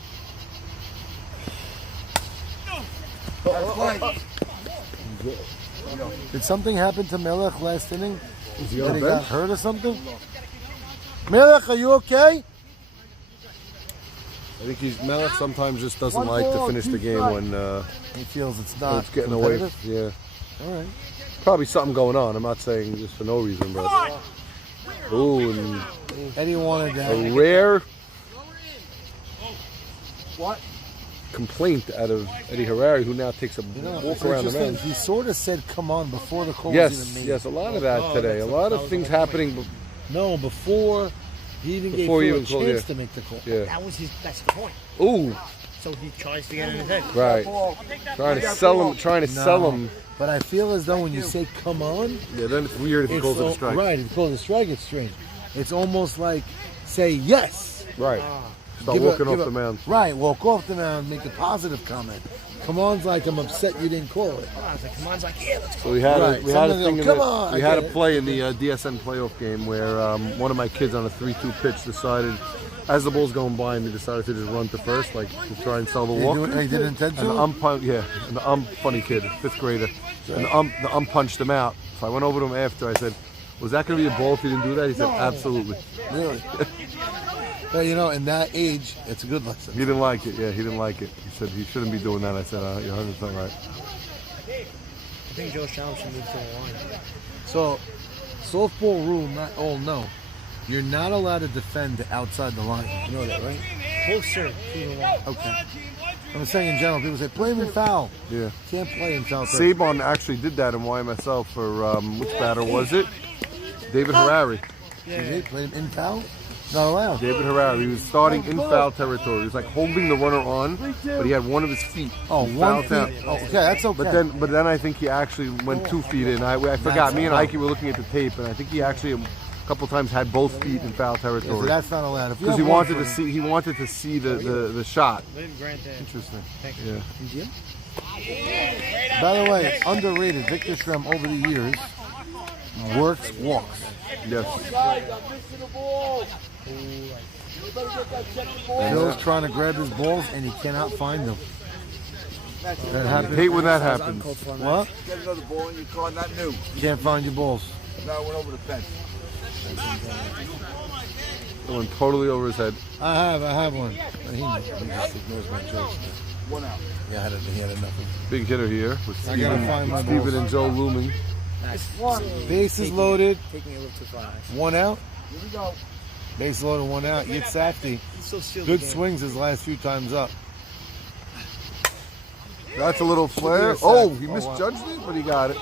Did something happen to Melech last inning? Is he That on he the got bench? hurt or something? Melech, are you okay? I think he's Melech sometimes just doesn't like to finish the game when He feels it's when not it's getting away. competitive. Yeah, All right. probably something going on. I'm not saying just for no reason, but ooh, and Eddie wanted that. a rare complaint out of Eddie Harari, who now takes a You know, walk it's around the interesting. mound. He sort of said, "Come on," before the call was Yes, even made. yes, a lot of that today. A lot of things happening. No, before he even Before gave he Phil a even called, chance yeah. to make the call. Yeah. That's the point. Ooh, So he tries to get in his head. right. Trying to sell him. Trying to sell him. But I feel as though when you say "come on," Yeah, then it's weird if he calls it a strike. right. If he calls it a strike, it's strange. It's almost like say yes. Right. Start Give a- walking give off a- the mound. Right, walk off the mound, make a positive comment. Come on's like I'm upset you didn't call it. I was like, come on, it's like, yeah, let's So we had Right. we had a Somebody thing. go, In "Come the, on," we I had a get it. play in the DSN playoff game where one of my kids on a 3-2 pitch decided, as the ball's going by, and he decided to just run to first, like to try and sell the walk. He didn't intend And the to. and the funny kid, 5th grader, and the punched him out. So I went over to him after. I said, "Was that going to be a ball if you didn't do that?" He said, "Absolutely." Really. But you know, in that age, it's a good lesson. He didn't like it. Yeah, he didn't like it. He said he shouldn't be doing that. I said, "You're 100% right." I think Joe Shalom should move to the line. So, softball rule, not all know. You're not allowed to defend outside the line. You know that, right? Closer to the line. Okay. I'm saying in general, people say play him in foul. Yeah. Can't play in foul. territory. Saban actually did that in YMSL for which batter was it? David Harari. Did he play him in foul? Not allowed. David Harari. He was starting in foul territory. He was like holding the runner on, but he had one of his feet. Oh, in one foul feet. town. Oh, okay, that's okay. But then I think he actually went 2 feet in. I forgot. Me and Ike were looking at the tape, and I think he actually a couple times had both feet in foul Yeah, so territory that's not allowed. If you because have he one wanted to foot- see. He wanted to see the shot. They didn't grant that. Interesting. Yeah. By the way, underrated. Victor Shrem over the years walks. Yes. Bill's trying to grab his balls and he cannot find them. That happens. Hate when that happens. What? Get another ball in your car, not new. Can't find your balls. No, it went over the fence. It went totally over his head. I have one. He just ignores my jokes. 1 out. Yeah, he had enough. Big hitter here with I gotta find my balls. Steven and Joe looming. Bases loaded. Taking a little too far. 1 out. Here we go. Base loaded, 1 out. Yet Safety. Good swings his last few times up. That's a little flare. at Oh, Sack. he Oh, wow. misjudged it, but he got it.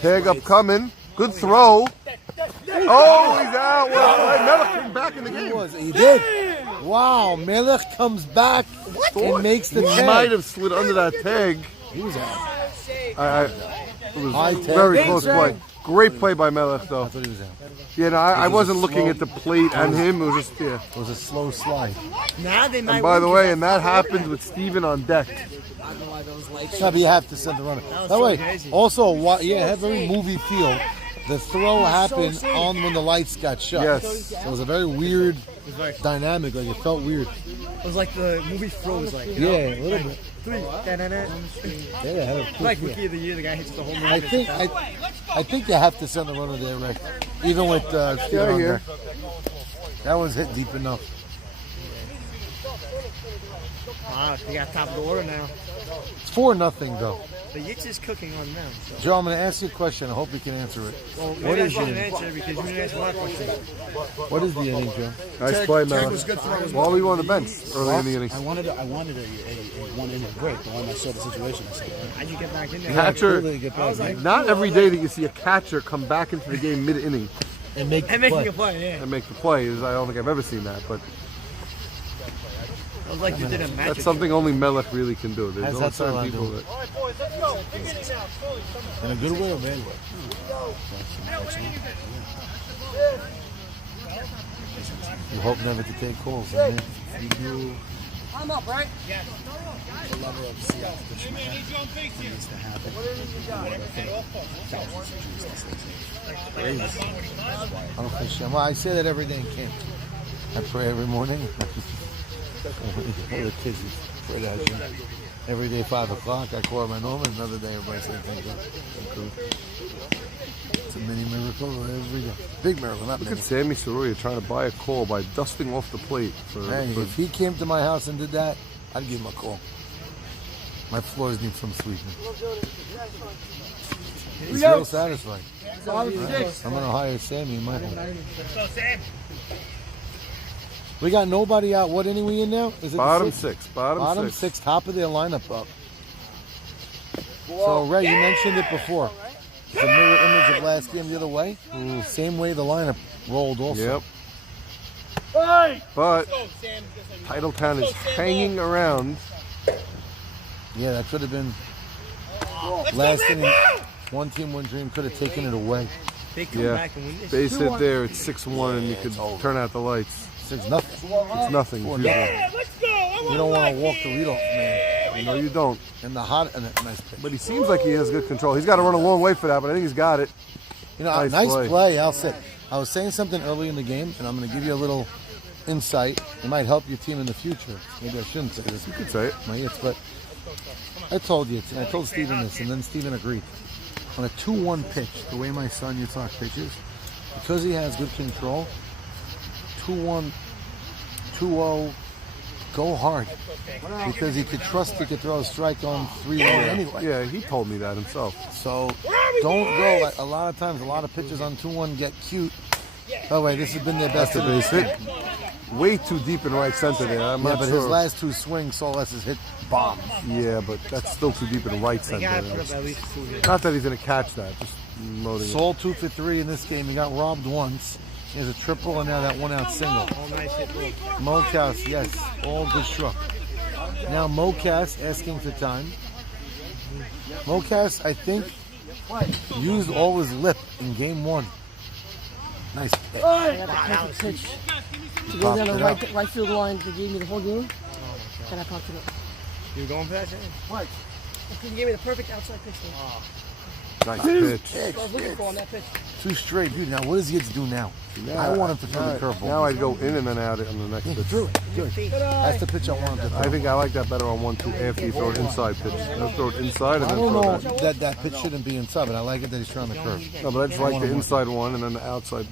Tag up coming. Good throw. Oh, he's out. Well, Melech came back in the game. He did. Wow, Melech comes back and makes the He tag. might have slid under that tag. He was out. It was High tag. very Big close tag. play. Great play by Melech, though. I thought he was out. Yeah, no, I wasn't was looking slow. at the plate and him. It was just, yeah. It was a slow slide. Now they might. And by the win way, and that happened with Steven on deck. No, but you have to send the runner. That way, also, it had very movie feel. The throw happened on when the lights got shut. Yes. So it was a very weird dynamic. Like, it felt weird. It was like the movie Froze, like, you Yeah, know? a little bit. Three. Da-da-da. Yeah, it had a cool Like feel. Rookie of the Year, the guy hits the home run. I think I think you have to send the runner there, Rick. Even with Steven on here. there. That was hit deep enough. Wow, they got top of the order now. It's 4-0 though. The Yitz is cooking on them. So. Joe, I'm going to ask you a question. I hope you can answer it. Well, What maybe I is shouldn't it? answer because you didn't answer my question. What is the inning, Joe? Nice play, Melech. was good throw as Why were you on the bench early in the inning? I wanted a one inning break, but when I saw the situation, I said, How'd you get back in there? Catcher, Clearly get back in. not every day that you see a catcher come back into the game mid-inning And make And the making play. a play, yeah. and make the play. I don't think I've ever seen that, but It was like you did a magic. that's something only Melech really can do. There's That's only all certain I people do. that... In a good way or bad way? You hope never to take calls. And if you do, I'm up, right? the level of Seattle condition needs to happen. I don't think so. Well, I say that every day in camp. I pray every morning. One of the kids is pray that every day 5 o'clock. I call my normal. Another day everybody says thank you. It's a mini miracle every day. Big miracle, not Look mini. at Sammy Saruya trying to buy a call by dusting off the plate. Man, if he came to my house and did that, I'd give him a call. My floors need some sweetening. He's real satisfied. I'm gonna hire Sammy in my home. We got nobody out. What inning we in now? Is it Bottom the sixth? 6. Bottom 6. Top of their lineup up. So Ray, you mentioned it before. It's a mirror image of last game the other way. Same way the lineup rolled also. Yep. But Titletown is hanging around. Yeah, that could have been last inning. One team, one dream could have taken it away. They come Yeah. back and win this. Base hit there. It's 6-1, and you could turn out the lights. 6-0. It's nothing. Four It's nothing. beautiful. You don't want to walk the leadoff man. No, you don't. In the hot and a nice pitch. But he seems like he has good control. He's got to run a long way for that, but I think he's got it. You know, Nice nice play. play. I'll say. I was saying something early in the game, and I'm going to give you a little insight. It might help your team in the future. Maybe I shouldn't say this. You could say it. My hits, but I told you, and I told Steven this, and then Steven agreed. On a 2-1 pitch, the way my son Yitzhak pitches, because he has good control, 2-1, 2-0, go hard. Because he could trust he could throw a strike on 3-1 anyway. Yeah, he told me that himself. So don't go. Like, a lot of times, a lot of pitches on 2-1 get cute. By the way, this has been their best of Base hit. Way too deep in right center there. I'm Yeah, not but sure. his last 2 swings, Solis has hit bombs. Yeah, but that's still too deep in right They center. gotta put up at least 2 here. Not that he's going to catch that. Just loading it. Sol 2 for 3 in this game. He got robbed once. He has a triple and now that 1-out single. All nice hit. Mocas, yes, all good struck. Now Mocas asking for time. Mocas, I think, used all his lip in game 1. Nice pitch. I got the perfect pitch to go down the Popped it right field line that gave me the whole game. And I popped it up. You going for that? What? He gave me the perfect outside pitch. Nice pitch. I was looking for on that pitch. 2 straight, dude. Now what does Yitz do now? I want him to throw the curveball. Now I'd go in and then out on the next He pitch. threw it. Good. That's the pitch I want him to I throw. think I like that better on 1-2 after you throw it inside pitch. He'll throw it inside and I then don't throw know that. that pitch shouldn't be inside, but I like it that he's trying the curve. No, but I just like the inside one and then the outside.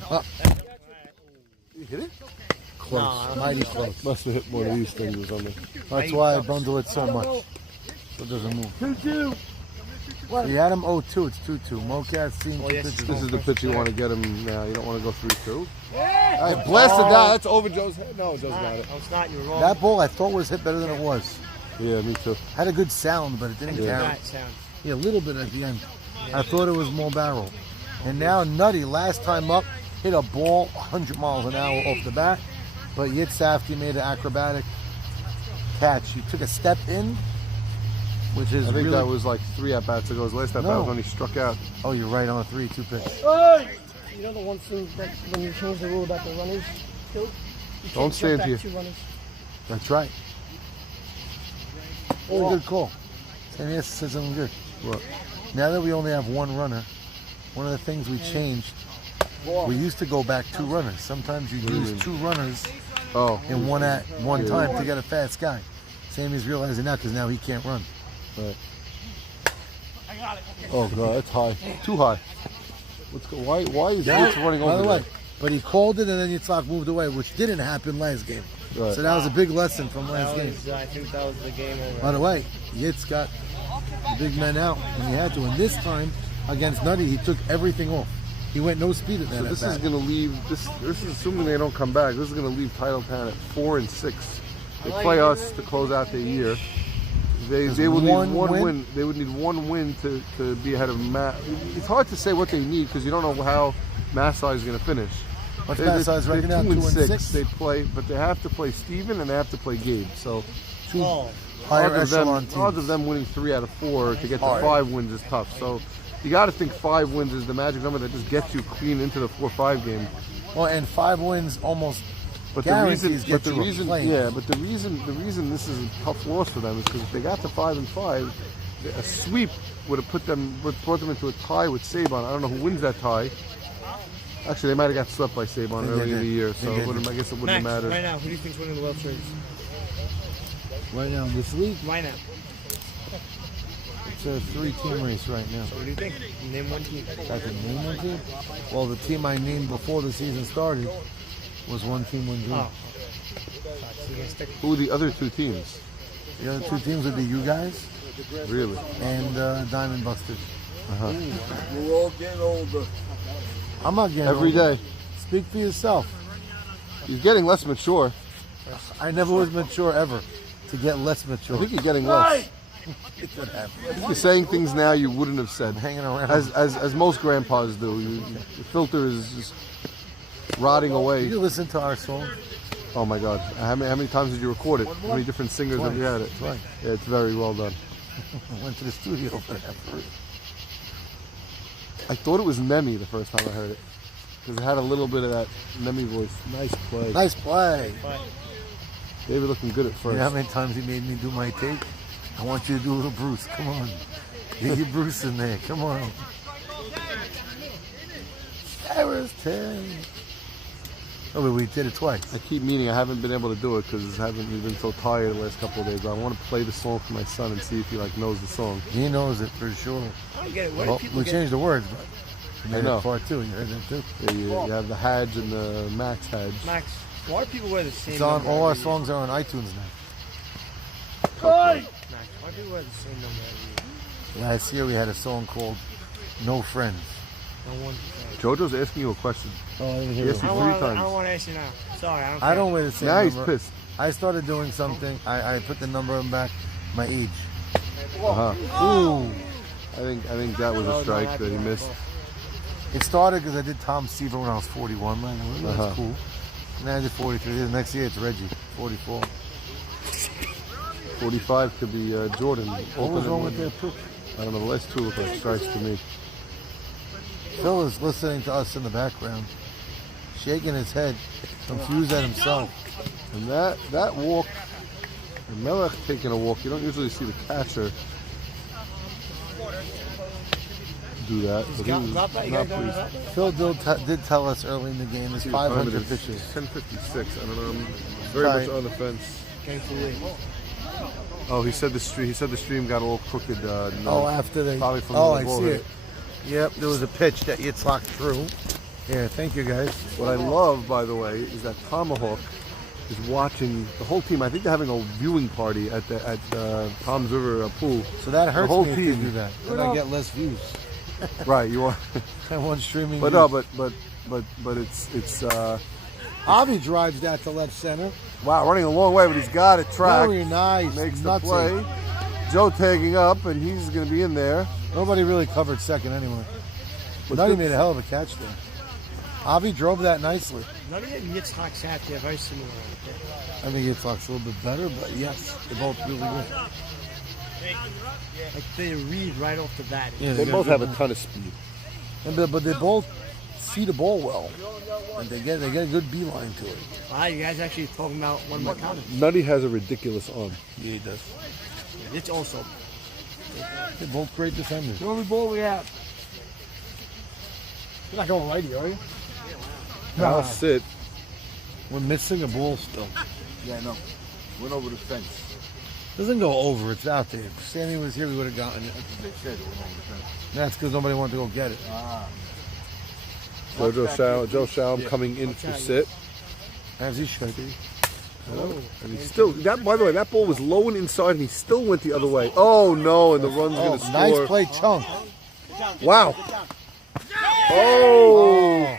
You hit it? Close. Mighty close. Must have hit one of these things or something. That's why I bundle it so much. So it doesn't move. 2-2. You had him 0-2. It's 2-2. Mocat's seen 2 pitches. This is the pitch you want to get him now. You don't want to go 3-2. I blasted that. That's over Joe's head. No, Joe's got it. No, it's not. You were wrong. That ball I thought was hit better than it was. Yeah, me too. Had a good sound, but it didn't carry. That sound. Yeah, a little bit at the end. I thought it was more barrel. And now Nutty, last time up, hit a ball 100 miles an hour off the bat. But Yitzhafty made an acrobatic catch. He took a step in, which is I think really... that was like 3 at-bats ago. His last at-bat was when he struck out. Oh, you're right on a 3-2 pitch. You know the one thing that when you change the rule about the runners, you Don't can't jump stand back here. 2 runners. That's right. Oh, good call. Sammy said something good. What? Now that we only have 1 runner, one of the things we changed, we used to go back 2 runners. Sometimes you use 2 runners in one at one time to get a fast guy. Sammy's realizing that because now he can't run. Right. Oh god, that's high. Too high. What's go? Why is Yitzhak running By over the way, there? but he called it and then Yitzhak moved away, which didn't happen last game. Right. So that was a big lesson from last game. I think that was the game over. By the way, Yitz got the big men out when he had to. And this time, against Nutty, he took everything off. He went no speed at that. So this is going to leave. This is assuming they don't come back. This is going to leave Titletown at 4-6. They play us to close out the year. They will need one win. They would need 1 win to be ahead of Mass. It's hard to say what they need because you don't know how Massai is going to finish. What's Massai's right now? 2-6. They play, but they have to play Steven and they have to play Gabe. So higher echelon odds of them winning 3 out of 4 to get to 5 wins is tough. So you got to think 5 wins is the magic number that just gets you clean into the 4-5 game. Well, and 5 wins almost But guarantees the get you a plane. the reason this is a tough loss for them is because if they got to 5-5, a sweep would have brought them into a tie with Saban. I don't know who wins that tie. Actually, they might have got swept by Saban early in the year, so I guess it wouldn't have mattered. Right now, who do you think's winning the World Series? Right now, this week, Right now. it's a 3-team race right now. So what do you think? Name one team. I can name one team? Well, the team I named before the season started was 1 team, 1 dream. Oh. So you're gonna stick. Who are the other 2 teams? The other 2 teams would be you guys Really? and Diamond Busters. We're all getting older. I'm not getting Every older. day. Speak for yourself. He's getting less mature. I never was mature ever to get less I mature. think you're getting less. It's what happened. You're saying things now you wouldn't have said. Hanging around. As most grandpas do. The filter is just rotting away. You listen to our song. Oh my God! How many times did you record it? How many different singers have you had it? Twice. Yeah, it's very well done. I went to the studio for that. I thought it was Nemi the first time I heard it because it had a little bit of that Nemi voice. Nice play. Nice play. David looking good at You first. know how many times he made me do my take? I want you to do a little Bruce. Come on. Get your Bruce in there. Come on. Sarah's 10. Oh, but we did it twice. I keep meaning I haven't been able to do it because we've been so tired the last couple of days. But I want to play the song for my son and see if he knows the song. He knows it for sure. I don't get it. Where Well, do people we get changed the words, but we made know. it part 2. You heard that too? Yeah, you have the Hadge and the Max Hadge. Max? Why do people wear the same? It's on. number All our every year? songs are on iTunes now. Max, why do people wear the same number every year? Last year we had a song called No Friends. No one. JoJo's asking you a question. Oh, I didn't hear Yes, it. he- I Three don't times. want to ask you now. Sorry, I don't. I care. don't wear the same Now he's number. pissed. I started doing something. I put the number in back, my age. Uh-huh. Ooh. I think that was a strike that he missed. It started because I did Tom Seaver when I was 41. Man, that's Uh-huh. cool. And then I did 43. The next year it's Reggie, 44. 45 could be Jordan. What was wrong with that pick? I don't know. The last 2 look like strikes to me. Phil is listening to us in the background, shaking his head, confused at himself. And that walk, and Melech taking a walk, you don't usually see the catcher. do that. But he was Drop that. You not guys got pleased. that? Phil did tell us early in the game there's 500 pitches. 10:56. I don't know. I'm very Sorry. much on the fence. Came for win. Oh, he said the stream got a little crooked. No, Oh, after they. probably from Oh, the I ball see hit. it. Yep, there was a pitch that Yitzhak threw. Yeah, thank you guys. What I love, by the way, is that Tomahawk is watching the whole team. I think they're having a viewing party at Tom's River pool. So that hurts whole me if you team. do that. Then I get less views. Right, you are. I want streaming. But views. no, but it's Avi drives that to left center. wow, running a long way, but he's got it tracked. Very nice. Makes the Nutsy. play. Joe tagging up, and he's going to be in there. Nobody really covered second anyway. But Nutty made a hell of a catch there. Avi drove that nicely. Nutty and Yitzhak's hat, they're very similar. I think Yitzhak's a little bit better, but yes, they're both really good. Like they read right off the bat. Yeah, They got both good have a hands. ton of speed. But they both see the ball well. And they get a good beeline to it. Wow, you guys actually talking about one of my comments. Nutty has a ridiculous arm. Yeah, he does. It's also. They're both great defenders. The only ball we have. You're not going righty, are you? I'll sit. We're missing a ball still. Yeah, I know. Went over the fence. Doesn't go over, it's out there. If Sammy was here, we would have gotten it. They said it went over the fence. That's because nobody wanted to go get it. Joe Shalom coming in for sit. As he should. And he's still, that, by the way, that ball was low and inside, and he still went the other way. Oh, no, and the run's going to score. Nice play, Chunk. Wow. Oh.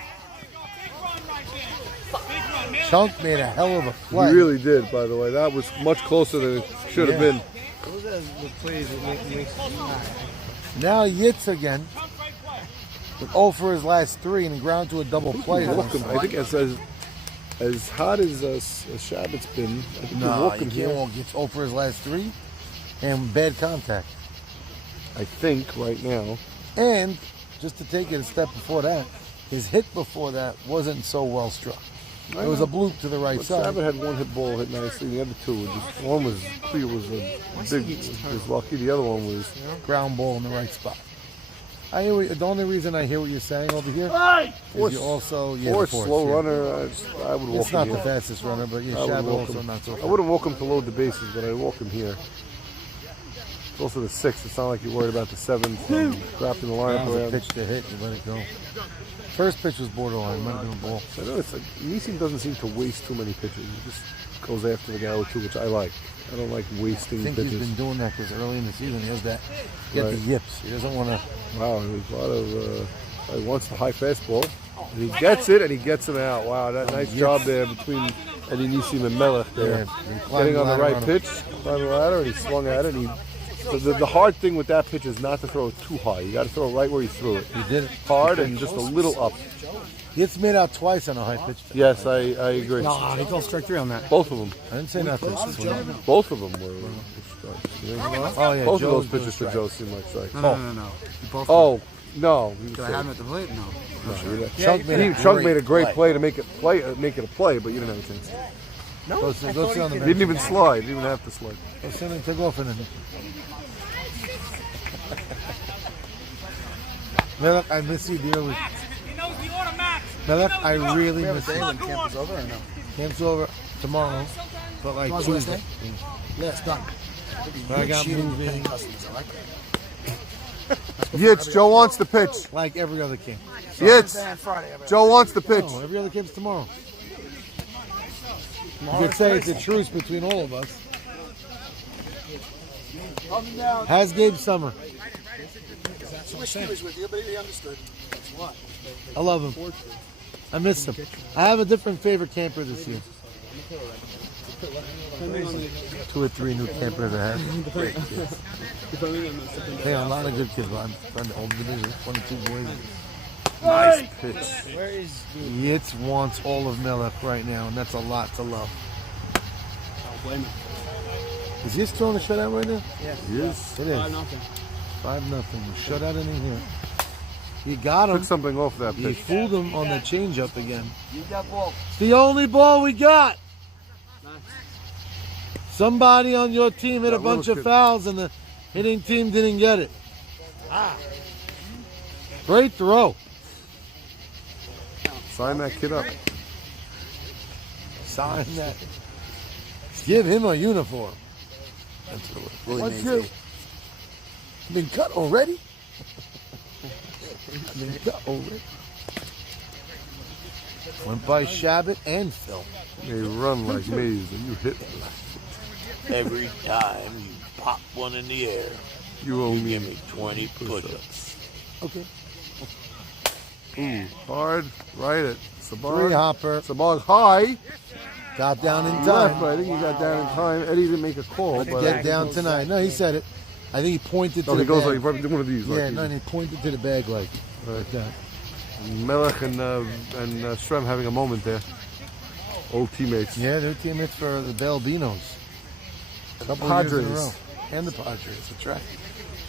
Chunk made a hell of a He play. really did, by the way. That was much closer than it should have been. Those are the plays that make Now Yitz again. With 0 for his last 3 and he ground to a double play. Walk him. I think as hot as Shabbat's been, I think you No, walk you him can't here. walk. It's 0 for his last 3 and bad contact. I think right now. And just to take it a step before that, his hit before that wasn't so well struck. It was a bloop to the right But side. Shabbat had one hit ball hit nicely. The other two were just, one was clear, was a big, was lucky. The other one was Ground ball in the right spot. I hear the only reason I hear what you're saying over here is you also or the fourth, slow yeah. runner. I would walk It's him not here. the fastest runner, but yeah, I would Shabbat walk also him. not so I fast. wouldn't walk him to load the bases, but I'd walk him here. It's also the 6th. It's not like you're worried about the 7th and drafting the lineup That was a around. pitch to hit, you let it go. First pitch was borderline, might have been a ball. I know it's like Nissim doesn't seem to waste too many pitches. He just goes after the guy with two, which I like. I don't like I wasting think pitches. he's been doing that because early in the season he has that, get the Right. yips. He doesn't want to. Wow, there's a lot of. He wants the high fastball. And he gets it, and he gets him out. Wow, that nice job there between Eddie Nissim and Melech there. Getting on the right pitch, climbing the ladder, and he swung at it. And the hard thing with that pitch is not to throw it too high. You got to throw it right where you threw it. He did it Hard and just a little up. It's made out twice on a high pitch. Yes, I agree. No, he goes strike 3 on that. Both of them. I didn't say nothing. Both of them were. Oh yeah, Both Joe's of those pitches doing to Joe seem like strikes. No. You both Oh, no. Did I have him at the plate? No. Chunk Made a great play to make it a play, but you didn't have a chance. Go sit on the He bench. didn't even slide. Didn't even have to slide. Go sit and take off in it. Melech, I miss you dearly. Melech, I really miss you. When camp is over or no? Camp's over tomorrow, but like Tomorrow's Tuesday. Wednesday? Yeah, it's done. But I got Cheating moving customers, I like that. Yitz, Joe wants the pitch. like every other camp. Yitz, And Friday, I mean. Joe wants the pitch. No, every other camp's tomorrow. You could say it's a truce between all of us. Has Gabe Summer. So my son was with you, but he understood. That's what. I love him. I miss him. I have a different favorite camper this year. 2 or 3 new campers I have. Great kids. Hey, a lot of good kids. I'm trying to old division. 22 boys. Nice pitch. Where is Yitz wants all of Melech right now, and that's a lot to love. I'll blame him. Is Yitz throwing a shutout right now? Yes. It is. 5-0. 5-0. Shutout in here. You got him. Took something off that You pitch. fooled him on the changeup again. You got ball. It's the only ball we got. Somebody on your team hit a That bunch little of kid. fouls and the hitting team didn't get it. Great throw. Sign that kid up. Sign that. Give him a uniform. What's you? Been cut already? Been cut already. Went by Shabbat and Phil. They run like maze and you hit. Every time you pop one in the air, You owe give me. me 20 push-ups. Okay. Ooh, hard. Right at Three Sabag. hopper. Sabag high. Got down in Left, time. but I think he got down in time. Eddie didn't make a call. But Get down tonight. No, he said it. I think he pointed to Oh, the he goes bag. like probably one of these. Yeah, like no, and he pointed to the bag like that. Melech and Strem having a moment there. Old teammates. Yeah, they're teammates for the Balbinos. Couple years in a Padres. row. And the Padres, that's right.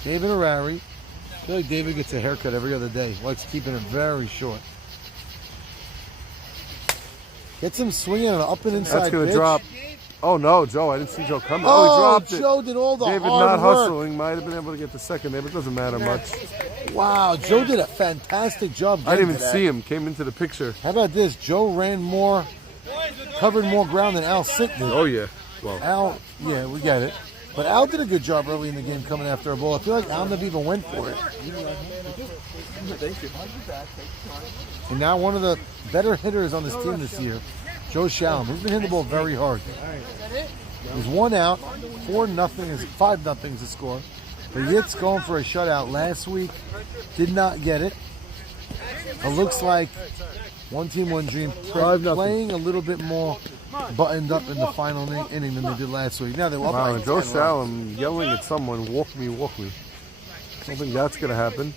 David Harari. I feel like David gets a haircut every other day. Likes keeping it very short. Gets him swinging on an up and inside That's going to pitch. drop. Oh, no, Joe. I didn't see Joe coming. Oh, he dropped it. Joe did all the David hard not work. hustling. Might have been able to get the second there, but it doesn't matter much. Wow, Joe did a fantastic job. I didn't even getting to see him. Came into the picture. that. How about this? Joe ran more, covered more ground than Al Sitt did. Oh, yeah. Well, Al, yeah, we get it. But Al did a good job early in the game coming after a ball. I feel like Al never even went for it. And now one of the better hitters on this team this year, Joe Shalom. He's been hitting the ball very hard. There's one out, 4-0 is 5-0 is the score. The Yitz going for a shutout last week, did not get it. It looks like one team, one dream, 5-0. playing a little bit more buttoned up in the final inning than they did last week. Now they were up wow, by and Joe 10 runs. Shalom yelling at someone, walk me, walk me. I don't think that's going to happen.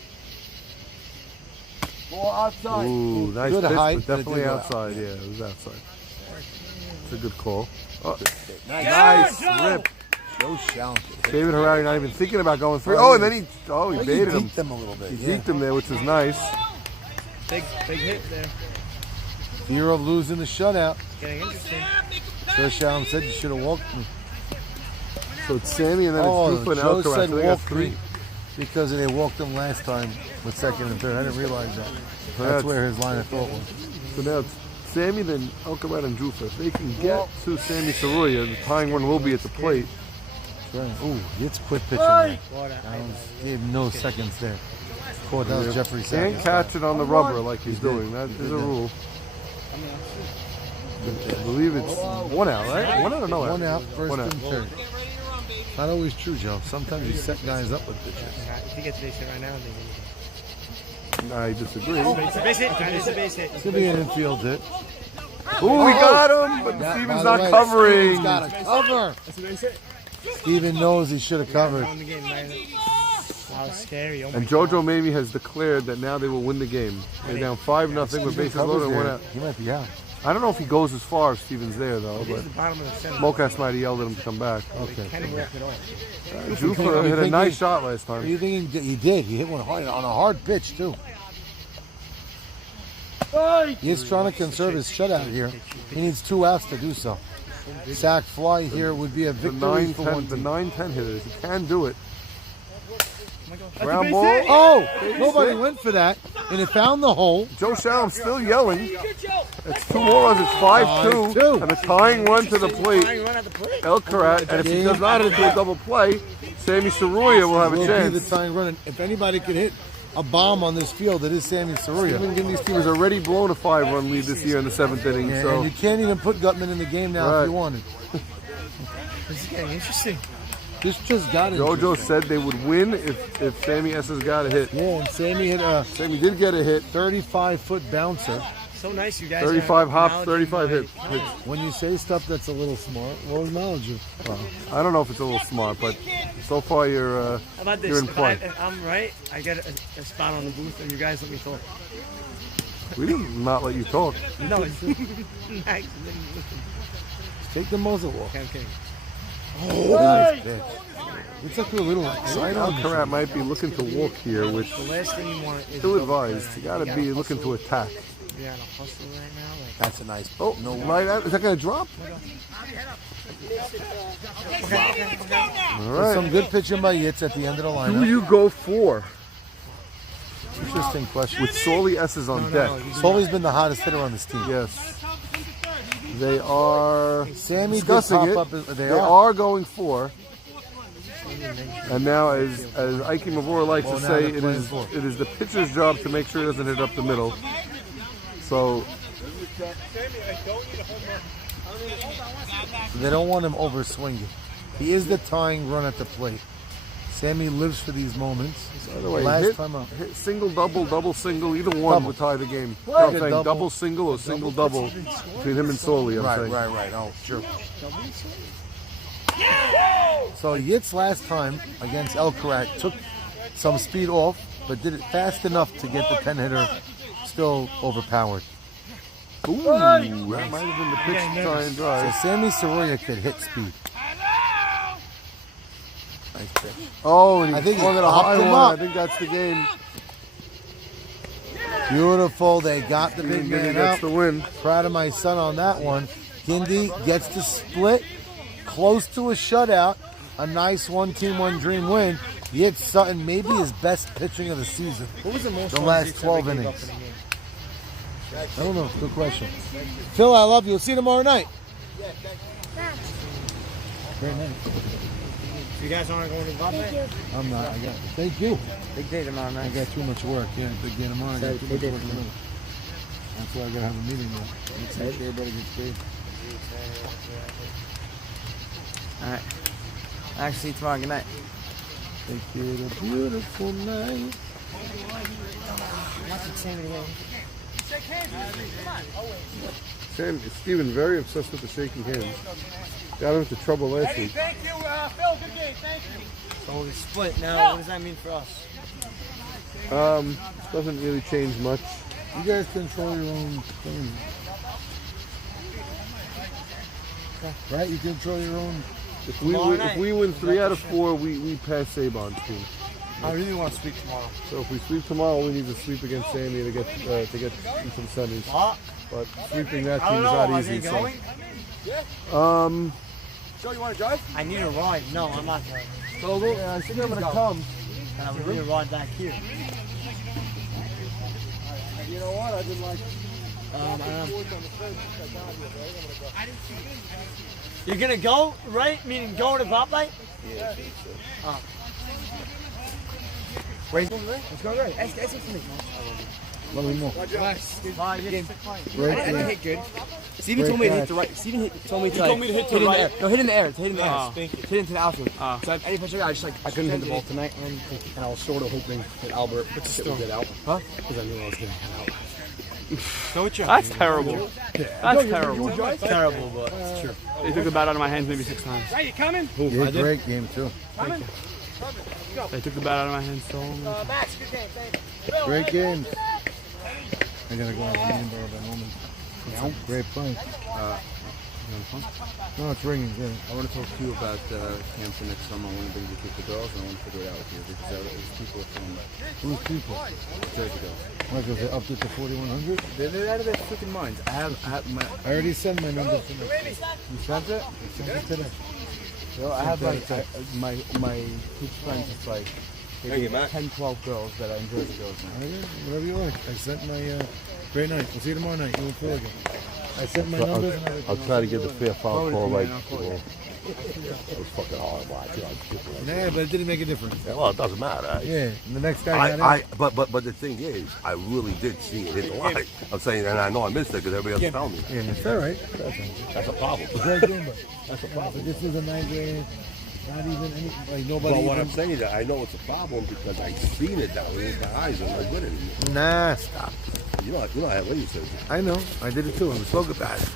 Ooh, nice Good pitch, height, but but it definitely did go out. outside. Yeah, it was outside. It's a good call. Oh, nice rip. Joe Shalom. David Harari not even thinking about going through. Oh, and then he He baited him. beat them a little bit. He Yeah. deked him there, which was nice. Big hit there. Fear of losing the shutout. Getting interesting. Joe Shalom said you should have walked me. So it's Sammy and then Oh, it's Drupa and Joe Alcaraz. said So they got walk three. me because they walked him last time with second and third. I didn't realize that. That's where his line of thought was. So now it's Sammy, then Alcaraz and Drupa. If they can get to Sammy Saruya, the tying run will be at the plate. Right. Ooh, it's quit pitching there. Gave no seconds there. Boy, that was Jeffrey Can't Sackett. catch it on the rubber like he's doing. That is a rule. I believe it's one out, right? One out or no out? One out, first One out. and third. Not always true, Joe. Sometimes you set guys up with pitches. If he gets a base hit right now, then I disagree. it's a base hit. It's a base hit. It's gonna be an infield hit. Ooh, we got him, but That- Steven's by the not way, covering. Steven's got to cover. Steven knows he should have covered. On the game, right? Wow, scary. Oh my And JoJo Mamie has declared that now they will win the game. They're down 5-0 with bases Covers loaded and one there. out. He might be out. I don't know if he goes as far if Steven's there though, God. but The bottom of the center. Mokas might have yelled at him to come back. Okay. Kind of walk it off. Jufa hit a nice shot last What do time. you think he did? He hit one hard on a hard pitch too. He's trying to conserve his shutout here. He needs 2 outs to do so. Sack fly here would be a The victory for one 9-10, the team. 9-10 hitters, he can do it. Ground ball. Oh, nobody went for that, and it found the hole. Joe Shalom still yelling. It's 2 more runs. It's 5-2, 5-2. and a tying run to the plate. Tying run at the plate. El Karat, and if he does not hit into a double play, Sammy Saruya will have a Will be the chance. tying run. And if anybody could hit a bomb on this field, it is Sammy Saruya. Stephen Gindy's team has already blown a 5-run lead this year in the 7th inning. Yeah, So and you can't even put Gutman in the game now Right. if you wanted. This is getting interesting. This just got it. JoJo said they would win if Sammy S has got a hit. Yeah, and Sammy hit a Sammy did get a hit. 35-foot bouncer. So nice, you guys. 35 are hops, acknowledging 35 hits. my- When you say stuff that's a little smart, we'll acknowledge you. I don't know if it's a little smart, but so far you're How about this? you're in If play. if I'm right, I get a spot on the booth, and you guys let me talk. We did not let you talk. No, it's Max. Take the muzzle off. Okay, I'm kidding. Nice pitch. It's like a little excited. Al Karat might be looking to walk here, which The last thing you want is ill advised. You got to be looking to attack. You're on a hustle right now. Like, That's a nice. Oh, no, right out. Is that going to drop? All There's some right. good pitching by Yitz at the end of the Who lineup. you go for? Interesting question. With Sully S's on deck. Sully's been the hottest hitter on this team. Yes. They are Sammy did discussing pop it. up. They are going for. And now, as Ike Mavor likes Well, to now say, they're playing for. it is the pitcher's job to make sure he doesn't hit up the middle. So They don't want him over swinging. He is the tying run at the plate. Sammy lives for these moments. by the way, Last time up. hit single, double, single, either one Double. would tie the game. What? I'm saying Double. double, single, or single, double between him and Sully. I'm saying. Right. Oh, sure. So Yitz last time against El Karak took some speed off, but did it fast enough to get the 10-hitter still overpowered. Ooh, that might have been the pitch to try and So drive. Sammy Soroya could hit speed. Nice pitch. Oh, and I he think swung he at a high popped him one. up. I think that's the game. Beautiful. They got the big He man gets out. the win. Proud of my son on that one. Gindi gets to split, close to a shutout. A nice one-team, one-dream win. Yet Sutton, maybe his best pitching of the season. What was the most The runs last you ever 12 gave up innings. in a game? I don't know. Good question. Phil, I love you. We'll see you tomorrow night. Great night. You guys aren't going to Bob night? I'm not. Thank you. Big day tomorrow I night. got too much work. Yeah, big day tomorrow. I got too much Big day work to do. tomorrow. That's why I gotta have a meeting now. Make sure everybody gets paid. All right. I'll see you tomorrow. Good night. Make it a beautiful night. Steven very obsessed with the shaking hands. Got him into trouble last week. Thank you, Phil. Good game. Thank you. So we split now. What does that mean for us? Doesn't really change much. You guys control your own thing. Right? You control your own. If we win 3 out of 4, we pass Saban's team. I really want to sweep tomorrow. So if we sweep tomorrow, we need to sweep against Sammy to get into the semis. What? But sweeping that I team don't is know. not Are easy. they So. going? Joe, you want to drive? I need a ride. No, I'm not going. Yeah, I think I'm gonna come. And I would need a ride back here. You know what? I didn't like. You're gonna go, right? Meaning going to Bob night? Yeah. Oh. Wait. Let's go right. Ask it for me. Let me know. Relax. Great I didn't game. hit good. Steven Great told me to catch. hit the right. Steven told me to, told me to hit to the in right. the air. No, hit in the air. Hit in the air. Oh, thank you. Hit into the outfield. Oh. So any pressure, I couldn't hit the ball tonight, and I was sort of hoping that Albert would get out. Huh? Because I knew I was going to head out. That's terrible. That's terrible. It's terrible, but it's true. They took the bat out of my hands maybe 6 times. You did a great game too. They took the bat out of my hands so much. Max, good game. Thank you. Great game. I gotta go out to the bar at the moment. Great play. No, it's ringing. Yeah. I want to talk to you about camp for next summer. I want to bring you to the girls. I want to figure it out with you because there's people are coming back. Who's people? Jersey girls. What was it? Up to 4100? They're out of their freaking minds. I have my. I already sent my number to them. You sent it? I sent it today. I have my two friends. It's like maybe 10, 12 girls that are in Jersey girls now. Okay, whatever you like. I sent my great night. We'll see you tomorrow night. You and Phil again. I sent my numbers and everything. I'll try to get the fair foul call right. It was fucking horrible. Yeah, but it didn't make a difference. Yeah, well, it doesn't matter. Yeah, and the next guy got it. But the thing is, I really did see it hit the line. I'm saying, and I know I missed it because everybody else told me. Yeah, it's all right. That's a problem. Great game, but that's a problem. But this is a night game. Not even any, like nobody. But what I'm even, saying is that I know it's a problem because I've seen it down there. The eyes are not good anymore. Nah, stop. You know how lady says it. I know. I did it too. I spoke about it.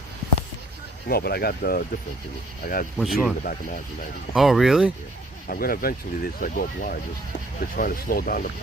No, but I got the different thing. I got Which bleed one? in the back of my eyes tonight. Oh, really? I'm gonna eventually just like go blind. Just they're trying to slow down the process.